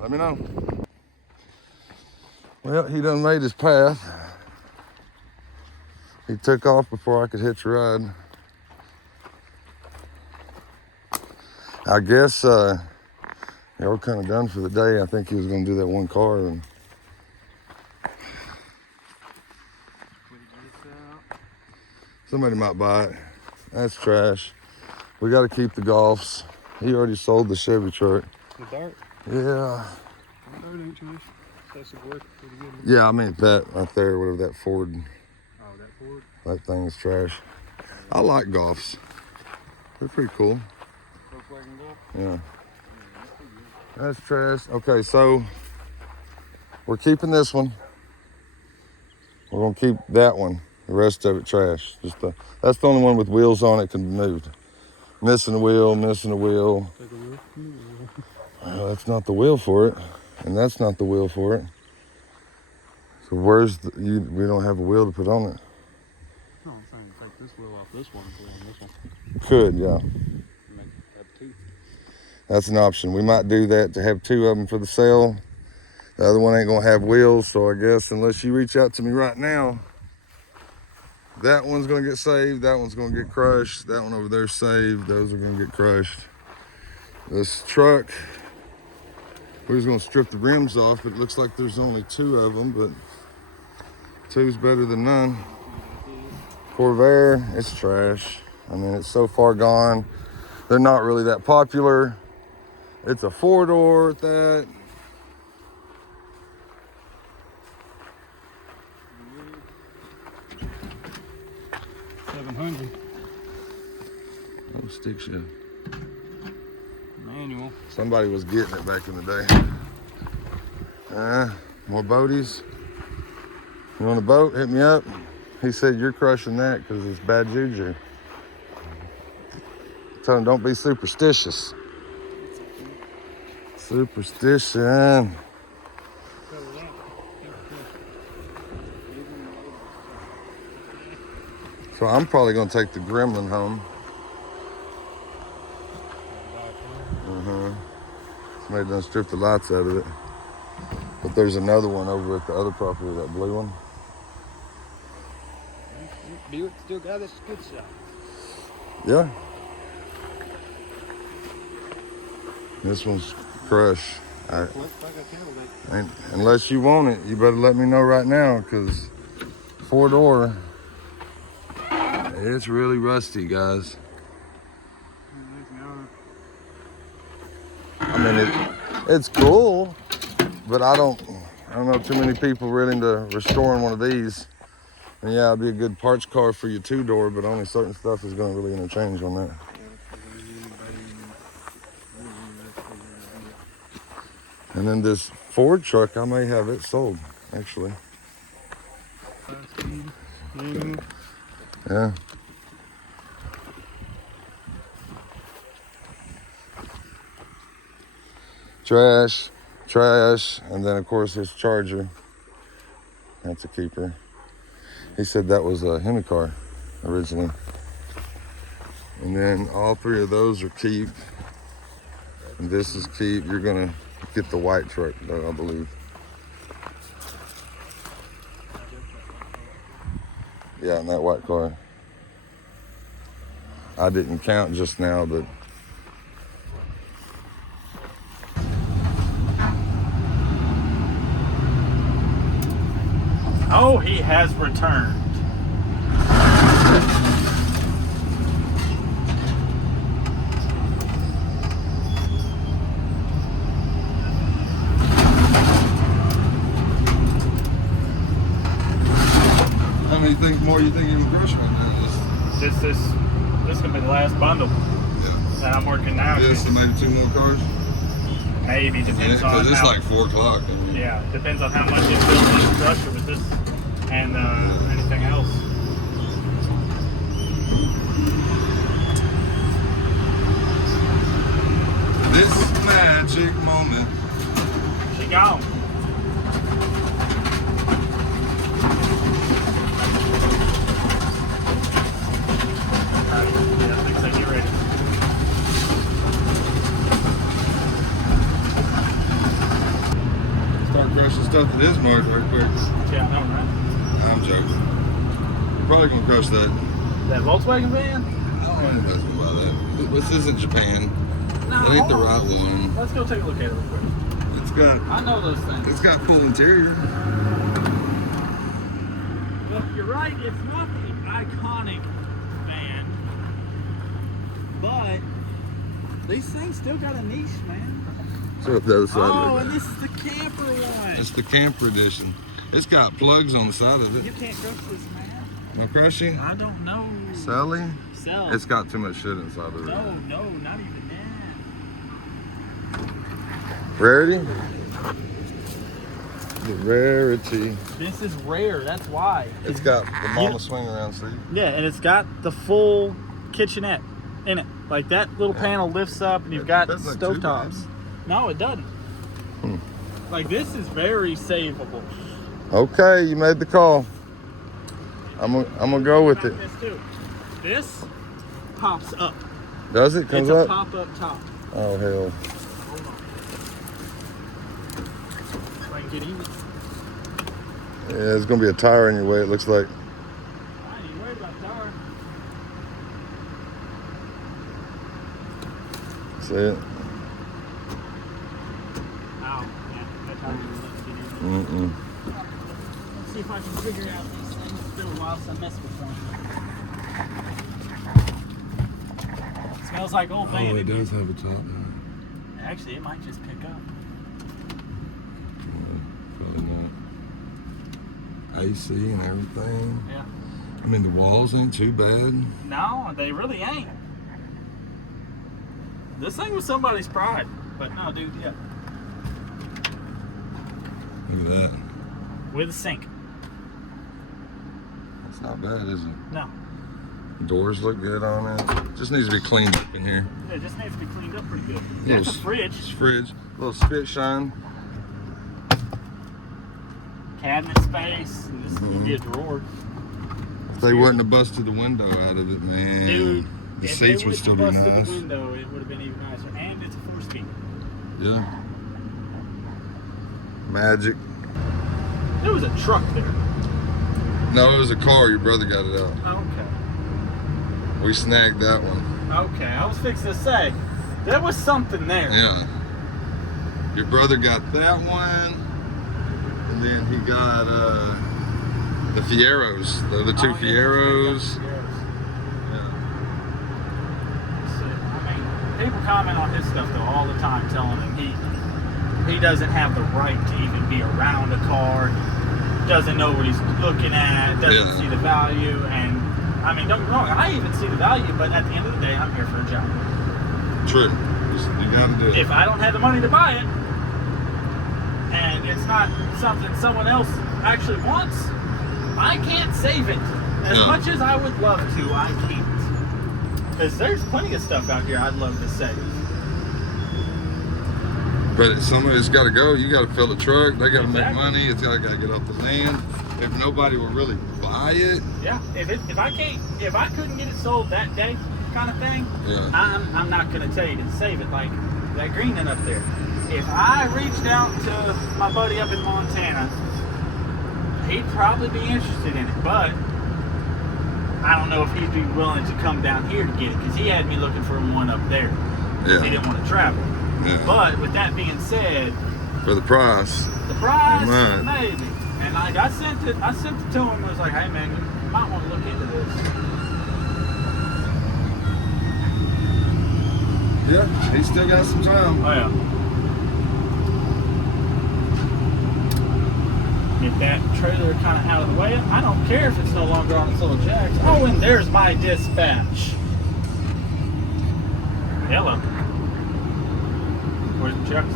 Let me know. Well, he done made his path. He took off before I could hitch a ride. I guess yeah, we're kind of done for the day. I think he was going to do that one car. And somebody might buy it. That's trash. We got to keep the Golfs. He already sold the Chevy truck. The dart. Yeah. The dart ain't trash. That should work pretty good. Yeah, I mean that right there, whatever that Ford, Oh, that Ford? that thing is trash. I like Golfs. They're pretty cool. Yeah. That's trash. Okay, so we're keeping this one. We're gonna keep that one. The rest of it trash. That's the only one with wheels on it can be moved. Missing a wheel, missing a wheel. Well, that's not the wheel for it, and that's not the wheel for it. So where's we don't have a wheel to put on it. No, I'm saying take this wheel off this one and put it on this one. Could, yeah. Have two. That's an option. We might do that to have two of them for the sale. The other one ain't gonna have wheels, so I guess unless you reach out to me right now, that one's gonna get saved, that one's gonna get crushed, that one over there's saved, those are gonna get crushed. This truck, we're just gonna strip the rims off. It looks like there's only two of them, but two's better than none. Corvair, it's trash. I mean, it's so far gone. They're not really that popular. It's a 4-door at that. $700 Oh, stick shift. manual. Somebody was getting it back in the day. More boaties. You want a boat? Hit me up. He said you're crushing that because it's bad juju. Tell him don't be superstitious. Superstition. So I'm probably gonna take the Gremlin home. Somebody done stripped the lights out of it. But there's another one over at the other property, that blue one. Buick still got this good shot. Yeah. This one's crushed. Unless you want it, you better let me know right now, because 4-door, it's really rusty, guys. I mean, it's cool, but I don't know too many people really into restoring one of these. And yeah, it'd be a good parts car for your 2-door, but only certain stuff is going to really interchange on that. And then this Ford truck, I may have it sold, actually. Yeah. Trash, and then of course this Charger. That's a keeper. He said that was a Hemi car originally. And then all three of those are keep. And this is keep. You're gonna get the white truck though, I believe. Yeah, in that white car. I didn't count just now, but Oh, he has returned. how many more you think you can crush right now? This could be the last bundle that I'm working now. This and maybe 2 more cars. Maybe, depends on Because it's how, like 4 o'clock. yeah, depends on how much it fills in the crusher with this and anything else. This magic moment. She gone. Yeah, I think so. Get ready. Start crushing stuff that is marked right quick. Yeah, I know, right? I'm joking. You're probably gonna crush that. That Volkswagen van? I don't know nothing about that. This isn't Japan. No. That ain't the right one. Let's go take a look at it real quick. It's got I know those things. it's got full interior. Look, you're right. It's not the iconic van, but these things still got a niche, man. So the other side Oh, of and it. this is the camper one. It's the camper edition. It's got plugs on the side of You it. can't crush this, man. No crushing? I don't know. Sally? Sell. It's got too much shit inside of it. No, not even that. Rarity? The rarity. This is rare, that's why. It's got the mama swing around seat. Yeah, and it's got the full kitchenette in it. Like that little panel lifts up and you've got Doesn't look too stovetops. No, it doesn't. Like this is very savable. Okay, you made the call. I'm gonna go with it. This too. This pops up. Does it? Comes It's a up? pop-up top. Oh hell. Hold on. If I can get even. Yeah, there's gonna be a tire in your way, it looks like. I ain't even worried about tire. See it? Ow, yeah, that tire didn't let me get in. Mm-mm. Let's see if I can figure out these things. It's been a while since I messed with one. Smells like Old Bay. Oh, it does have a top. Actually, it might just pick up. Probably not. AC and everything. Yeah. I mean, the walls ain't too bad. No, they really ain't. This thing was somebody's pride. But no, dude, yeah. Look at that. With a sink. That's not bad, is it? No. Doors look good on it. Just needs to be cleaned up in here. Yeah, it just needs to be cleaned up pretty good. Little That's a fridge. Fridge. Little spit shine. Cabinet space. And this will be a drawer. If they wouldn't have busted the window out of it, man. Dude, the if seats they would still be wouldn't have nice. busted the window, it would have been even nicer. And it's a 4-speed. Yeah. Magic. There was a truck there. No, it was a car. Your brother got it out. Okay. We snagged that one. Okay, I was fixing to say, there was something there. Yeah. Your brother got that one, and then he got the Fieros, the other two Oh, yeah, Fieros. Yeah. So, I mean, people comment on his stuff though all the time, telling him he doesn't have the right to even be around a car, doesn't know what he's looking at, doesn't see the value, and I mean, don't get me wrong, I even see the value, but at the end of the day, I'm here for a job. True. You gotta do it. If I don't have the money to buy it, and it's not something someone else actually wants, I can't save it. As much as I would love to, I can't. Because there's plenty of stuff out here I'd love to save. But somebody's got to go. You got to fill the truck. They got to make Exactly. money. It's got to get off the land. If nobody will really buy it, Yeah, if I couldn't get it sold that day, kind of thing, yeah. I'm not gonna tell you to save it like that greening up there. If I reached out to my buddy up in Montana, he'd probably be interested in it, but I don't know if he'd be willing to come down here to get it because he had me looking for one up there because he didn't want to travel. Yeah. But with that being said, For the price. Right. maybe. And like I sent it to him. I was like, hey man, you might want to look into this. Yeah, he's still got some time. Oh yeah. Get that trailer kind of out of the way. I don't care if it's no longer on its little jacks. Oh, and there's my dispatch. Hello. Where's the chucks?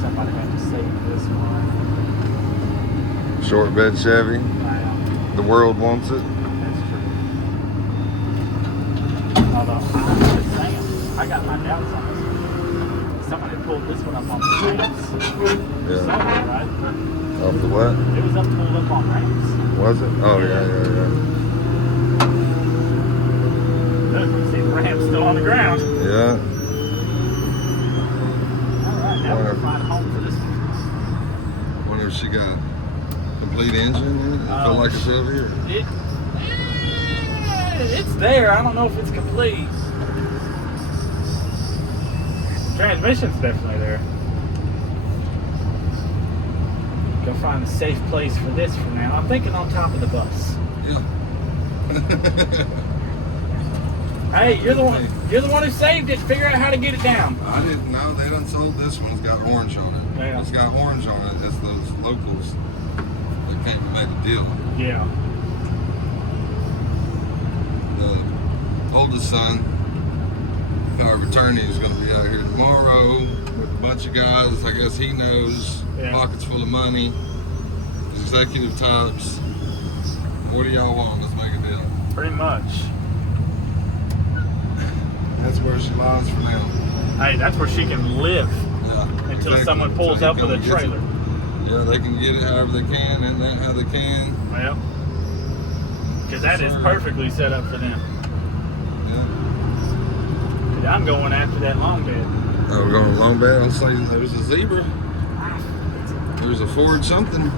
Somebody had to save this one. Short bed Chevy. Wow. The world wants it. That's true. Although, I'm just saying, I got my doubts on this one. Somebody pulled this one up on the ramps. Yeah. Somewhere, right? Off the what? It was pulled up on ramps. Was it? Oh, yeah. Look, you see the ramp still on the ground. Yeah. Alright, now we're going to find a home for this one. Wonder if she got complete engine in it? I feel like it's over here. It's there. I don't know if it's complete. Transmission's definitely there. Go find a safe place for this for now. I'm thinking on top of the bus. Yeah. Hey, you're the one who saved it. Figure out how to get it down. I didn't know. They done sold this one. It's got orange on it. Yeah. It's got orange on it. That's those locals that came and made a deal. Yeah. oldest son. Our attorney is going to be out here tomorrow with a bunch of guys. I guess he knows, Yeah. pockets full of money, executive types. What do y'all want? Let's make a deal. Pretty much. That's where she lies for now. Hey, that's where she can live Yeah, until exactly. someone pulls So up he with a come gets it. trailer. Yeah, they can get it however they can and that how they can. Well, because that is Sure. perfectly set up for them. Yeah. 'Cause I'm going after that long bed. Oh, we're going to long bed. I'll say there's a zebra. There's a Ford something.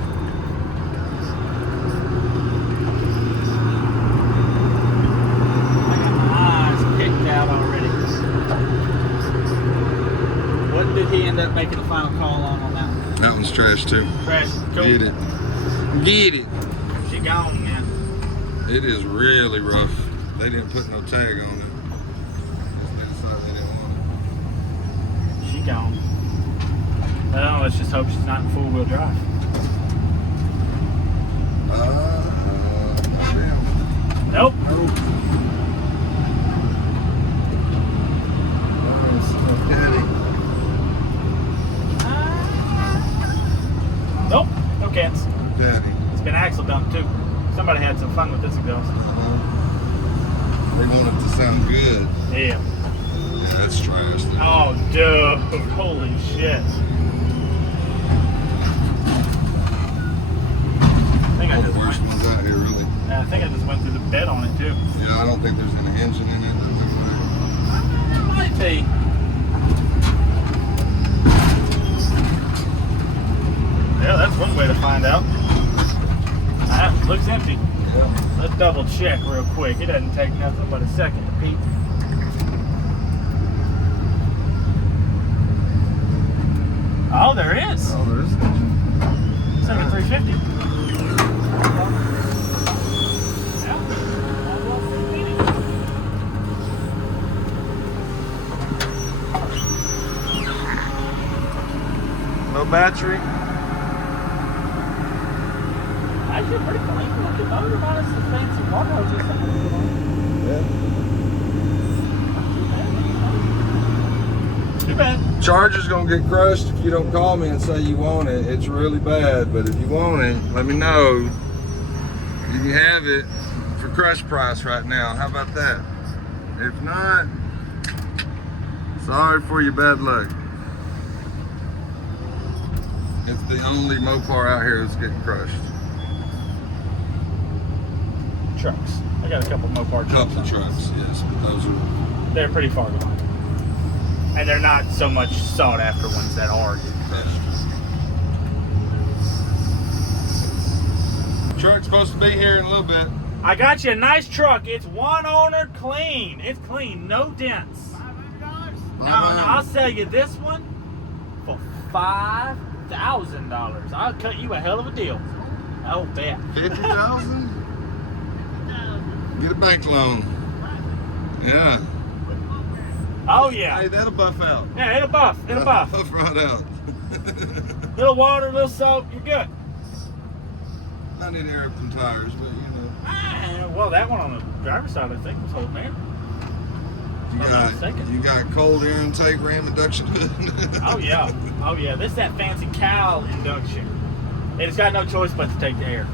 I got my eyes picked out already. What did he end up making the final call on that one? That one's trash too. Crash. Cool. Get it. Get it. She gone, man. It is really rough. They didn't put no tag on it. They decided they didn't want She gone. Well, let's just hope she's not in four-wheel drive. it. Damn. Nope. Daddy. Nope. No cats. Daddy. It's been axle dumped too. Somebody had some fun with this exhaust. They want it to sound good. Yeah. Yeah, that's trash. Oh, dude. Holy shit. I think I One of just the worst went, ones out here, really. I think I just went through the bed on it too. Yeah, I don't think there's any engine in it. It might be. Yeah, that's one way to find out. Ah, looks empty. Let's double check real quick. It doesn't take nothing but a second to peek. Oh, there is. Oh, there is an engine. It's like a 350. No battery. Actually, pretty clean looking motor, minus the fancy water hoses. Too bad. Charger's gonna get crushed if you don't call me and say you want it. It's really bad, but if you want it, let me know. You can have it for crush price right now. How about that? If not, sorry for your bad luck. It's the only Mopar out here that's getting crushed. Trucks. I got a couple Mopar trucks. Couple of trucks, yes. But those are. They're pretty far gone. And they're not so much sought after ones that are getting crushed. Truck's supposed to be here in a little bit. I got you a nice truck. It's one owner clean. It's clean, no dents. No, I'll sell you this one for $5,000. I'll cut you a hell of a deal. Oh, bet. 50,000? Get a bank loan. Yeah. Oh, yeah. Hey, that'll buff out. Yeah, it'll buff. It'll buff. Buff right out. Little water, little salt, you're good. I need air up some tires, but you know. Well, that one on the driver's side, I think, was holding there. You got cold air intake, ram induction hood. Oh, yeah. Oh, yeah. This is that fancy cowl induction. It's got no choice but to take the air.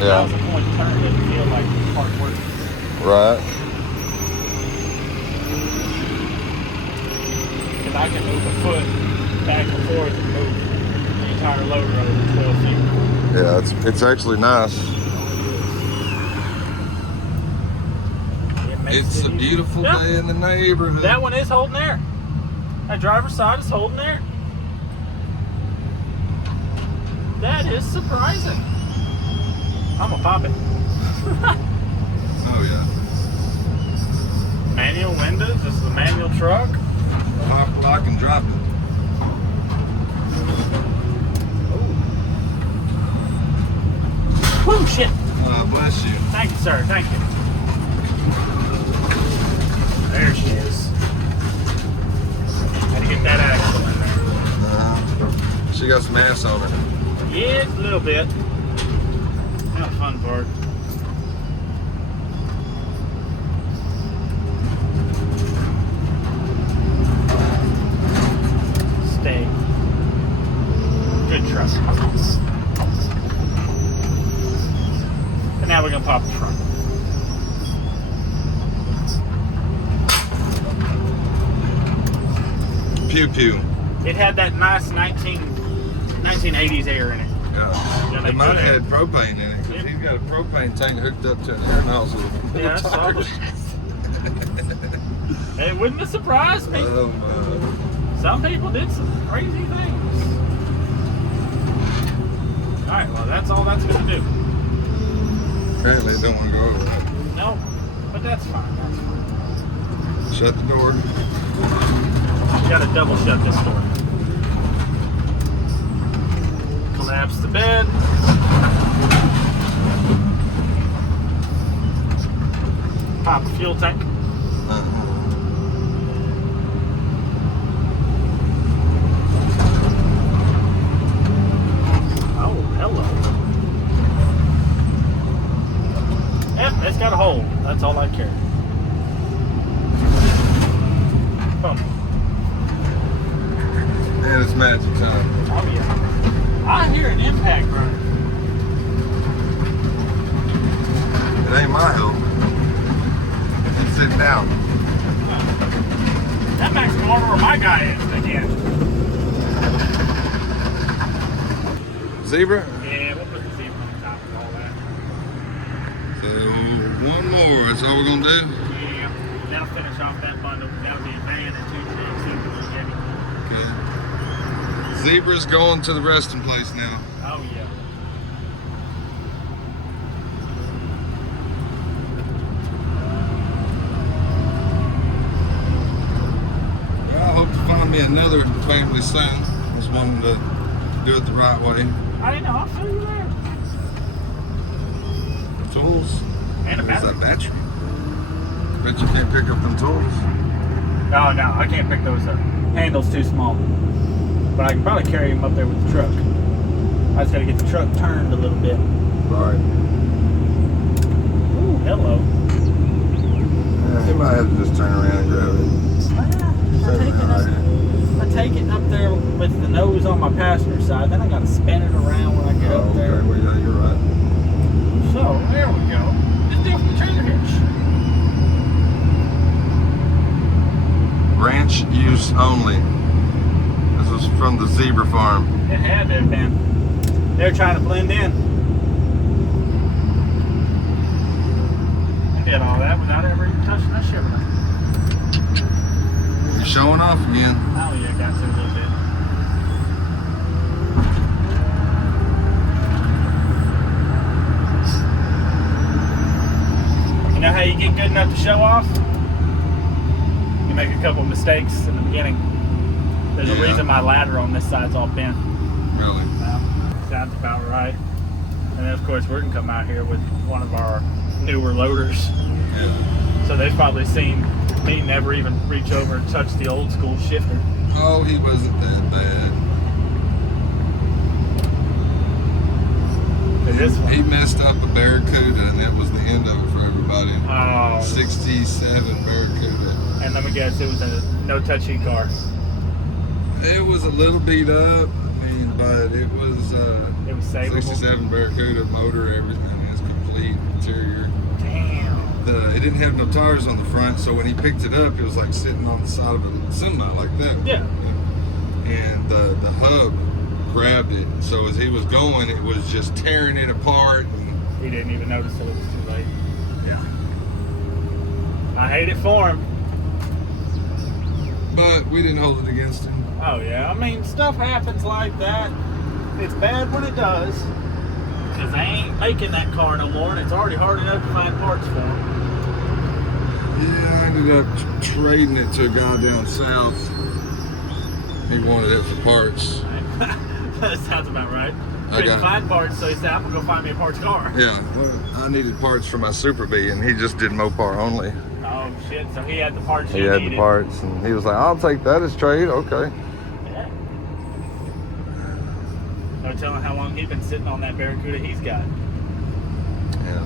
That was a point turn. It didn't feel like hard work. Right. Because I can move a foot back and forth and move the entire loader over 12 feet. Yeah, it's actually nice. It's a beautiful day in the neighborhood. That one is holding there. That driver's side is holding there. That is surprising. I'm gonna pop it. Oh yeah. Manual windows. This is a manual truck. Lock and drop it. Woo, shit. Bless you. Thank you, sir. Thank you. There she is. Had to get that axle in there. She got some ass on her. Yeah, a little bit. Not a fun part. Stay. Good truck. And now we're gonna pop the front. Pew pew. It had that nice 1980s air in it. Yeah. It might have had propane in it because he's got a propane tank hooked up to an air nozzle. Yeah, that's all. It wouldn't have surprised me. Some people did some crazy things. Alright, well that's all that's gonna do. Apparently they don't want to go over that. No, but that's fine, that's fine. Shut the door. You gotta double shut this door. Collapse the bed. Pop the fuel tank. Oh, hello. Yep, it's got a hole. That's all I care. Boom. And it's magic time. Oh yeah. I hear an impact running. It ain't my help. It's sitting down. That makes me wonder where my guy is again. Zebra? Yeah, we'll put the zebra on top of all that. So one more. That's all we're gonna do. Yeah, that'll finish off that bundle. That'll be a van and 2 trucks. Heavy. Okay. Zebra's going to the resting place now. Oh yeah. I hope to find me another family soon. I just wanted to do it the right way. I didn't know. I'll show you there. Tools. And a Where's battery. that battery? Bet you can't pick up them tools. No, I can't pick those up. Handle's too small. But I can probably carry him up there with the truck. I just gotta get the truck turned a little bit. Right. Ooh, hello. Yeah, he might have to just turn around and grab it. I take it up there with the nose on my passenger side, then I gotta spin it around when I get up there. Okay, well, yeah, you're right. So, there we go. Just do it with the trailer hitch. Ranch use only. This was from the zebra farm. It had to have been. They're trying to blend in. I did all that without ever even touching that Chevrolet. You're showing off again. Oh yeah, got to a little bit. You know how you get good enough to show off? You make a couple mistakes in the beginning. There's a reason my ladder on this side's all bent. Really? Sounds about right. And then of course we're gonna come out here with one of our newer loaders. Yeah. So they've probably seen me never even reach over and touch the old school shifter. Oh, he wasn't that bad. He messed up a Barracuda and that was the end of it for everybody. Oh. 67 Barracuda. And let me guess, it was a no-touchy car. It was a little beat up, but it was savable. 67 Barracuda, motor, everything. It was complete interior. Damn. It didn't have no tires on the front, so when he picked it up, it was like sitting on the side of a semi like that. Yeah. And the hub grabbed it, so as he was going, it was just tearing it apart. And He didn't even notice till it was too late. Yeah. I hate it for him. but we didn't hold it against him. Oh yeah, I mean, stuff happens like that. It's bad when it does, because they ain't making that car no more, and it's already hard enough to find parts for them. Yeah, I ended up trading it to a guy down south. He wanted it for parts. That sounds about right. I Couldn't got- find parts, so he said, "I'm gonna go find me a parts car." Yeah, well, I needed parts for my Super Bee, and he just did Mopar only. Oh shit! So he had the parts He you had needed. the parts, and he was like, "I'll take that as trade." Okay. Yeah. No telling how long he's been sitting on that Barracuda he's got. Yeah.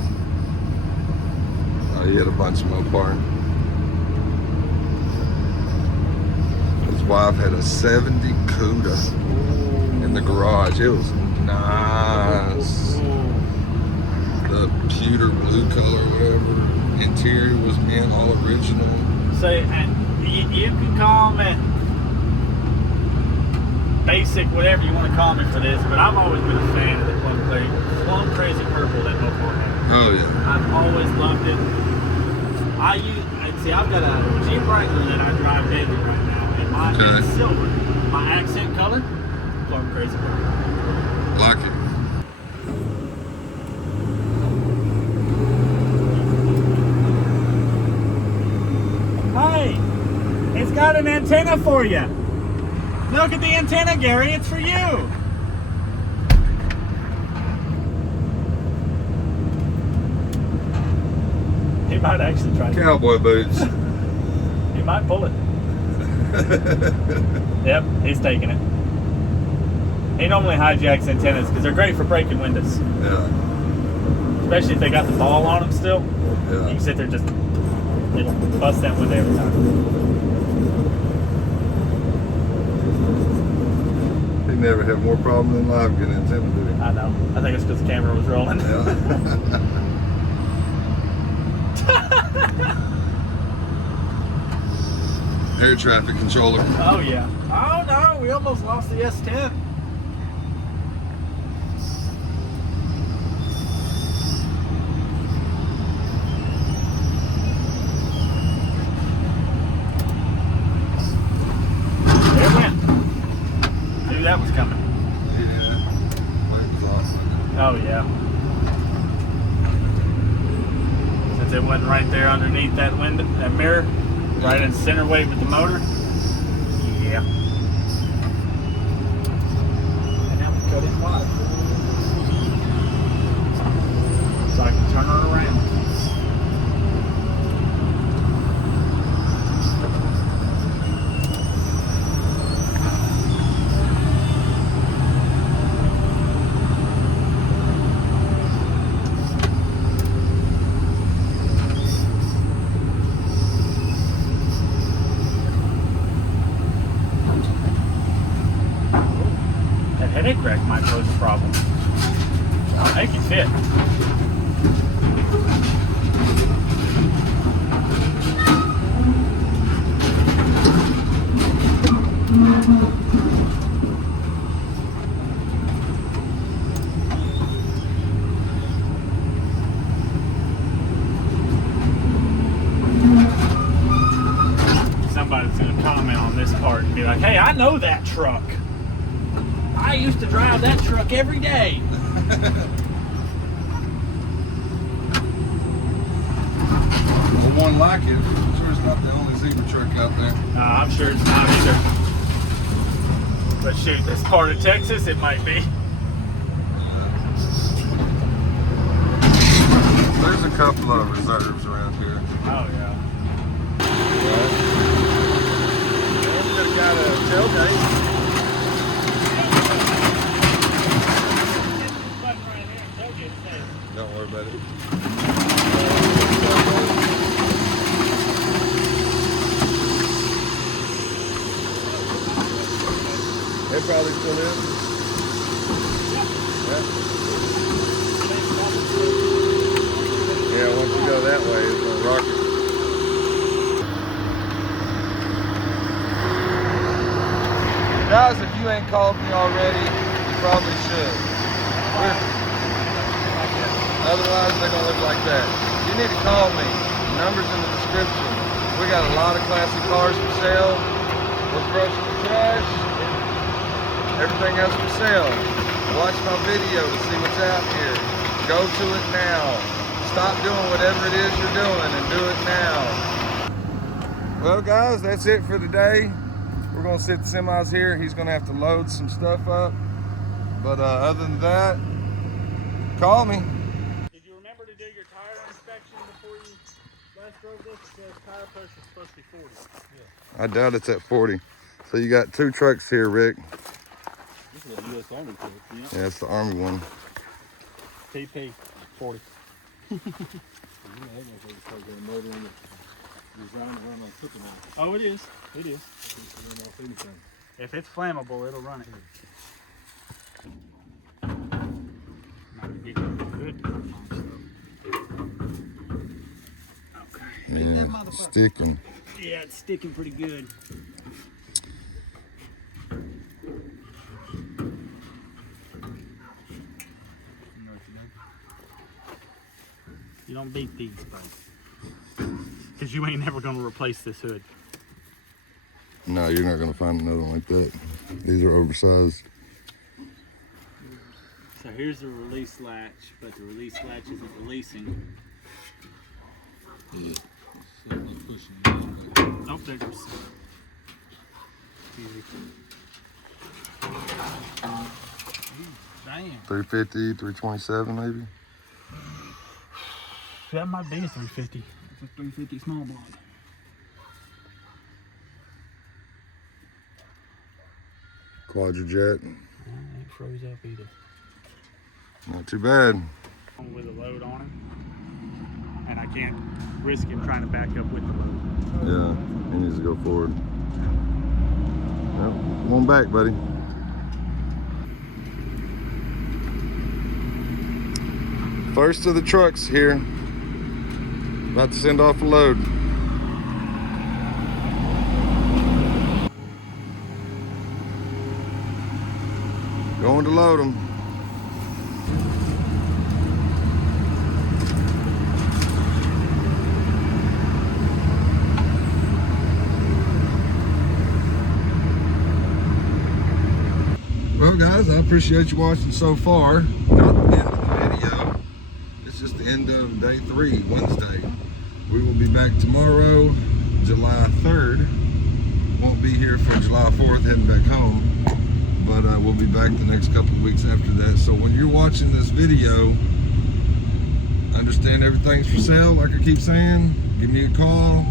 Oh, he had a bunch of Mopar. His wife had a 70 Cuda in the garage. It was nice. The pewter blue color, whatever. Interior was mint, all original. So you can call me basic, whatever you want to call me for this, but I've always been a fan of the plum crazy purple that Mopar has. Oh yeah. I've always loved it. I've got a Jeep Wrangler that I drive daily right now, and mine Okay. is silver. My accent color, plum crazy purple. Like it. Hey, it's got an antenna for you. Look at the antenna, Gary. It's for you. He might actually try to. Cowboy boots. He might pull it. Yep, he's taking it. He normally hijacks antennas because they're great for breaking windows. Yeah. Especially if they got the ball on them still. You Yeah. can sit there just, it'll bust that window every time. He never had more problem in life getting intimidated. I know. I think it's because the camera was rolling. Yeah. Air traffic controller. Oh yeah. Oh no, we almost lost the S10. There it went. Knew that was coming. Yeah. That was awesome. Oh yeah. Since it wasn't right there underneath that window, that mirror, right in center weight with the motor. Yeah. And now we cut in wide. So I can turn her around. That headache rack might pose a problem. I'll make it fit. Somebody's gonna comment on this part and be like, "Hey, I know that truck. I used to drive that truck every day." Well, one like it. I'm sure it's not the only zebra truck out there. I'm sure it's not either. But shoot, this part of Texas, it might be. There's a couple of reserves around here. Oh yeah. And we got a tailgate. Don't worry about it. They probably still is. Yeah. Yeah, once you go that way, it's gonna rock it. Guys, if you ain't called me already, you probably should. Otherwise, they're gonna look like that. You need to call me. The number's in the description. We got a lot of classic cars for sale. We're crushing the trash. Everything else for sale. Watch my video to see what's out here. Go to it now. Stop doing whatever it is you're doing and do it now. Well, guys, that's it for today. We're gonna sit the semis here. He's gonna have to load some stuff up. But other than that, call me. Did you remember to do your tire inspection before you last drove this? It says tire pressure is supposed to be 40. I doubt it's at 40. So you got 2 trucks here, Rick. This is a U.S. Army truck, yeah. Yeah, it's the Army one. TP 40. Oh, it is. It is. If it's flammable, it'll run it. Might be good. Okay. Yeah, sticking. Yeah, it's sticking pretty good. You don't beat these, buddy. Because you ain't never going to replace this hood. No, you're not gonna find another one like that. These are oversized. So here's the release latch, but the release latch isn't releasing. Oh, there goes. Easy. Damn. 350, 327 maybe. That might be a 350. It's a 350 small block. Quadrajet. It froze up either. Not too bad. With a load on him, and I can't risk him trying to back up with the load. Yeah, he needs to go forward. Well, come on back, buddy. First of the trucks here. About to send off a load. Going to load them. Well guys, I appreciate you watching so far. Not the end of the video. It's just the end of day 3, Wednesday. We will be back tomorrow, July 3rd. Won't be here for July 4th, heading back home. But we'll be back the next couple of weeks after that. So when you're watching this video, understand everything's for sale, like I keep saying. Give me a call.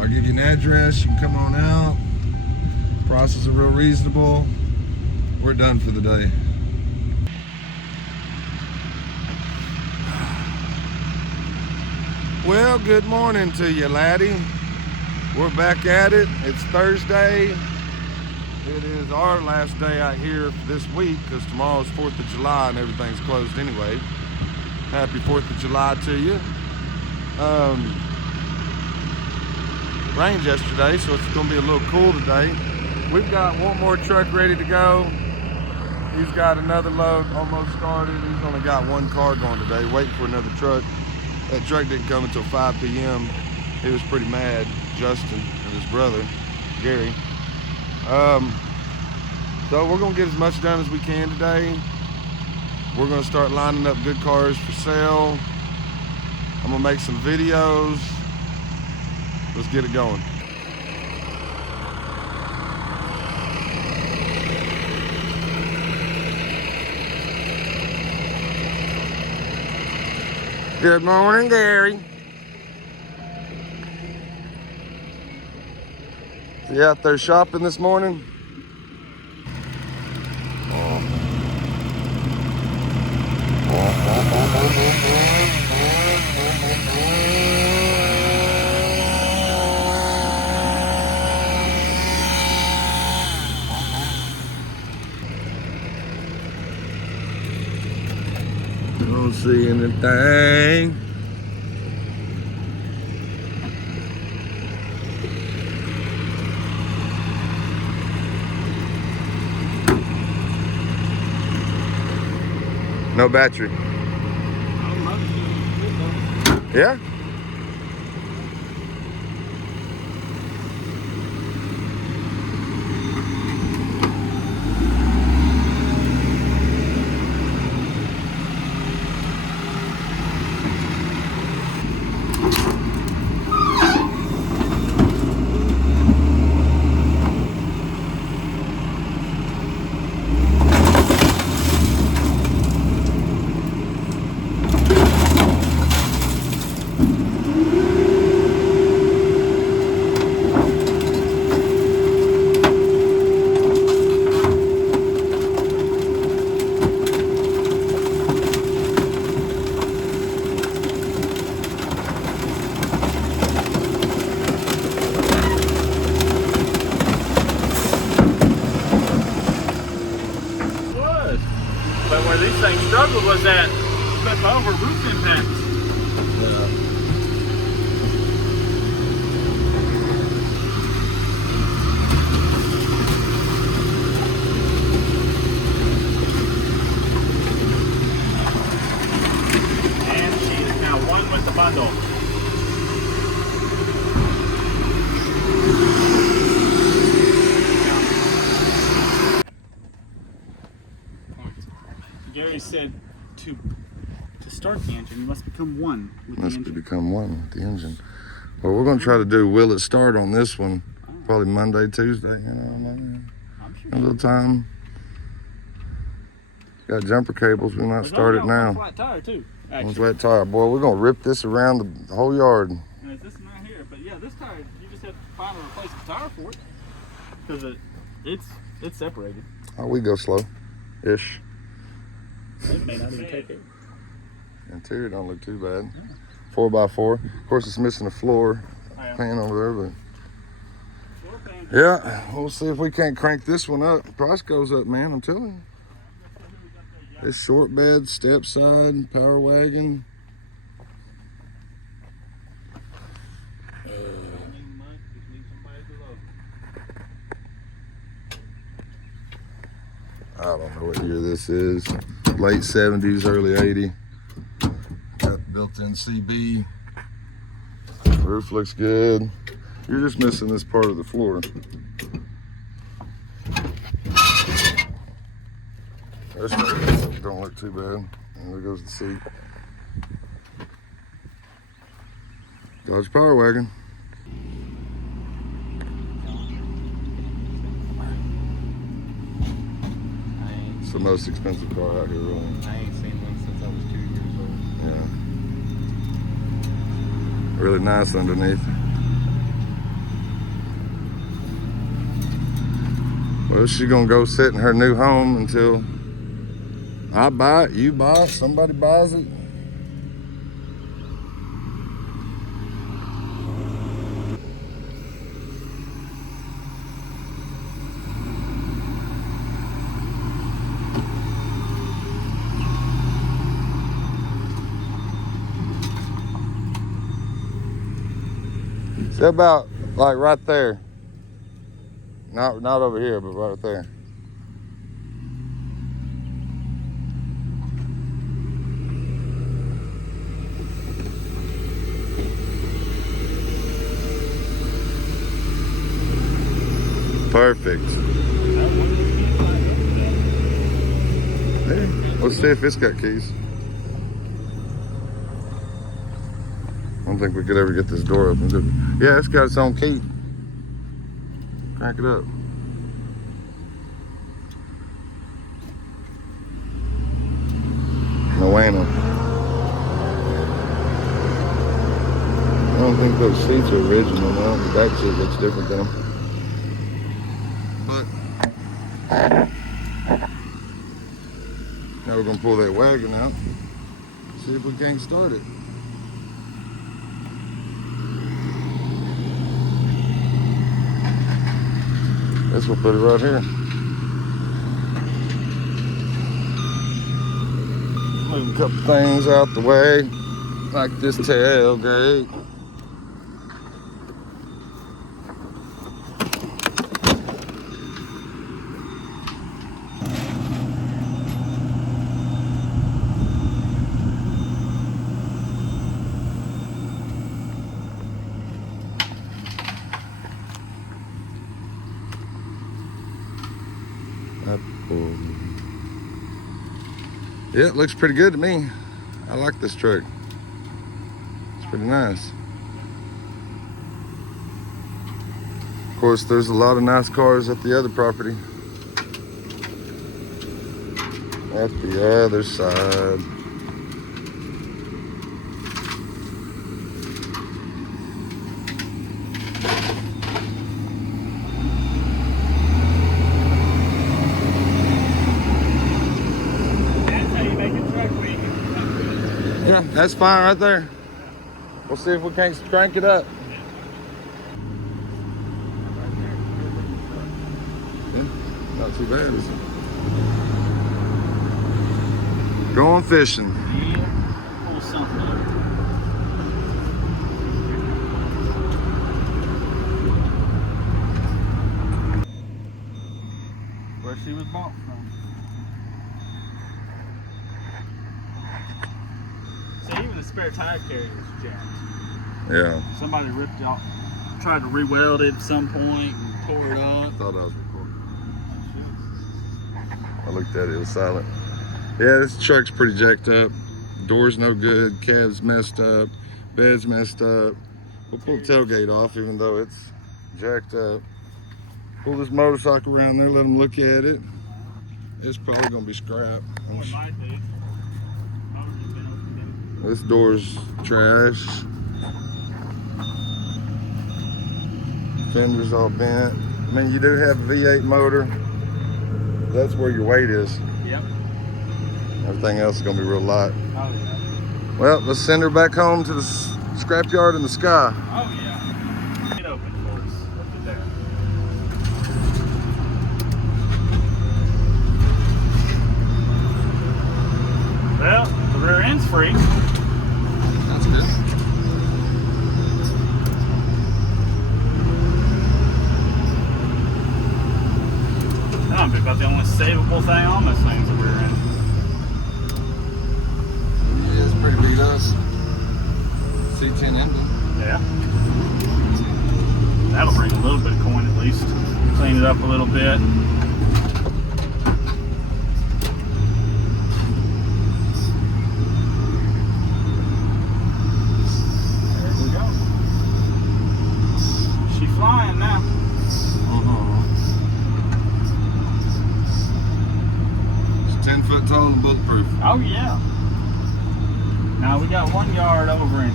I'll give you an address. You can come on out. Prices are real reasonable. We're done for the day. Well, good morning to you, laddie. We're back at it. It's Thursday. It is our last day out here this week because tomorrow's 4th of July and everything's closed anyway. Happy 4th of July to you. Rained yesterday, so it's going to be a little cool today. We've got one more truck ready to go. He's got another load almost started. He's only got one car going today, waiting for another truck. That truck didn't come until 5 p.m. He was pretty mad, Justin and his brother, Gary. So we're gonna get as much done as we can today. We're gonna start lining up good cars for sale. I'm gonna make some videos. Let's get it going. Good morning, Gary. So you out there shopping this morning? Don't see anything. No battery. Yeah? thing struggled was that flip over roof impact. Yeah. And she is now one with the bundle. Gary said to start the engine, you must become one with the Must engine. become one with the engine. Well, we're gonna try to do will it start on this one, probably Monday, Tuesday, you know, maybe I'm sure. a little time. Got jumper cables, we might start it now. Flat tire too. One Actually. flat tire, boy, we're gonna rip this around the whole yard. And it's this one right here. But yeah, this tire, you just have to find a replacement tire for it. Because it's separated. Oh, we go slow-ish. It may not even take it. Interior don't look too bad. 4x4. Of course, it's missing a floor pan over there, but yeah, we'll see if we can't crank this one up. Price goes up, man. I'm telling you. This short bed, step side, power wagon. I don't know what year this is. Late 70s, early 80. Got built-in CB. Roof looks good. You're just missing this part of the floor. This don't look too bad. And there goes the seat. Dodge Power Wagon. It's the most expensive car out here, really. I ain't seen one since I was 2 years old. Yeah. Really nice underneath. Well, she's gonna go sit in her new home until I buy it, you buy it, somebody buys it. It's about like right there. Not over here, but right there. Perfect. Hey, let's see if it's got keys. I don't think we could ever get this door open. Yeah, it's got its own key. Crank it up. Moana. I don't think those seats are original. No, the back seat looks different than them. But now we're gonna pull that wagon out. See if we can't start it. Guess we'll put it right here. Move a couple things out the way, like this tailgate. Yeah, it looks pretty good to me. I like this truck. It's pretty nice. Of course, there's a lot of nice cars at the other property. At the other side. Yeah, that's fine right there. We'll see if we can't crank it up. Yeah, not too bad, is it? Going fishing. Yeah, pull something up. Where she was bought from. See, even the spare tire carrier was jacked. Yeah. Somebody ripped it off, tried to re-weld it at some point and tore it up. Thought I was recording. I looked at it, it was silent. Yeah, this truck's pretty jacked up. Door's no good, cab's messed up, bed's messed up. We'll pull the tailgate off even though it's jacked up. Pull this motorcycle around there, let them look at it. It's probably gonna be scrap. Or it might be. This door's trash. Fender's all bent. I mean, you do have a V8 motor. That's where your weight is. Yep. Everything else is gonna be real light. Oh yeah. Well, let's send her back home to the scrapyard in the sky. Oh yeah. Get open for us. Look at that. Well, the rear end's free. That's good. That'll be about the only savable thing on this thing's the rear end. Yeah, it's pretty beat up. C10 engine. Yeah. That'll bring a little bit of coin at least. Clean it up a little bit. There we go. She's flying now. It's 10 foot tall and bulletproof. Oh yeah. Now we got 1 yard over in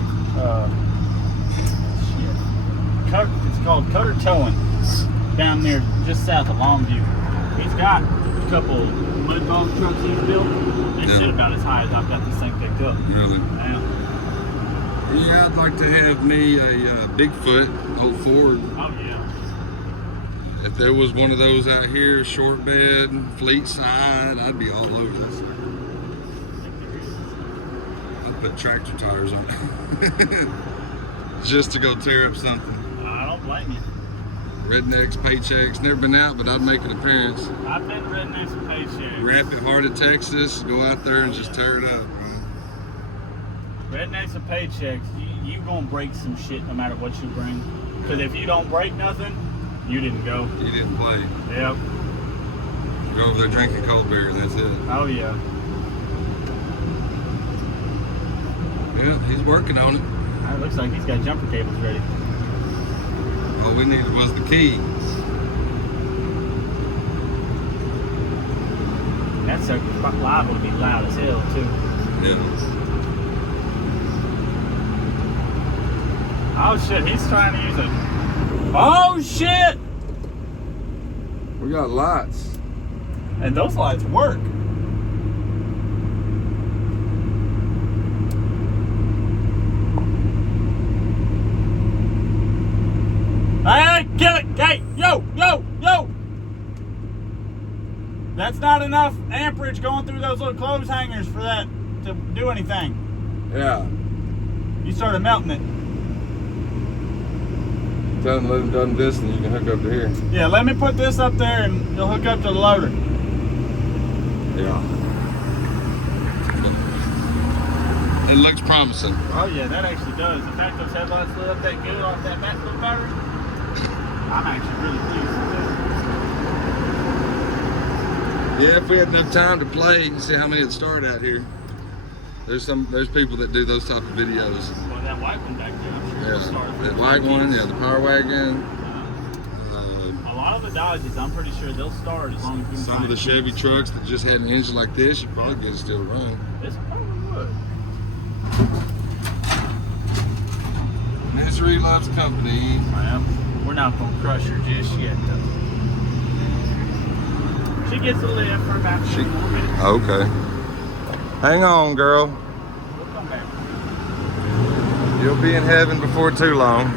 it's called Cutter Towing down there just south of Longview. He's got a couple mud dog trucks he's built. They Yeah. sit about as high as I've got this thing picked up. Really? Yeah. Yeah, I'd like to have me a Bigfoot 04. Oh yeah. If there was one of those out here, short bed, fleet side, I'd be all over this. I'd put tractor tires on it. Just to go tear up something. I don't blame you. Rednecks, paychecks, never been out, but I'd make an appearance. I've been rednecks and paychecks. Rapid Heart of Texas, go out there and just tear it up. Rednecks and paychecks, you gonna break some shit no matter what you bring. Because if you don't break nothing, you didn't go. You didn't play. Yep. You go over there drinking cold beer, and that's it. Oh yeah. Yeah, he's working on it. It looks like he's got jumper cables ready. All we needed was the key. That sucker's liable to be loud as hell too. Yeah. Oh shit, he's trying to use it. Oh shit! We got lights. And those lights work. Hey, kill it! Hey, yo! That's not enough amperage going through those little clothes hangers for that to do anything. Yeah. You started melting it. Tell them let them done this and you can hook up to here. Yeah, let me put this up there and you'll hook up to the loader. Yeah. It looks promising. Oh yeah, that actually does. In fact, those headlights lit up that good off that MacBook battery. I'm actually really pleased with that. Yeah, if we had enough time to play, you can see how many would start out here. There's people that do those type of videos. Well, that white one back there, I'm sure Yeah, started. that white one, yeah, the Power Wagon. A lot of the Dodges, I'm pretty sure they'll start as long as we can Some of the Chevy trucks that just had an engine like this, you probably get it still running. This probably would. Misery loves company. Well, we're not going to crush her just yet, though. She gets a lift for about 2 more minutes. Okay. Hang on, girl. We'll come back. You'll be in heaven before too long.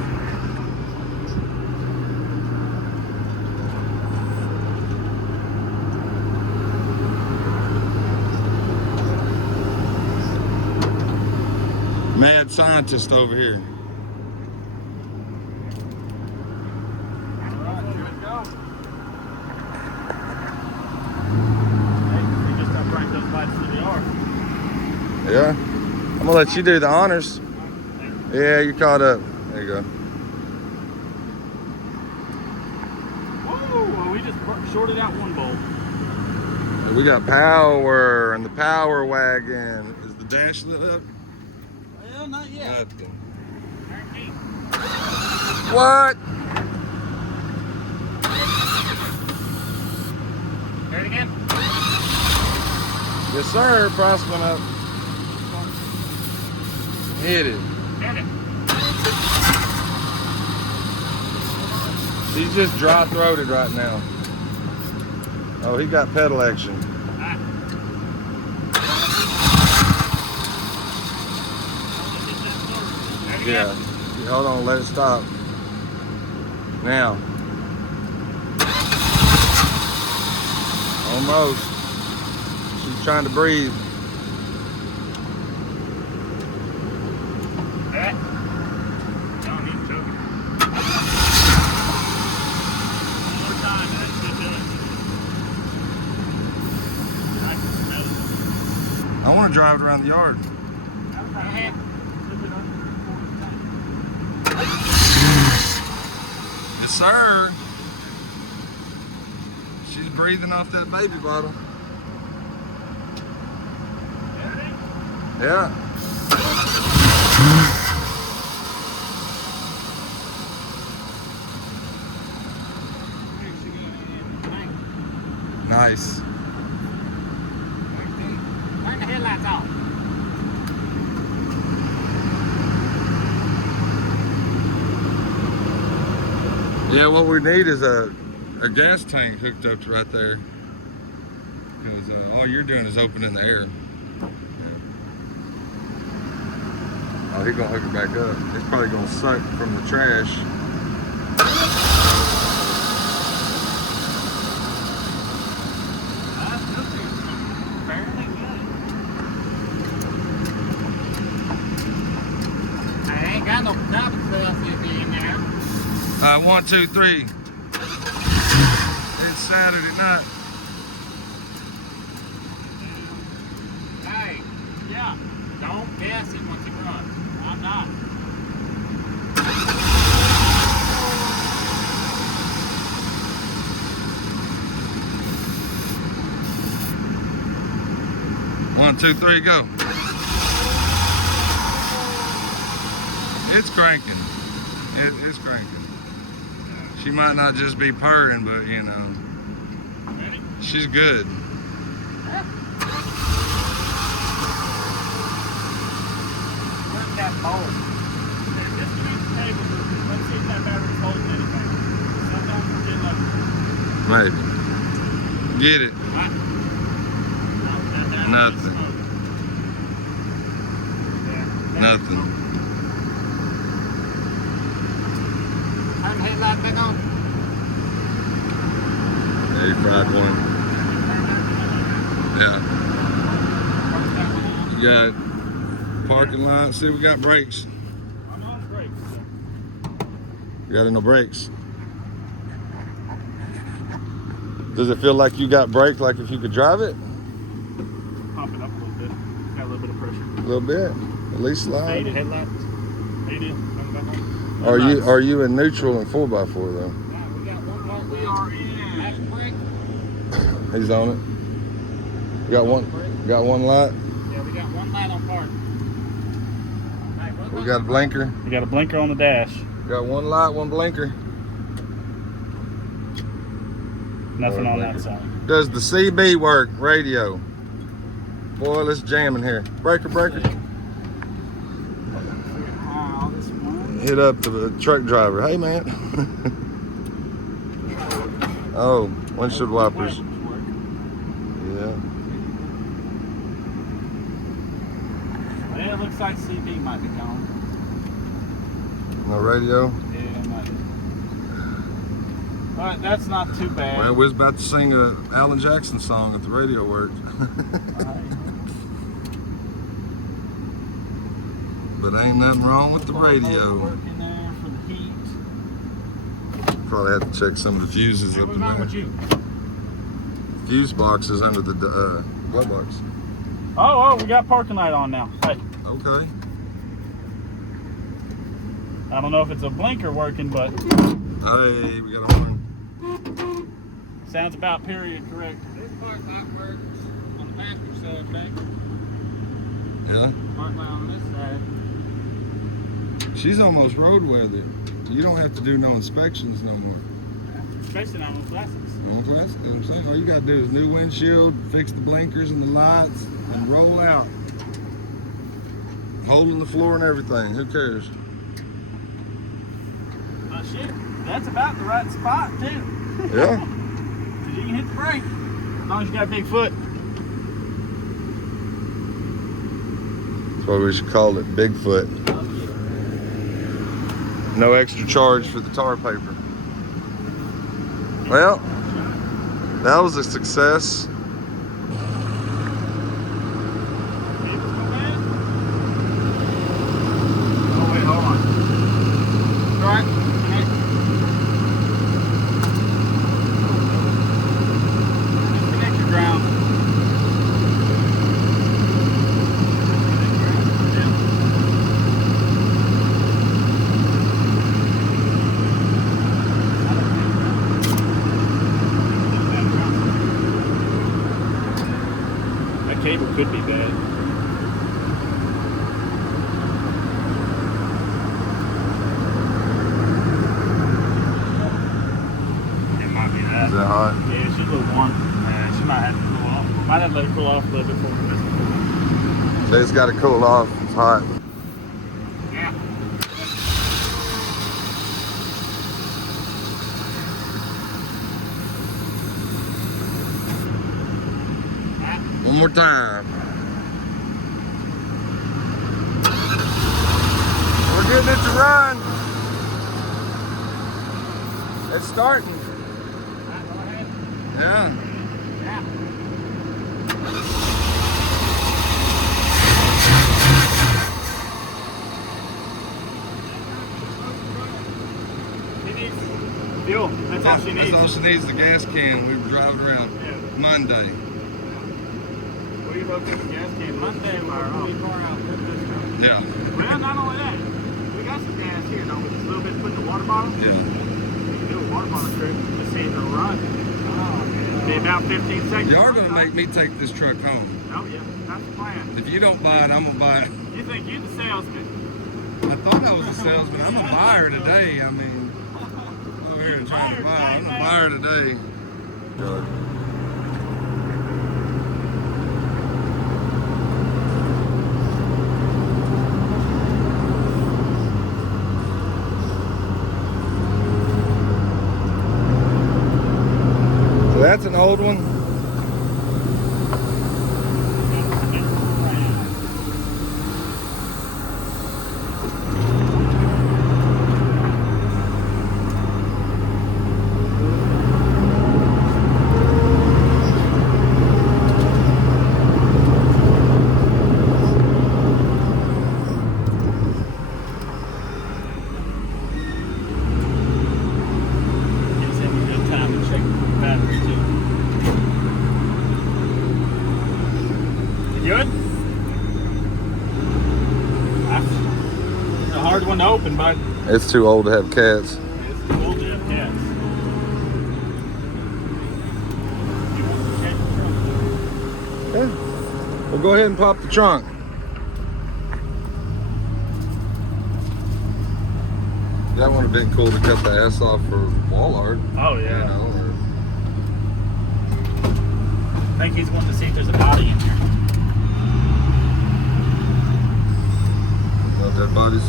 mad scientist over here. Alright, here we go. Hey, we just cranked those lights to the yard. Yeah. I'm gonna let you do the honors. Yeah, you caught up. There you go. Woo! Well, we just shorted out one bolt. We got power and the power wagon. Is the dash lit up? Well, not yet. Nothing. Guaranteed. What? Hear it again? Yes, sir. Price went up. Hit it. Hit it. He's just dry-throated right now. Oh, he got pedal action. Yeah. Hold on, let it stop. Now. Almost. She's trying to breathe. That. Don't need to. One more time, that should do it. I can smell it. I want to drive it around the yard. Yes, sir. She's breathing off that baby bottle. Yeah. Nice. Turn the headlights off. Yeah, what we need is a gas tank hooked up to right there. Because all you're doing is opening the air. Oh, he's gonna hook it back up. It's probably gonna suck from the trash. I ain't got no carbon cells in there. 1, 2, 3. It's Saturday night. Hey, yeah, don't guess it once it runs. I'm not. One, two, three, go. It's cranking. It's cranking. She might not just be purring, but you know, Ready? she's good. Where's that bolt? There, just leave the table. Let's see if that battery's holding anything. Sometimes we're getting lucky. Maybe. Get it. Nothing. Nothing. Turn the headlight back on. Yeah, you fried one. Yeah. You got parking lot. See, we got brakes. I'm on brakes. You got no brakes. Does it feel like you got brakes, like if you could drive it? Pump it up a little bit. Got a little bit of pressure. A little bit. At least slide. Faded headlights. Faded. Turn back on. Are you in neutral and 4x4 though? Yeah, we got one more. We are in. That's brake. He's on it. You got one light. Yeah, we got one light on park. We got a blinker. We got a blinker on the dash. We got one light, one blinker. Nothing Or on blinker. that side. Does the CB work? Radio. Boy, let's jam in here. Breaker. Hit up the truck driver. Hey, man. Oh, windshield wipers. Yeah. Yeah, it looks like CB might be gone. No radio. Yeah, it might be. Alright, that's not too bad. Well, we was about to sing a Alan Jackson song if the radio worked. but ain't nothing wrong with the radio. Working there for the heat. Probably have to check some of the fuses Hey, up what's in wrong there. with you? Fuse box is under the glove box. Oh, we got parking light on now. Hey, Okay. I don't know if it's a blinker working, but Hey, we got a horn. sounds about period correct. This park light works on the passenger side back. Yeah. Park light on this side. She's almost roadworthy. You don't have to do no inspections no more. Especially on those classics. On class, you know what I'm saying? All you gotta do is new windshield, fix the blinkers and the lights, and roll out. Holding the floor and everything. Who cares? Oh shit, that's about the right spot too. Yeah. Cause you can hit the brake as long as you got a big foot. That's why we should call it Bigfoot. No extra charge for the tar paper. Well, that was a success. Oh wait, hold on. Right. Disconnect your ground. That cable could be bad. It might be that. Is that hot? Yeah, she's a little warm. She might have to cool off. Might have to let it cool off a little bit before we miss it. So it's gotta cool off. It's hot. Yeah. One more time. We're getting it to run. It's starting. Yeah. Yeah. She needs fuel. That's all she needs. That's all she needs, the gas can. We were driving around Yeah. Monday. We hooked up a gas can Monday or car out this time. Yeah. Well, not only that, we got some gas here, though, with just a little bit to put in the water bottle. Yeah. We can do a water bottle trip to see if it'll run. Be about 15 seconds. Y'all gonna make me take this truck home. Oh, yeah, that's the plan. If you don't buy it, I'm gonna buy it. You think you're the salesman? I thought I was a salesman. I'm a buyer today. I mean, I'm over here trying to buy. I'm a buyer today. Good. So that's an old one. Gives him a good time to check the battery, too. You good? That's a hard one to open, bud. It's too old to have cats. It's cool to have cats. You want to check the trunk? Yeah. Well, go ahead and pop the trunk. That would have been cool to cut the ass off for wall art. Oh, You yeah. know, or I think he's wanting to see if there's a body in here. love dead bodies.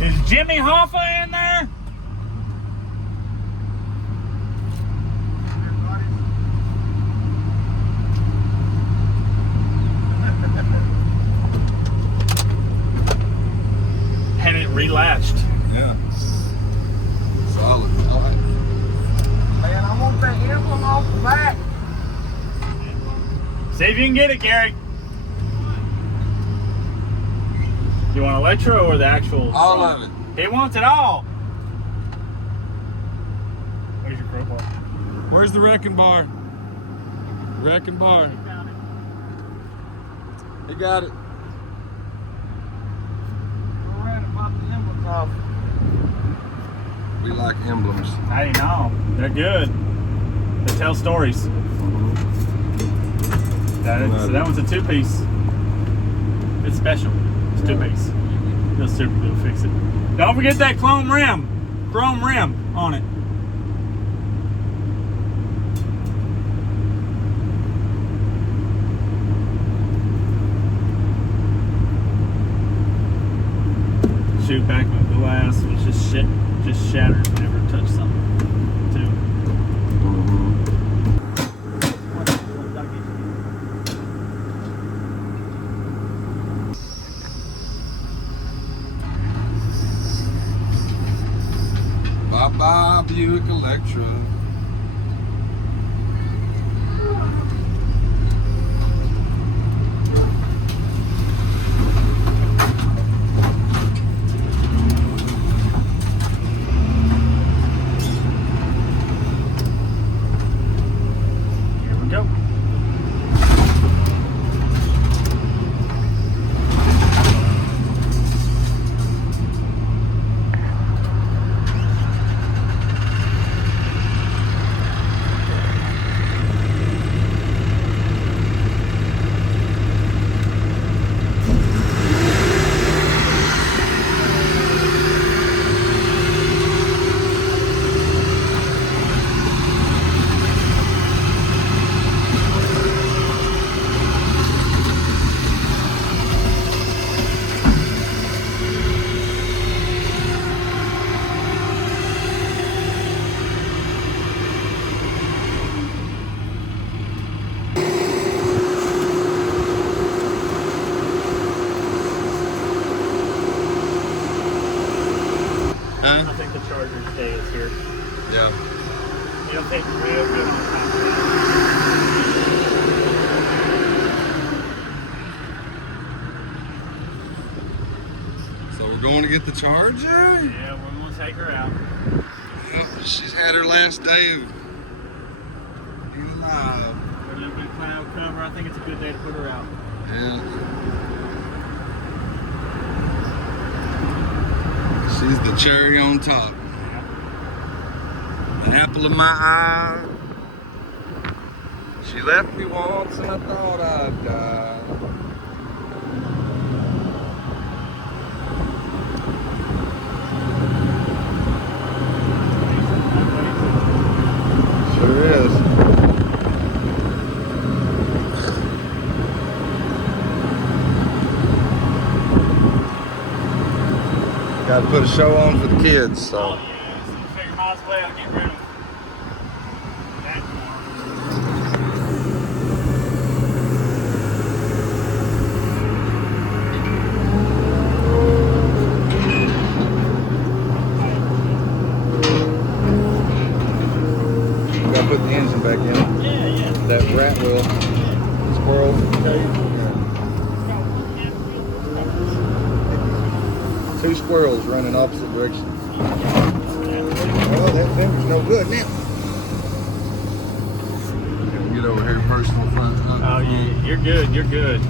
Is Jimmy Hoffa in there? And it relatched. Yeah. Solid. All right. Man, I want that emblem off the back. See if you can get it, Gary. You want electro or the actual? All song? of it. He wants it all. Where's your crowbar? Where's the wrecking bar? Wrecking bar. He got it. Go around and pop the emblems off. We like emblems. I know. They're good. They tell stories. So that one's a 2-piece. It's special. It's 2-piece. Real super glue, fix it. Don't forget that chrome rim on it. Shoot back with glass was just shattered whenever it touched something. Too. Bye-bye, Buick Electra. Here we go. I think the Charger's day is here. Yeah. It'll take real good on time. So we're going to get the Charger? Yeah, we're gonna take her out. Yep, she's had her last day of being alive. We're a little bit cloud cover. I think it's a good day to put her out. Yeah. She's the cherry on top. The apple of my eye. She left me once and I thought I'd die. Sure is. Got to put a show on for the kids, so. Oh yeah, so we figure might as well get rid of that Got to put the engine back in. Yeah. That rat wheel. Squirrel. Two squirrels running opposite directions. Oh, that finger's no good now. Get over here, personal front. Oh yeah, you're good. You're good.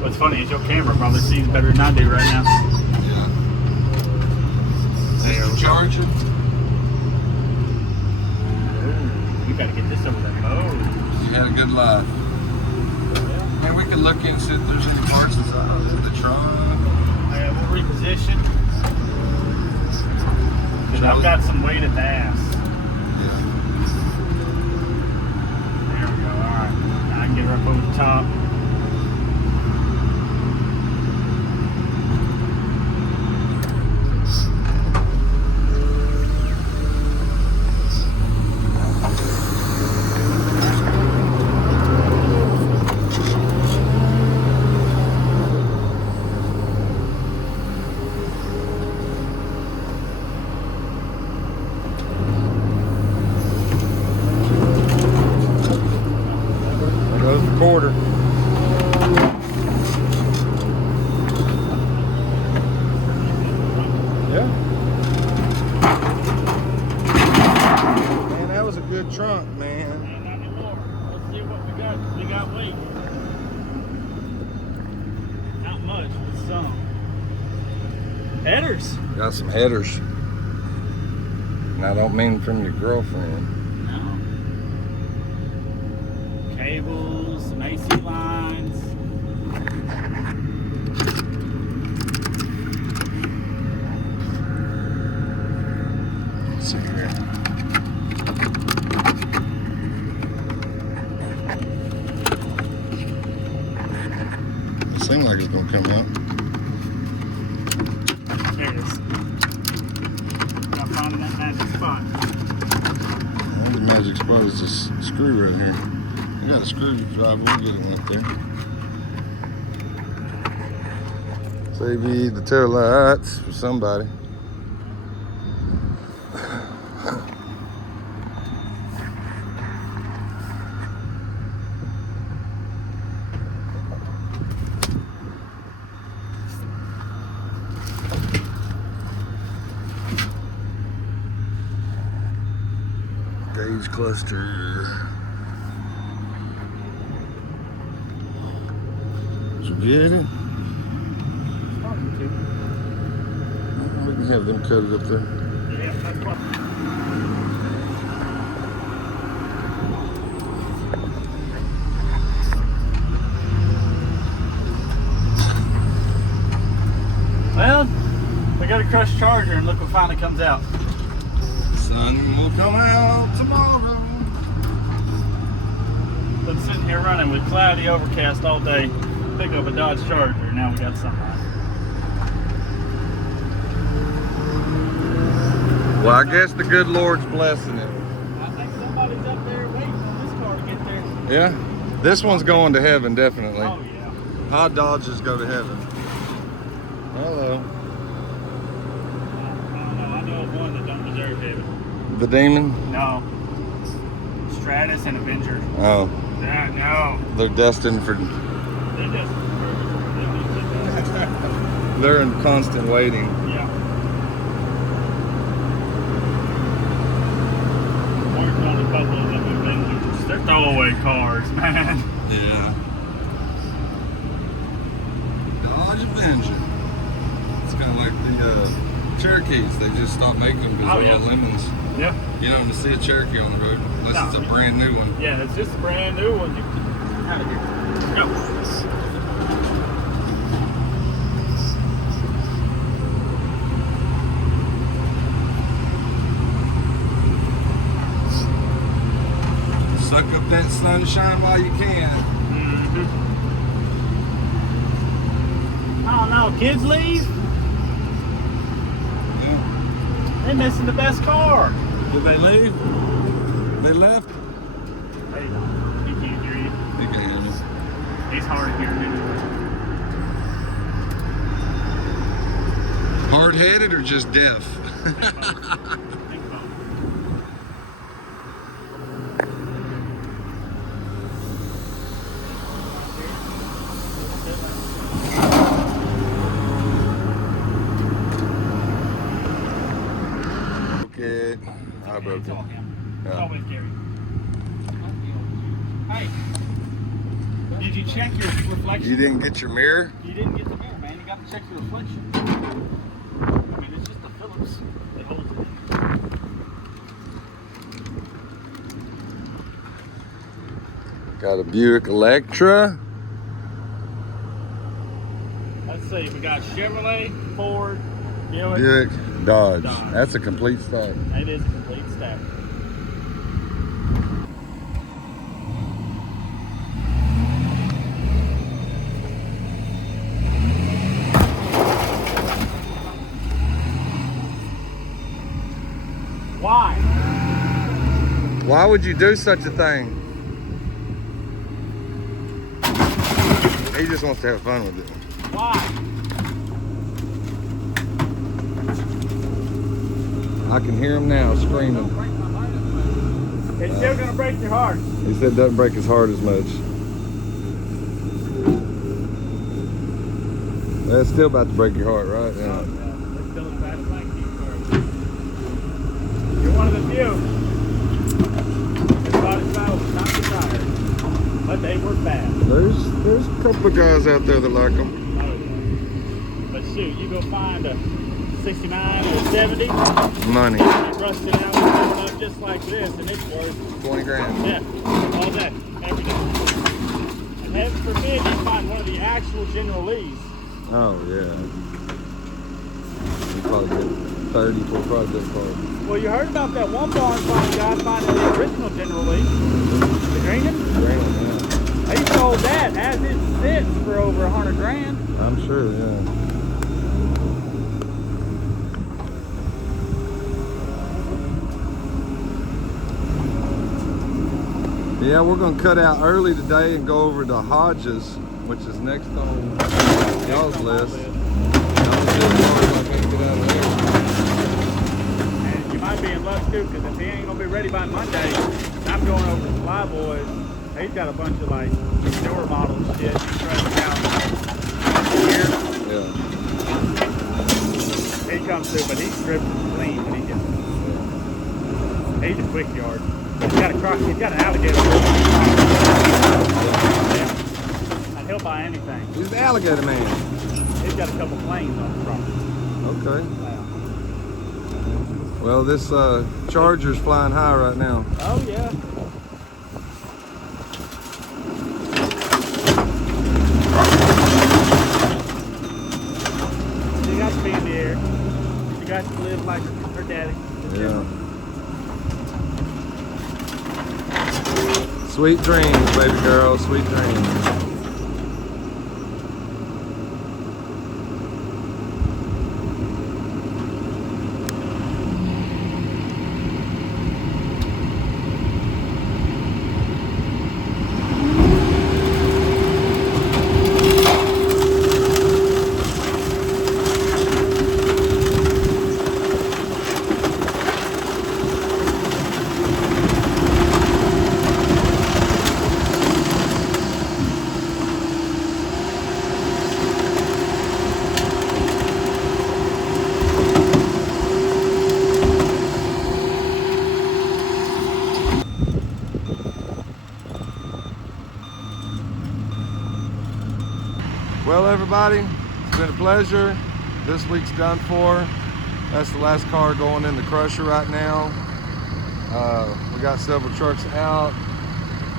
What's funny is your camera probably sees better than I do right now. Yeah. There we Charger. You gotta get this over there. Oh. You had a good life. And we can look and see if there's any parts inside of the trunk. We'll reposition. Cause I've got some weight at the ass. Yeah. There we go. Alright. I can get her up over the top. There goes the quarter. headers. Got some headers. And I don't mean from your girlfriend. No. Cables, some AC lines. Let's see here. It seems like it's gonna come out. There it is. Got finding that magic spot. The magic spot is this screw right here. You got a screwdriver, we'll get it up there. Save you the tail lights for somebody. Gauge cluster. Did you get it? We can have them cut it up there. Yeah, that's what. Well, we got a crushed charger and look what finally comes out. Sun will come out tomorrow. Been sitting here running with cloudy overcast all day. Pick up a Dodge Charger, now we got sunlight. Well, I guess the good Lord's blessing it. I think somebody's up there waiting on this car to get there. Yeah? This one's going to heaven, definitely. Oh yeah. Hot Dodges go to heaven. Hello. I don't know. I know of one that don't deserve heaven. The demon? No. Stratus and Avenger. Oh, No. they're destined for. They just They're in constant waiting. yeah. Working on a couple of them Avengers. They're throwaway cars, man. Yeah. Dodge Avenger. It's kind of like the Cherokees. They just stopped making them because Oh, they're yeah. all lemons. Yep. You don't to see a Cherokee on the road unless No. it's a brand new one. Yeah, it's just a brand new one. You out of here. Go. Suck up that sunshine while you can. I don't know. Kids leave. Yeah. They're missing the best car. Did they leave? They left? Hey, he can't hear you. You can't hear me. He's hard of hearing anyway. Hard-headed or just deaf? Think about it. Okay. I broke It's it. all him. It's Yeah. always Gary. Hey, did you check your reflection? You didn't get your mirror? You didn't get the mirror, man. You got to check your reflection. I mean, it's just the Phillips that holds it in. Got a Buick Electra. Let's see. We got Chevrolet, Ford, Buick. Buick Dodge. Dodge. That's a complete start. It is a complete stack. Why? Why would you do such a thing? He just wants to have fun with it. Why? I can hear him now screaming. It's still gonna break your heart. He said it doesn't break his heart as much. That's still about to break your heart, right? Yeah. It's still as bad as 19 cars. You're one of the few. His body's battle was not desired, but they were bad. There's a couple of guys out there that like them. Oh, yeah. But shoot, you go find a 69 or 70. Money. You rust it out, going up just like this, and it's worth 20 grand. yeah, all day, every day. And heaven forbid you find one of the actual General Lees. Oh, yeah. You probably get 30 for a project car. Well, you heard about that one barn find guy finding the original General Lee, the Greenham. Yeah. He sold that as it sits for over 100 grand. I'm sure, yeah. Yeah, we're gonna cut out early today and go over to Hodges, which is next on y'all's list. I'm gonna do it hard so I can't get out of there. And you might be in luck too, because if he ain't gonna be ready by Monday, I'm going over to Flyboys. He's got a bunch of like newer models shit. He's running out here. Yeah. He comes through, but he's stripped and clean when he gets. He's a quick yard. He's got a croc. He's got an alligator. Yeah. And he'll buy anything. He's the alligator man. He's got a couple planes on the property. Okay. Yeah. Well, this Charger's flying high right now. Oh yeah. She got to be in the air. She got to live like her daddy. Yeah. Sweet dreams, baby girl, sweet dreams. Well, everybody, it's been a pleasure. This week's done for. That's the last car going in the crusher right now. We got several trucks out.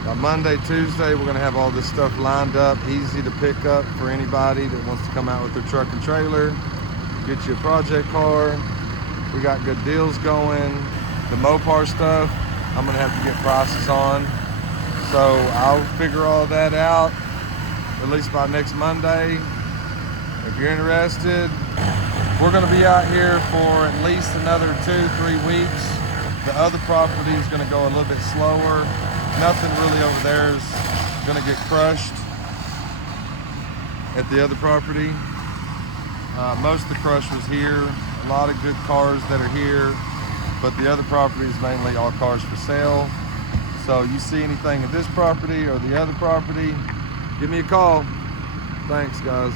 By Monday, Tuesday, we're gonna have all this stuff lined up, easy to pick up for anybody that wants to come out with their truck and trailer, get you a project car. We got good deals going. The Mopar stuff, I'm gonna have to get prices on. So I'll figure all that out at least by next Monday. If you're interested, we're gonna be out here for at least another 2-3 weeks. The other property is gonna go a little bit slower. Nothing really over there is gonna get crushed at the other property. Most of the crush was here. A lot of good cars that are here, but the other property is mainly all cars for sale. So you see anything at this property or the other property, give me a call. Thanks, guys.